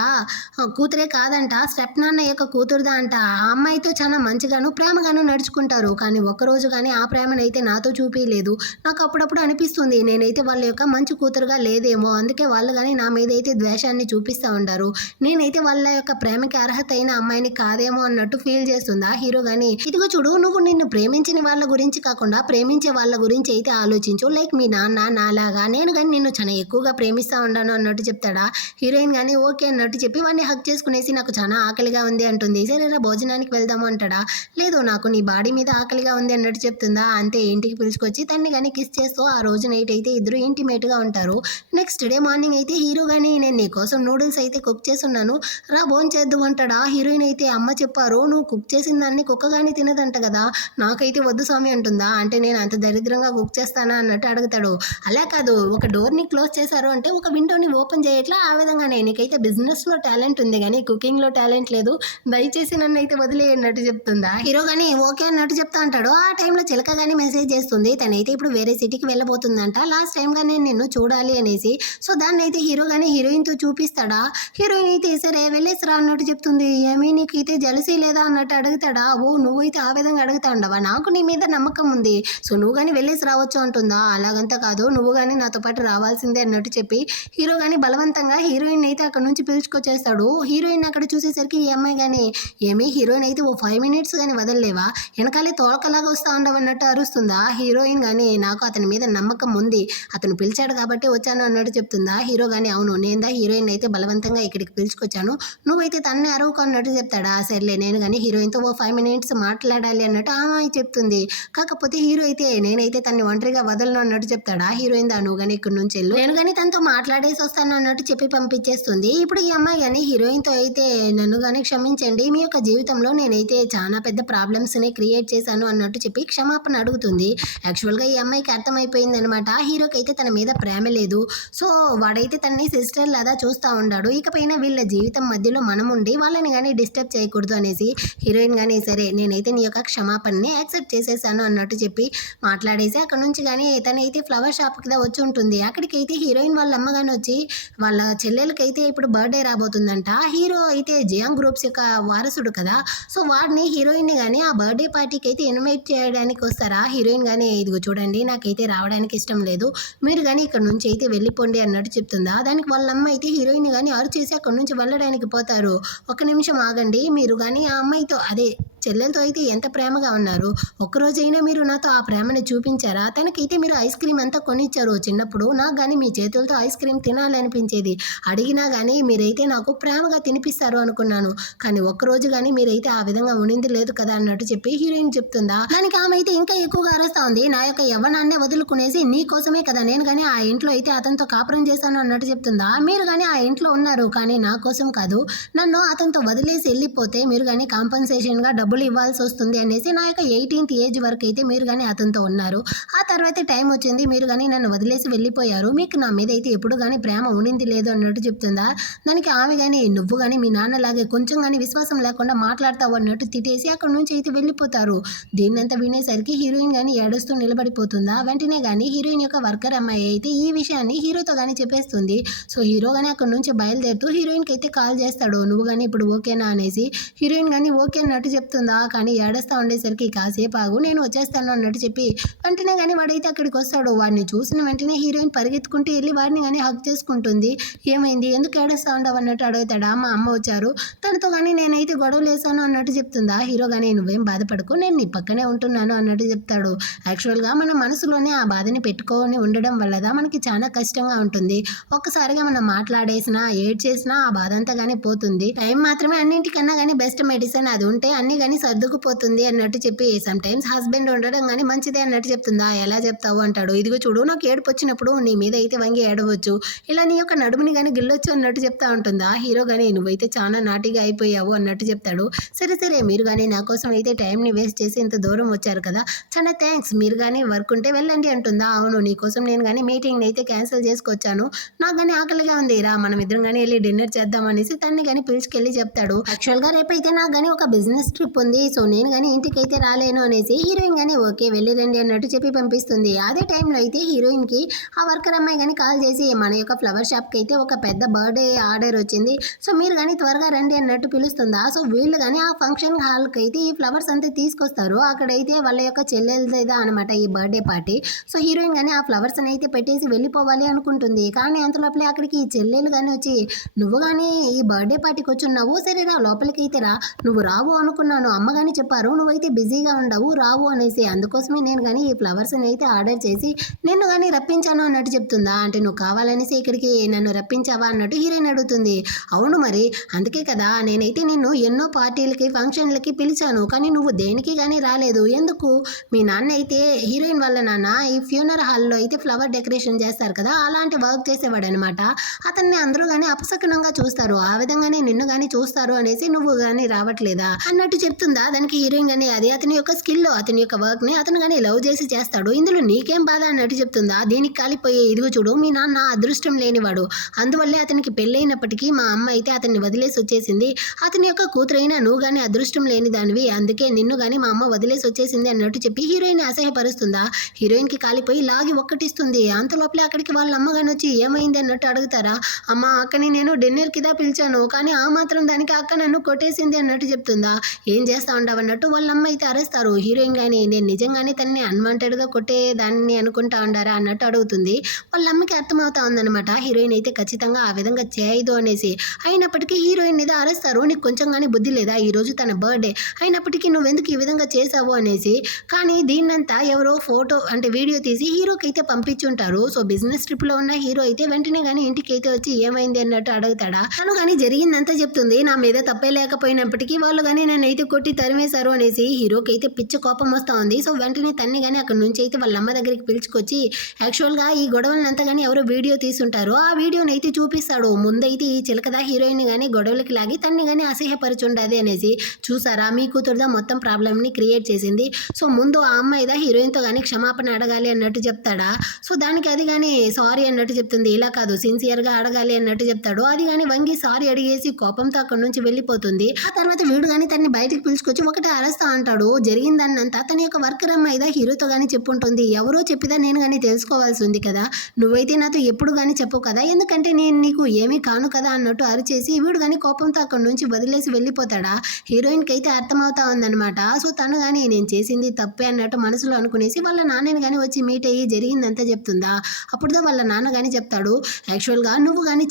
కూతురే కాదంట, స్టెప్ నాన్న యొక్క కూతురుదా అంట. ఆ అమ్మాయితో చాలా మంచిగాను ప్రేమగాను నడుచుకుంటారు. కానీ ఒక్కరోజు కానీ ఆ ప్రేమనైతే నాతో చూపించలేదు. నాకు అప్పుడప్పుడు అనిపిస్తుంది నేనైతే వాళ్ళ యొక్క మంచి కూతురుగా లేదేమో, అందుకే వాళ్ళు కానీ నా మీద అయితే ద్వేషాన్ని చూపిస్తూ ఉంటారు. నేనైతే వాళ్ళ యొక్క ప్రేమకి అర్హత అయిన అమ్మాయిని కాదేమో అన్నట్టు ఫీల్ చేస్తుందా హీరో గాని. ఇదిగో చూడు, నువ్వు నిన్ను ప్రేమించిన వాళ్ళ గురించి కాకుండా ప్రేమించే వాళ్ళ గురించి అయితే ఆలోచించు. లైక్ మీ నాన్న నాలాగా నేను కానీ నిన్ను చాలా ఎక్కువగా ప్రేమిస్తా ఉన్నాను అన్నట్టు చెప్తాడా. హీరోయిన్ కానీ ఓకే అన్నట్టు చెప్పి వాడిని హక్ చేసుకునేసి నాకు చాలా ఆకలిగా ఉంది అంటుంది. సరేరా భోజనానికి వెళ్దాము అంటాడా. లేదు నాకు నీ బాడీ మీద ఆకలిగా ఉంది అన్నట్టు చెప్తుందా. అంతే ఇంటికి పిలుచుకొచ్చి తన్ని కానీ కిస్ చేస్తూ ఆ రోజు నైట్ అయితే ఇద్దరు ఇంటిమేట్గా ఉంటారు. నెక్స్ట్ డే మార్నింగ్ అయితే హీరో కానీ నేను నీ కోసం నూడిల్స్ అయితే కుక్ చేస్తున్నాను రా భోజనం చేద్దాం అంటాడా. హీరోయిన్ అయితే అమ్మ చెప్పారు నువ్వు కుక్ చేసిన దాన్ని కుక్క కానీ తినదంట కదా, నాకైతే వద్దు స్వామి అంటుందా. అంటే నేను అంత దరిద్రంగా కుక్ చేస్తానా అన్నట్టు అడుగుతాడు. అలా కాదు, ఒక డోర్ని క్లోజ్ చేశారు అంటే ఒక విండోని ఓపెన్ చేయట్లా, ఆ విధంగానే నీకైతే బిజినెస్లో టాలెంట్ ఉంది కానీ కుకింగ్లో టాలెంట్ లేదు, దయచేసి నన్ను అయితే వదిలేయన్నట్టు చెప్తుందా. హీరో కానీ ఓకే అన్నట్టు చెప్తా అంటాడు. ఆ టైంలో చిలక కానీ మెసేజ్ చేస్తుంది తనైతే ఇప్పుడు వేరే సిటీకి వెళ్ళబోతుందంట, లాస్ట్ టైంగా నేను నిన్ను చూడాలి అనేసి. సో దాన్ని అయితే హీరో కానీ హీరోయిన్తో చూపిస్తాడా. హీరోయిన్ అయితే సరే వెళ్ళేసిరా అన్నట్టు చెప్తుంది. ఏమీ నీకైతే జలసీ లేదా అన్నట్టు అడుగుతాడా. ఓ నువ్వైతే ఆ విధంగా అడుగుతా ఉండవా, నాకు నీ మీద నమ్మకం ఉంది, సో నువ్వు కానీ వెళ్ళేసి రావచ్చు అంటుందా. అలాగంతా కాదు, నువ్వు కానీ నాతో పాటు రావాల్సిందే అన్నట్టు చెప్పి హీరో కానీ బలవంతంగా హీరోయిన్ అయితే అక్కడ నుంచి పిలుచుకొచ్చేస్తాడు. హీరోయిన్ అక్కడ చూసేసరికి ఈ అమ్మాయి కానీ ఏమీ హీరోయిన్ అయితే ఓ 5 minutes కానీ వదలలేవా, వెనకాలే తోలకలాగా వస్తా ఉండవన్నట్టు అరుస్తుందా. హీరోయిన్ కానీ నాకు అతని మీద నమ్మకం ఉంది, అతను పిలిచాడు కాబట్టి వచ్చాను అన్నట్టు చెప్తుందా. హీరో కానీ అవును నేందా హీరోయిన్ అయితే బలవంతంగా ఇక్కడికి పిలుచుకొచ్చాను, నువ్వైతే తన్నే అరవుకు అన్నట్టు చెప్తాడా. సర్లే నేను కానీ హీరోయిన్తో ఓ 5 minutes మాట్లాడాలి అన్నట్టు ఆ అమ్మాయి చెప్తుంది. కాకపోతే హీరో అయితే నేనైతే తన్ని ఒంటరిగా వదలను అన్నట్టు చెప్తాడా. హీరోయిన్ దా నువ్వు కానీ ఇక్కడ నుంచి వెళ్ళు, నేను కానీ తనతో మాట్లాడేసి వస్తాను అన్నట్టు చెప్పి పంపించేస్తుంది. ఇప్పుడు ఈ అమ్మాయి కానీ హీరోయిన్తో అయితే నన్ను కానీ క్షమించండి, మీ యొక్క జీవితంలో నేనైతే చాలా పెద్ద ప్రాబ్లమ్స్ని క్రియేట్ చేశాను అన్నట్టు చెప్పి క్షమాపణ అడుగుతుంది. యాక్చువల్గా ఈ అమ్మాయికి అర్థమైపోయింది అనమాట, హీరోకి అయితే తన మీద ప్రేమ లేదు, సో వాడైతే తన్ని సిస్టర్ లాగా చూస్తూ ఉన్నాడు, ఇకపైన వీళ్ళ జీవితం మధ్యలో మనం ఉండి వాళ్ళని కానీ డిస్టర్బ్ చేయకూడదు అనేసి. హీరోయిన్ కానీ సరే నేనైతే నీ యొక్క క్షమాపణని యాక్సెప్ట్ చేసేసాను అన్నట్టు చెప్పి మాట్లాడేసి అక్కడ నుంచి కానీ తనైతే ఫ్లవర్ షాప్కి వచ్చి ఉంటుంది. అక్కడికైతే హీరోయిన్ వాళ్ళ అమ్మ కానీ వచ్చి వాళ్ళ చెల్లెలకైతే ఇప్పుడు బర్త్డే రాబోతుందంట. హీరో అయితే జియాంగ్ గ్రూప్స్ యొక్క వారసుడు కదా, సో వాడిని హీరోయిన్ని కానీ ఆ బర్త్డే పార్టీకి అయితే ఇన్వైట్ చేయడానికి వస్తారా. హీరోయిన్ కానీ ఇదిగో చూడండి నాకైతే రావడానికి ఇష్టం లేదు, మీరు కానీ ఇక్కడ నుంచి అయితే వెళ్ళిపోండి అన్నట్టు చెప్తుందా. దానికి వాళ్ళ అమ్మ అయితే హీరోయిన్ కానీ అరుచేసి అక్కడ నుంచి వెళ్ళడానికి పోతారు. ఒక నిమిషం ఆగండి, మీరు కానీ ఆ అమ్మాయితో అదే చెల్లెలతో అయితే ఎంత ప్రేమగా ఉన్నారు, ఒక్కరోజైనా మీరు నాతో ఆ ప్రేమని చూపించారా. తనకైతే మీరు ఐస్ క్రీమ్ అంతా కొనిచ్చారు చిన్నప్పుడు, నాకు కానీ మీ చేతులతో ఐస్ క్రీమ్ తినాలనిపించేది, అడిగినా కానీ మీరైతే నాకు ప్రేమగా తినిపిస్తారు అనుకున్నాను, కానీ ఒక్కరోజు కానీ మీరైతే ఆ విధంగా ఉండింది లేదు కదా అన్నట్టు చెప్పి హీరోయిన్ చెప్తుందా. దానికి ఆమె అయితే ఇంకా ఎక్కువగా అరుస్తా ఉంది, నా యొక్క యవ్వనాన్నే వదులుకునేసి నీ కోసమే కదా నేను కానీ ఆ ఇంట్లో అయితే అతనితో కాపురం చేశాను అన్నట్టు చెప్తుందా. మీరు కానీ ఆ ఇంట్లో ఉన్నారు కానీ నా కోసం కాదు, నన్ను అతనితో వదిలేసి వెళ్ళిపోతే మీరు కానీ కాంపన్సేషన్గా డబ్బులు ఇవ్వాల్సి వస్తుంది అనేసి నా యొక్క 18th ఏజ్ వరకు అయితే మీరు కానీ అతనితో ఉన్నారు, ఆ తర్వాత టైం వచ్చింది మీరు కానీ నన్ను వదిలేసి వెళ్ళిపోయారు, మీకు నా మీద అయితే ఎప్పుడు కానీ ప్రేమ ఉండింది లేదు అన్నట్టు చెప్తుందా. దానికి ఆమె కానీ నువ్వు కానీ మీ నాన్నలాగే కొంచెం కానీ విశ్వాసం లేకుండా మాట్లాడతావు అన్నట్టు తిట్టేసి అక్కడ నుంచి అయితే వెళ్ళిపోతారు. దీన్నంతా వినేసరికి హీరోయిన్ కానీ ఏడుస్తూ నిలబడిపోతుందా. వెంటనే కానీ హీరోయిన్ యొక్క వర్కర్ అమ్మాయి అయితే ఈ విషయాన్ని హీరోతో కానీ చెప్పేస్తుంది. సో హీరో కానీ అక్కడ నుంచి బయలుదేరుతూ హీరోయిన్కి అయితే కాల్ చేస్తాడు, నువ్వు కానీ ఇప్పుడు ఓకేనా అనేసి. హీరోయిన్ కానీ ఓకే అన్నట్టు చెప్తుందా. కానీ ఏడుస్తూ ఉండేసరికి కాసేపు ఆగు నేను వచ్చేస్తాను అన్నట్టు చెప్పి వెంటనే కానీ వాడైతే అక్కడికి వస్తాడు. వాడిని చూసిన వెంటనే హీరోయిన్ పరిగెత్తుకుంటూ వెళ్ళి వాడిని కానీ హక్ చేసుకుంటుంది. ఏమైంది ఎందుకు ఏడుస్తూ ఉండవు అన్నట్టు అడుగుతాడా. మా అమ్మ వచ్చారు తనతో కానీ నేనైతే గొడవలు వేసాను అన్నట్టు చెప్తుందా. హీరో కానీ నువ్వేం బాధపడకు నేను నీ పక్కనే ఉంటున్నాను అన్నట్టు చెప్తాడు. యాక్చువల్గా మన మనసులోనే ఆ బాధని పెట్టుకొని ఉండడం వల్లదా మనకి చాలా కష్టంగా ఉంటుంది, ఒక్కసారిగా మనం మాట్లాడేసినా ఏడ్ చేసినా ఆ బాధ అంతా కానీ పోతుంది, టైం మాత్రమే అన్నింటికన్నా కానీ బెస్ట్ మెడిసిన్, అది ఉంటే అన్ని కానీ సర్దుకుపోతుంది అన్నట్టు చెప్పి సమ్ టైమ్స్ హస్బెండ్ ఉండడం కానీ మంచిదే అన్నట్టు చెప్తుందా. ఎలా చెప్తావు అంటాడు. ఇదిగో చూడు నాకు ఏడుపు వచ్చినప్పుడు నీ మీద అయితే వంగి ఏడవచ్చు, ఇలా నీ యొక్క నడుముని కానీ గిల్లొచ్చు అన్నట్టు చెప్తా ఉంటుందా. హీరో కానీ నువ్వైతే చాలా నాటిగా అయిపోయావు అన్నట్టు చెప్తాడు. సరే సరే మీరు కానీ నా కోసం అయితే టైంని వేస్ట్ చేసి ఇంత దూరం వచ్చారు కదా, చాలా థ్యాంక్స్, మీరు కానీ వర్క్ ఉంటే వెళ్ళండి అంటుందా. అవును నీకోసం నేను కానీ మీటింగ్ని అయితే క్యాన్సిల్ చేసుకొచ్చాను, నాకు కానీ ఆకలిగా ఉంది రా మనం ఇద్దరం కానీ వెళ్ళి డిన్నర్ చేద్దాం అనేసి తన్ని కానీ పిలుచుకెళ్ళి చెప్తాడు. యాక్చువల్గా రేపైతే నాకు కానీ ఒక బిజినెస్ ట్రిప్ ఉంది, సో నేను కానీ ఇంటికైతే రాలేను అనేసి హీరోయిన్ కానీ ఓకే వెళ్ళి రండి అన్నట్టు చెప్పి పంపిస్తుంది. అదే టైంలో అయితే హీరోయిన్కి ఆ వర్కర్ అమ్మాయి కానీ కాల్ చేసి మన యొక్క ఫ్లవర్ షాప్కి అయితే ఒక పెద్ద బర్త్డే ఆర్డర్ వచ్చింది, సో మీరు కానీ త్వరగా రండి అన్నట్టు పిలుస్తుందా. సో వీళ్ళు కానీ ఆ ఫంక్షన్ హాల్కి అయితే ఈ ఫ్లవర్స్ అంతా తీసుకొస్తారు. అక్కడైతే వాళ్ళ యొక్క చెల్లెలదేదా అనమాట ఈ బర్త్డే పార్టీ. సో హీరోయిన్ కానీ ఆ ఫ్లవర్స్ అయితే పెట్టేసి వెళ్ళిపోవాలి అనుకుంటుంది. కానీ అంతలోపలే అక్కడికి ఈ చెల్లెలు కానీ వచ్చి నువ్వు కానీ ఈ బర్త్డే పార్టీకి వచ్చి ఉన్నావు, సరే రా లోపలికి అయితే రా, నువ్వు రావు అనుకున్నాను, అమ్మ కానీ చెప్పారు నువ్వైతే బిజీగా ఉండవు రావు అనేసి, అందుకోసమే నేను కానీ ఈ ఫ్లవర్స్ని అయితే ఆర్డర్ చేసి నిన్ను కానీ రప్పించాను అన్నట్టు చెప్తుందా. అంటే నువ్వు కావాలనేసి ఇక్కడికి నన్ను రప్పించావా అన్నట్టు హీరోయిన్ అడుగుతుంది. అవును మరి, అందుకే కదా నేనైతే నిన్ను ఎన్నో పార్టీలకి ఫంక్షన్లకి పిలిచాను, కానీ నువ్వు దేనికి కానీ రాలేదు, ఎందుకు? మీ నాన్న అయితే హీరోయిన్ వాళ్ళ నాన్న ఈ ఫ్యూనర్ హాల్లో అయితే ఫ్లవర్ డెకరేషన్ చేస్తారు కదా, అలాంటి వర్క్ చేసేవాడు అనమాట. అతన్ని అందరూ కానీ అపశకునంగా చూస్తారు, ఆ విధంగానే నిన్ను కానీ చూస్తారు అనేసి నువ్వు కానీ రావట్లేదా అన్నట్టు చెప్తుందా. దానికి హీరోయిన్ కానీ అది అతని యొక్క స్కిల్, అతని యొక్క వర్క్ ని అతను కానీ లవ్ చేసి చేస్తాడు, ఇందులో నీకేం బాధ అన్నట్టు చెప్తుందా. దీనికి కాలిపోయే ఇదిగో చూడు, మీ నాన్న అదృష్టం లేనివాడు, అందువల్లే అతనికి పెళ్ళైనప్పటికీ మా అమ్మ అయితే అతన్ని వదిలేసి వచ్చేసింది, అతని యొక్క కూతురైనా నువ్వు కానీ అదృష్టం లేని దానివి, అందుకే నిన్ను కానీ మా అమ్మ వదిలేసి వచ్చేసింది అన్నట్టు చెప్పి హీరోయిన్ అసహ్యపరుస్తుందా. హీరోయిన్ కి కాలిపోయి లాగి ఒక్కటిస్తుంది. అంతలోపలే అక్కడికి వాళ్ళ అమ్మ కానీ వచ్చి ఏమైంది అన్నట్టు అడుగుతారా. అమ్మ అక్కని నేను డిన్నర్ కిదా పిలిచాను, కానీ ఆ మాత్రం దానికి అక్క నన్ను కొట్టేసింది అన్నట్టు చెప్తుందా. ఏం చేస్తా ఉండవు అన్నట్టు వాళ్ళ అమ్మ అయితే అరుస్తారు. హీరోయిన్ కానీ నేను నిజంగానే తనని అన్వాంటెడ్ గా కొట్టే దాన్ని అనుకుంటా ఉండారా అన్నట్టు అడుగుతుంది. వాళ్ళ అమ్మకి అర్థమవుతా ఉందన్నమాట హీరోయిన్ అయితే ఖచ్చితంగా ఆ విధంగా చేయదు అనేసి. అయినప్పటికీ హీరోయిన్ మీద అరుస్తారు, నీకు కొంచెం కానీ బుద్ధి లేదా, ఈ రోజు తన బర్త్డే అయినప్పటికీ నువ్వెందుకు ఈ విధంగా చేసావు అనేసి. కానీ దీన్నంతా ఎవరో ఫోటో అంటే వీడియో తీసి హీరోకి అయితే పంపించుంటారు. సో బిజినెస్ ట్రిప్ లో ఉన్న హీరో అయితే వెంటనే కానీ ఇంటికి అయితే వచ్చి ఏమైంది అన్నట్టు అడుగుతాడా. తను కానీ జరిగిందంతా చెప్తుంది, నా మీద తప్పే లేకపోయినప్పటికీ వాళ్ళు కానీ నన్ను అయితే కొట్టి తరిమేశారు అనేసి. హీరోకి అయితే పిచ్చ కోపం వస్తా ఉంది. సో వెంటనే తన్ని కానీ అక్కడ నుంచి అయితే వాళ్ళ అమ్మ దగ్గరికి పిలుచుకొచ్చి యాక్చువల్గా ఈ గొడవలంతా కానీ ఎవరో వీడియో తీసుంటారు, ఆ వీడియోని అయితే చూపిస్తాడు. ముందైతే ఈ చిలకదా హీరోయిన్ కానీ గొడవలకి లాగి తన్ని కానీ అసహ్యపరచుండది అనేసి. చూసారా మీ కూతురుదా మొత్తం ప్రాబ్లమ్ని క్రియేట్ చేసింది, సో ముందు ఆ అమ్మాయిదా హీరోయిన్తో కానీ క్షమాపణ అడగాలి అన్నట్టు చెప్తాడా. సో దానికి అది కానీ సారీ అన్నట్టు చెప్తుంది, ఇలా కాదు సిన్సియర్గా అడగాలి అన్నట్టు చెప్తాడు. అది కానీ వంగి సారీ అడిగేసి కోపంతో అక్కడి నుంచి వెళ్ళిపోతుంది. ఆ తర్వాత వీడు కానీ తన్ని బయటకు పిలుచుకొచ్చి ఒకటే అరస్తా అంటాడు. జరిగిందన్నంతా తన యొక్క వర్కర్ అమ్మాయిదా హీరోతో కానీ చెప్పుంటుంది, ఎవరో చెప్పిదా నేను కానీ తెలుసుకోవాల్సి ఉంది కదా, నువ్వైతే నాతో ఎప్పుడు కానీ చెప్పు కదా, ఎందుకంటే నేను నీకు ఏమీ కాను కదా అన్నట్టు అరిచేసి వీడు కానీ కోపంతో అక్కడి నుంచి వదిలేసి వెళ్ళిపోతాడా. హీరోయిన్కి అయితే అర్థమవుతా ఉందన్నమాట. సో తను కానీ నేను చేసింది తప్పే అన్నట్టు మనసులో అనుకునేసి వాళ్ళ నాన్నని కానీ వచ్చి మీట్ అయ్యి జరిగిందంతా చెప్తుందా. అప్పుడుదా వాళ్ళ నాన్న కానీ చెప్తాడు, యాక్చువల్గా నువ్వు కానీ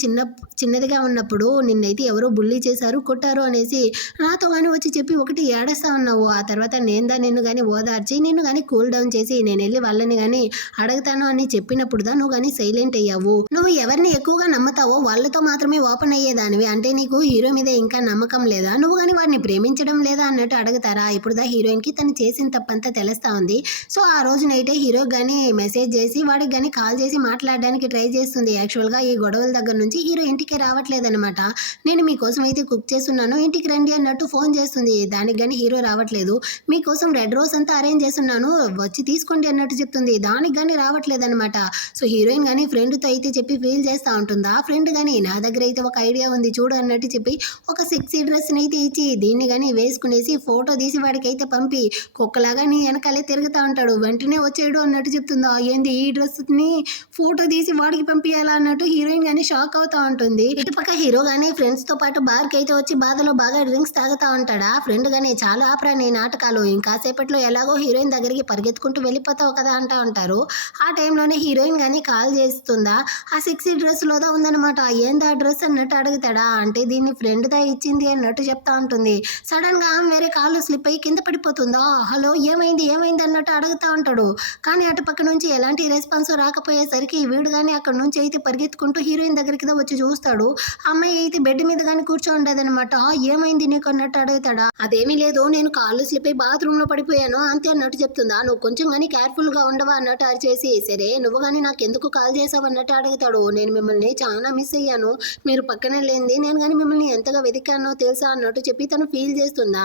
చిన్నదిగా ఉన్నప్పుడు నిన్నైతే ఎవరో బుల్లీ చేశారు కొట్టారు అనేసి నాతో కానీ వచ్చి చెప్పి ఒకటి ఏడేస్తా ఉన్నావు. ఆ తర్వాత నేందా నిన్ను కానీ ఓదార్చి నిన్ను కానీ కూల్ డౌన్ చేసి నేను వెళ్ళి వాళ్ళని కానీ అడుగుతాను అని చెప్పినప్పుడుదా నువ్వు కానీ సైలెంట్ అయ్యావు. నువ్వు ఎవరిని ఎక్కువగా నమ్ముతావో వాళ్ళతో మాత్రమే ఓపెన్ అయ్యేదానివి, అంటే నీకు హీరో మీద ఇంకా నమ్మకం లేదా, నువ్వు కానీ వాడిని ప్రేమించడం లేదా అన్నట్టు అడుగుతారా. ఇప్పుడుదా హీరోయిన్ కి తను చేసిన తప్పంతా తెలుస్తా ఉంది. సో ఆ రోజు నైటే హీరో కానీ మెసేజ్ చేసి వాడికి కానీ కాల్ చేసి మాట్లాడడానికి ట్రై చేస్తుంది. యాక్చువల్గా ఈ గొడవల దగ్గర నుంచి హీరో ఇంటికి రావట్లేదన్నమాట. నేను మీకోసం అయితే కుక్ చేస్తున్నాను ఇంటికి రండి అన్నట్టు ఫోన్ చేస్తుంది. దానికి కానీ హీరో రావట్లేదు. మీకోసం రెడ్ రోజ్ అంతా అరేంజ్ చేస్తున్నాను వచ్చి తీసుకోండి అన్నట్టు చెప్తుంది. దానికి కానీ రావట్లేదన్నమాట. సో హీరోయిన్ కానీ ఫ్రెండ్తో అయితే చెప్పి ఫీల్ చేస్తూ ఉంటుందా. ఫ్రెండ్ కానీ నా దగ్గర అయితే ఒక ఐడియా ఉంది చూడు అన్నట్టు చెప్పి ఒక సెక్సీ డ్రెస్ని అయితే ఇచ్చి దీన్ని కానీ వేసుకునేసి ఫోటో తీసి వాడికి అయితే పంపి కుక్కలాగా నీ వెనకాలే తిరుగుతూ ఉంటాడు, వెంటనే వచ్చేయడు అన్నట్టు చెప్తుందా. ఏంది ఈ డ్రెస్ని ఫోటో తీసి వాడికి పంపించాలా అన్నట్టు హీరోయిన్ కానీ షాక్ అవుతా ఉంటుంది. ఇటుపక్క హీరో కానీ ఫ్రెండ్స్తో పాటు బార్కి అయితే వచ్చి బాధలో బాగా డ్రింక్స్ తాగుతూ ఉంటాడా. ఫ్రెండ్ కానీ చాలా ఆపరా నీ నాటకాలు, ఇంకాసేపట్లో ఎలాగో హీరోయిన్ దగ్గరికి పరిగెత్తుకుంటూ వెళ్ళిపోతావు కదా అంటా ఉంటారు. ఆ టైంలోనే హీరోయిన్ కానీ కాల్ చేస్తుందా. ఆ సెక్సీ డ్రెస్లోదా ఉందన్నమాట. ఏందా డ్రెస్ అన్నట్టు అడుగుతాడా. అంటే దీన్ని ఫ్రెండ్దా ఇచ్చింది అన్నట్టు చెప్తా ఉంటుంది. సడన్ గా వేరే కాళ్ళు స్లిప్ అయ్యి కింద పడిపోతుందా. హలో ఏమైంది అన్నట్టు అడుగుతా ఉంటాడు. కానీ అటు పక్క నుంచి ఎలాంటి రెస్పాన్స్ రాకపోయేసరికి వీడు కానీ అక్కడ నుంచి అయితే పరిగెత్తుకుంటూ హీరోయిన్ దగ్గరికి వచ్చి చూస్తాడు. అమ్మాయి అయితే బెడ్ మీద కానీ కూర్చోండదనమాట. ఏమైంది నీకు అన్నట్టు అడుగుతాడా. అదేమీ లేదు, నేను కాళ్ళు స్లిప్ అయ్యి బాత్రూమ్ లో పడిపోయాను అంతే అన్నట్టు చెప్తుందా. నువ్వు కొంచెం కానీ కేర్ఫుల్ గా ఉండవా అన్నట్టు అరిచేసి, సరే నువ్వు కానీ నాకు ఎందుకు కాల్ చేసావు అన్నట్టు అడుగుతాడు. నేను మిమ్మల్ని చాలా మిస్ అయ్యాను, మీరు పక్కనే లేనిది నేను కానీ మిమ్మల్ని ఎంతగా వెతికానో తెలుసా అన్నట్టు చెప్పి తను ఫీల్ చేస్తుందా.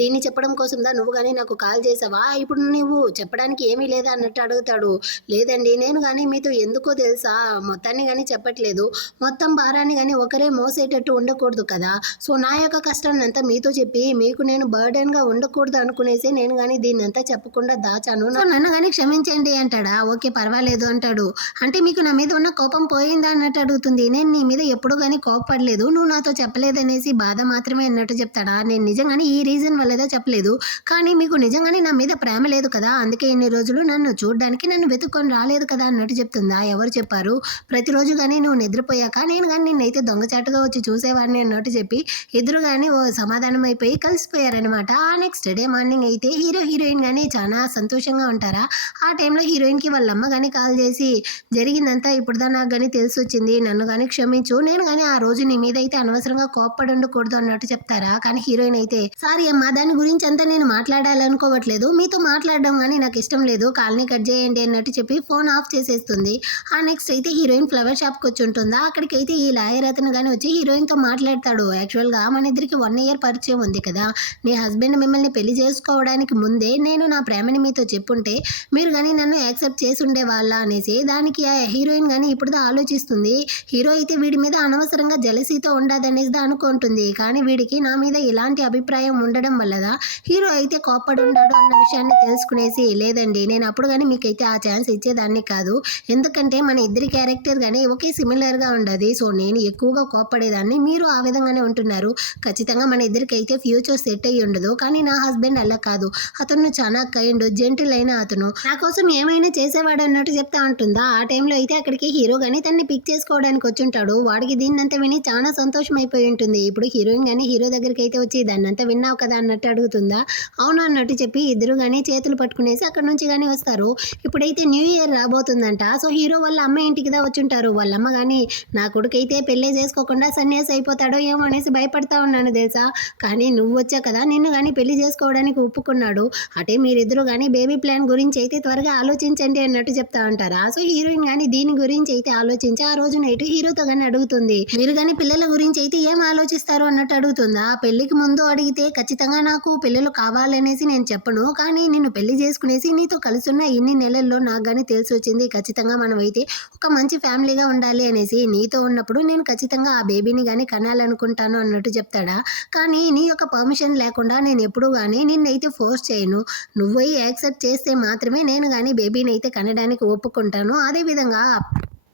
దీన్ని చెప్పడం కోసందా నువ్వు కానీ నాకు కాల్ చేసావా, ఇప్పుడు నువ్వు చెప్పడానికి ఏమీ లేదా అన్నట్టు అడుగుతాడు. లేదండి నేను కానీ మీతో ఎందుకో తెలుసా మొత్తాన్ని కానీ చెప్పట్లేదు, మొత్తం భారాన్ని కానీ ఒకరే మోసేటట్టు ఉండకూడదు కదా, సో నా యొక్క కష్టాన్ని అంతా మీతో చెప్పి మీకు నేను బర్డెన్గా ఉండకూడదు అనుకునేసి నేను కానీ దీన్ని అంతా చెప్పకుండా దాచాను. సో నన్ను కానీ క్షమించండి అంటాడా. ఓకే పర్వాలేదు అంటాడు. అంటే మీకు నా మీద ఉన్న కోపం పోయిందా అన్నట్టు అడుగుతుంది. నేను నీ మీద ఎప్పుడు కానీ కోపపడలేదు, నువ్వు నాతో చెప్పలేదనేసి బాధ మాత్రమే అన్నట్టు చెప్తాడా. నేను నిజంగానే ఈ రీజన్ వల్లదో చెప్పలేదు, కానీ మీకు నిజంగానే నా మీద ప్రేమ లేదు కదా, అందుకే ఇన్ని రోజులు నన్ను చూడడానికి నన్ను వెతుక్కొని రాలేదు కదా అన్నట్టు చెప్తుందా. ఎవరు చెప్పారు, ప్రతిరోజు కానీ నువ్వు నిద్రపోయాక నేను కానీ నిన్నైతే దొంగచాటుగా వచ్చి చూసేవాడిని అన్నట్టు చెప్పి ఇద్దరు కానీ ఓ సమాధానం అయిపోయి కలిసిపోయారనమాట. ఆ నెక్స్ట్ డే మార్నింగ్ అయితే హీరో హీరోయిన్ కానీ చాలా సంతోషంగా ఉంటారా. ఆ టైంలో హీరోయిన్కి వాళ్ళ అమ్మ కానీ కాల్ చేసి జరిగిందంతా ఇప్పుడుదా నాకు కానీ తెలిసి వచ్చింది, నన్ను కానీ క్షమించు, నేను కానీ ఆ రోజు నీ మీద అయితే అనవసరంగా కోప్పడి ఉండకూడదు అన్నట్టు చెప్తారా. కానీ హీరోయిన్ అయితే సారీ అమ్మా, దాని గురించి అంతా నేను మాట్లాడాలనుకోవట్లేదు, మీతో మాట్లాడడం కానీ నాకు ఇష్టం లేదు, కాల్ని కట్ చేయండి అన్నట్టు చెప్పి ఫోన్ ఆఫ్ చేసేస్తుంది. ఆ నెక్స్ట్ అయితే హీరోయిన్ ఫ్లవర్ షాప్కి వచ్చి ఉంటుందా. అక్కడికైతే ఈ లాయర్ అతను కానీ వచ్చి హీరోయిన్తో మాట్లాడతాడు. యాక్చువల్గా మన ఇద్దరికి 1 year పరిచయం ఉంది కదా, నీ హస్బెండ్ మిమ్మల్ని పెళ్లి చేసుకోవడానికి ముందే నేను నా ప్రేమని మీతో చెప్పుంటే మీరు కానీ నన్ను యాక్సెప్ట్ చేసి ఉండే వాళ్ళ అనేసి. దానికి ఆ హీరోయిన్ కానీ ఇప్పుడు ఆలోచిస్తుంది. హీరో అయితే వీడి మీద అనవసరంగా జెలసీతో ఉండదనేసి అనుకుంటుంది, కానీ వీడికి నా మీద ఇలాంటి అభిప్రాయం ఉండడం వల్లదా హీరో అయితే కోప్పడి ఉన్నాడు అన్న విషయాన్ని తెలుసుకునేసి, లేదండి నేను అప్పుడు కానీ మీకైతే ఆ ఛాన్స్ ఇచ్చేదాన్ని కాదు, ఎందుకంటే మన ఇద్దరి క్యారెక్టర్ కానీ ఒకే సిమిలర్గా ఉండదు, సో నేను ఎక్కువగా కోప్పడేదాన్ని, మీరు ఆ విధంగానే ఉంటున్నారు, ఖచ్చితంగా మన ఇద్దరికి అయితే ఫ్యూచర్ సెట్ అయ్యి ఉండదు, కానీ నా హస్బెండ్ అలా కాదు, అతను చాలా కైండ్ జెంటిల్ అయిన అతను నా కోసం ఏమైనా చేసేవాడు అన్నట్టు చెప్తా ఉంటుందా. ఆ టైంలో అయితే అక్కడికి హీరో కానీ తన్ని పిక్ చేసుకోవడానికి వచ్చుంటాడు. వాడికి దీన్నంతా విని చాలా సంతోషం అయిపోయి ఉంటుంది. ఇప్పుడు హీరోయిన్ కానీ హీరో దగ్గరికి అయితే వచ్చి దాన్నంతా విన్నావు కదా అన్నట్టు అడుగుతుందా. అవును అన్నట్టు చెప్పి ఇద్దరు కానీ చేతులు పట్టుకునేసి అక్కడ నుంచి కానీ వస్తారు. ఇప్పుడైతే న్యూ ఇయర్ రాబోతుందంట. సో హీరో వాళ్ళ అమ్మ ఇంటికి దా వచ్చుంటారు. వాళ్ళ అమ్మ కానీ నా కొడుకు అయితే పెళ్ళే చేసుకోకుండా సన్యాసి అయిపోతాడో ఏమో అనేసి భయపడతా ఉన్నాను తెలుసా, కానీ నువ్వు వచ్చా కదా నిన్ను కానీ పెళ్లి చేసుకోవడానికి ఒప్పుకున్నాడు, అంటే మీరిద్దరు కానీ బేబీ ప్లాన్ గురించి అయితే త్వరగా ఆలోచించండి అన్నట్టు చెప్తా ఉంటారా. సో హీరోయిన్ కానీ దీని గురించి అయితే ఆలోచించి ఆ రోజు నైట్ హీరోతో కానీ అడుగుతుంది, మీరు కానీ పిల్లల గురించి అయితే ఏం ఆలోచిస్తారు అన్నట్టు అడుగుతుందా. పెళ్లికి ముందు అడిగితే ఖచ్చితంగా నాకు పిల్లలు కావాలనేసి నేను చెప్పను, కానీ నిన్ను పెళ్లి చేసుకునేసి నీతో కలిసి ఉన్న ఇన్ని నెలల్లో నాకు కానీ తెలిసి వచ్చింది, ఖచ్చితంగా మనం అయితే ఒక మంచి ఫ్యామిలీగా ఉండాలి అనేసి, నీతో ఉన్నప్పుడు నేను ఖచ్చితంగా ఆ బేబీని కానీ కనాలనుకుంటాను అన్నట్టు చెప్తాడా. కానీ నీ యొక్క పర్మిషన్ లేకుండా నేను ఎప్పుడు కానీ నిన్నైతే ఫోర్స్ చేయను, నువ్వై యాక్సెప్ట్ చేస్తే మాత్రమే నేను కానీ బేబీని అయితే కనడానికి ఒప్పుకుంటాను, అదేవిధంగా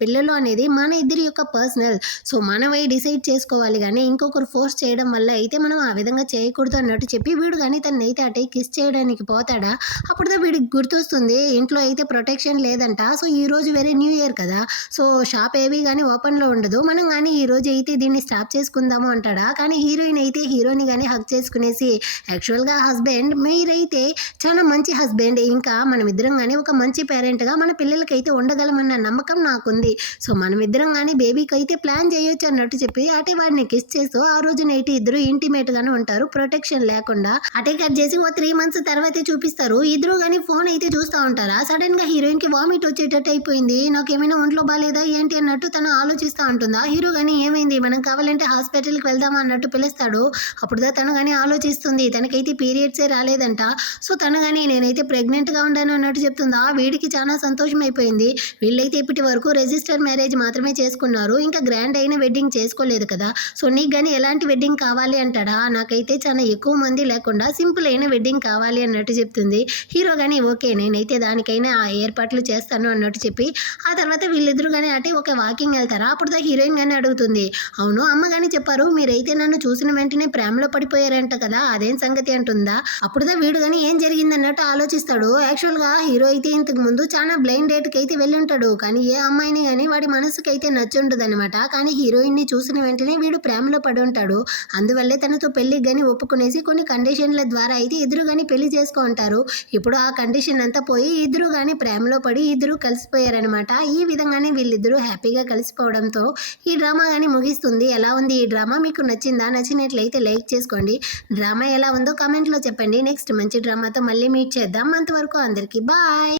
పిల్లలు అనేది మన ఇద్దరి యొక్క పర్సనల్, సో మనమై డిసైడ్ చేసుకోవాలి, కానీ ఇంకొకరు ఫోర్స్ చేయడం వల్ల అయితే మనం ఆ విధంగా చేయకూడదు అన్నట్టు చెప్పి వీడు కానీ తను అయితే అటే కిస్ చేయడానికి పోతాడా. అప్పుడుదా వీడికి గుర్తొస్తుంది ఇంట్లో అయితే ప్రొటెక్షన్ లేదంట. సో ఈ రోజు వేరే న్యూ ఇయర్ కదా, సో షాప్ ఏవి కానీ ఓపెన్లో ఉండదు, మనం కానీ ఈ రోజు అయితే దీన్ని స్టాప్ చేసుకుందాము అంటాడా. కానీ హీరోయిన్ అయితే హీరోని కానీ హక్ చేసుకునేసి, యాక్చువల్గా హస్బెండ్ మీరైతే చాలా మంచి హస్బెండ్, ఇంకా మనం ఇద్దరం కానీ ఒక మంచి పేరెంట్గా మన పిల్లలకైతే ఉండగలమన్న నమ్మకం నాకుంది, సో మనమిద్దరం కానీ బేబీకి అయితే ప్లాన్ చేయొచ్చు అన్నట్టు చెప్పి అటే వాడిని కిస్ చేస్తూ ఆ రోజు నైట్ ఇద్దరు ఇంటిమేట్ గానే ఉంటారు, ప్రొటెక్షన్ లేకుండా. అటే కట్ చేసి ఓ 3 months తర్వాతే చూపిస్తారు. ఇద్దరు కానీ ఫోన్ అయితే చూస్తూ ఉంటారా. సడన్ గా హీరోయిన్ కి వామిట్ వచ్చేటట్టు అయిపోయింది, నాకేమైనా ఒంట్లో బాగాలేదా ఏంటి అన్నట్టు తను ఆలోచిస్తూ ఉంటుందా. హీరో కానీ ఏమైంది మనం కావాలంటే హాస్పిటల్కి వెళ్దామా అన్నట్టు పిలుస్తాడు. అప్పుడుదా తను కానీ ఆలోచిస్తుంది తనకైతే పీరియడ్సే రాలేదంట. సో తను కానీ నేనైతే ప్రెగ్నెంట్ గా ఉండాను అన్నట్టు చెప్తుందా. వీడికి చాలా సంతోషం అయిపోయింది. వీళ్ళైతే ఇప్పటి వరకు రిజిస్టర్ మ్యారేజ్ మాత్రమే చేసుకున్నారు, ఇంకా గ్రాండ్ అయిన వెడ్డింగ్ చేసుకోలేదు కదా, సో నీకు కానీ ఎలాంటి వెడ్డింగ్ కావాలి అంటాడా. నాకైతే చాలా ఎక్కువ మంది లేకుండా సింపుల్ అయిన వెడ్డింగ్ కావాలి అన్నట్టు చెప్తుంది. హీరో కానీ ఓకే నేనైతే దానికైనా ఆ ఏర్పాట్లు చేస్తాను అన్నట్టు చెప్పి ఆ తర్వాత వీళ్ళిద్దరు కానీ అంటే ఒక వాకింగ్ వెళ్తారా. అప్పుడు హీరోయిన్ కానీ అడుగుతుంది, అవును అమ్మ కానీ చెప్పారు మీరైతే నన్ను చూసిన వెంటనే ప్రేమలో పడిపోయారంట కదా, అదేం సంగతి అంటుందా. అప్పుడుదా వీడు కానీ ఏం జరిగింది అన్నట్టు ఆలోచిస్తాడు. యాక్చువల్గా హీరో అయితే ఇంతకు ముందు చాలా బ్లైండ్ డేట్కి అయితే వెళ్ళి ఉంటాడు, కానీ ఏ అమ్మాయిని కానీ వాడి మనసుకి అయితే నచ్చుండదు అనమాట. కానీ హీరోయిన్ని చూసిన వెంటనే వీడు ప్రేమలో పడి ఉంటాడు, అందువల్లే తనతో పెళ్లికి కానీ ఒప్పుకునేసి కొన్ని కండిషన్ల ద్వారా అయితే ఇద్దరు కానీ పెళ్లి చేసుకుంటారు. ఇప్పుడు ఆ కండిషన్ అంతా పోయి ఇద్దరు కానీ ప్రేమలో పడి ఇద్దరు కలిసిపోయారనమాట. ఈ విధంగానే వీళ్ళిద్దరూ హ్యాపీగా కలిసిపోవడంతో ఈ డ్రామా కానీ ముగిస్తుంది. ఎలా ఉంది ఈ డ్రామా, మీకు నచ్చిందా? నచ్చినట్లయితే లైక్ చేసుకోండి. డ్రామా ఎలా ఉందో కామెంట్లో చెప్పండి. నెక్స్ట్ మంచి డ్రామాతో మళ్ళీ మీట్ చేద్దాం. అంతవరకు అందరికీ బాయ్.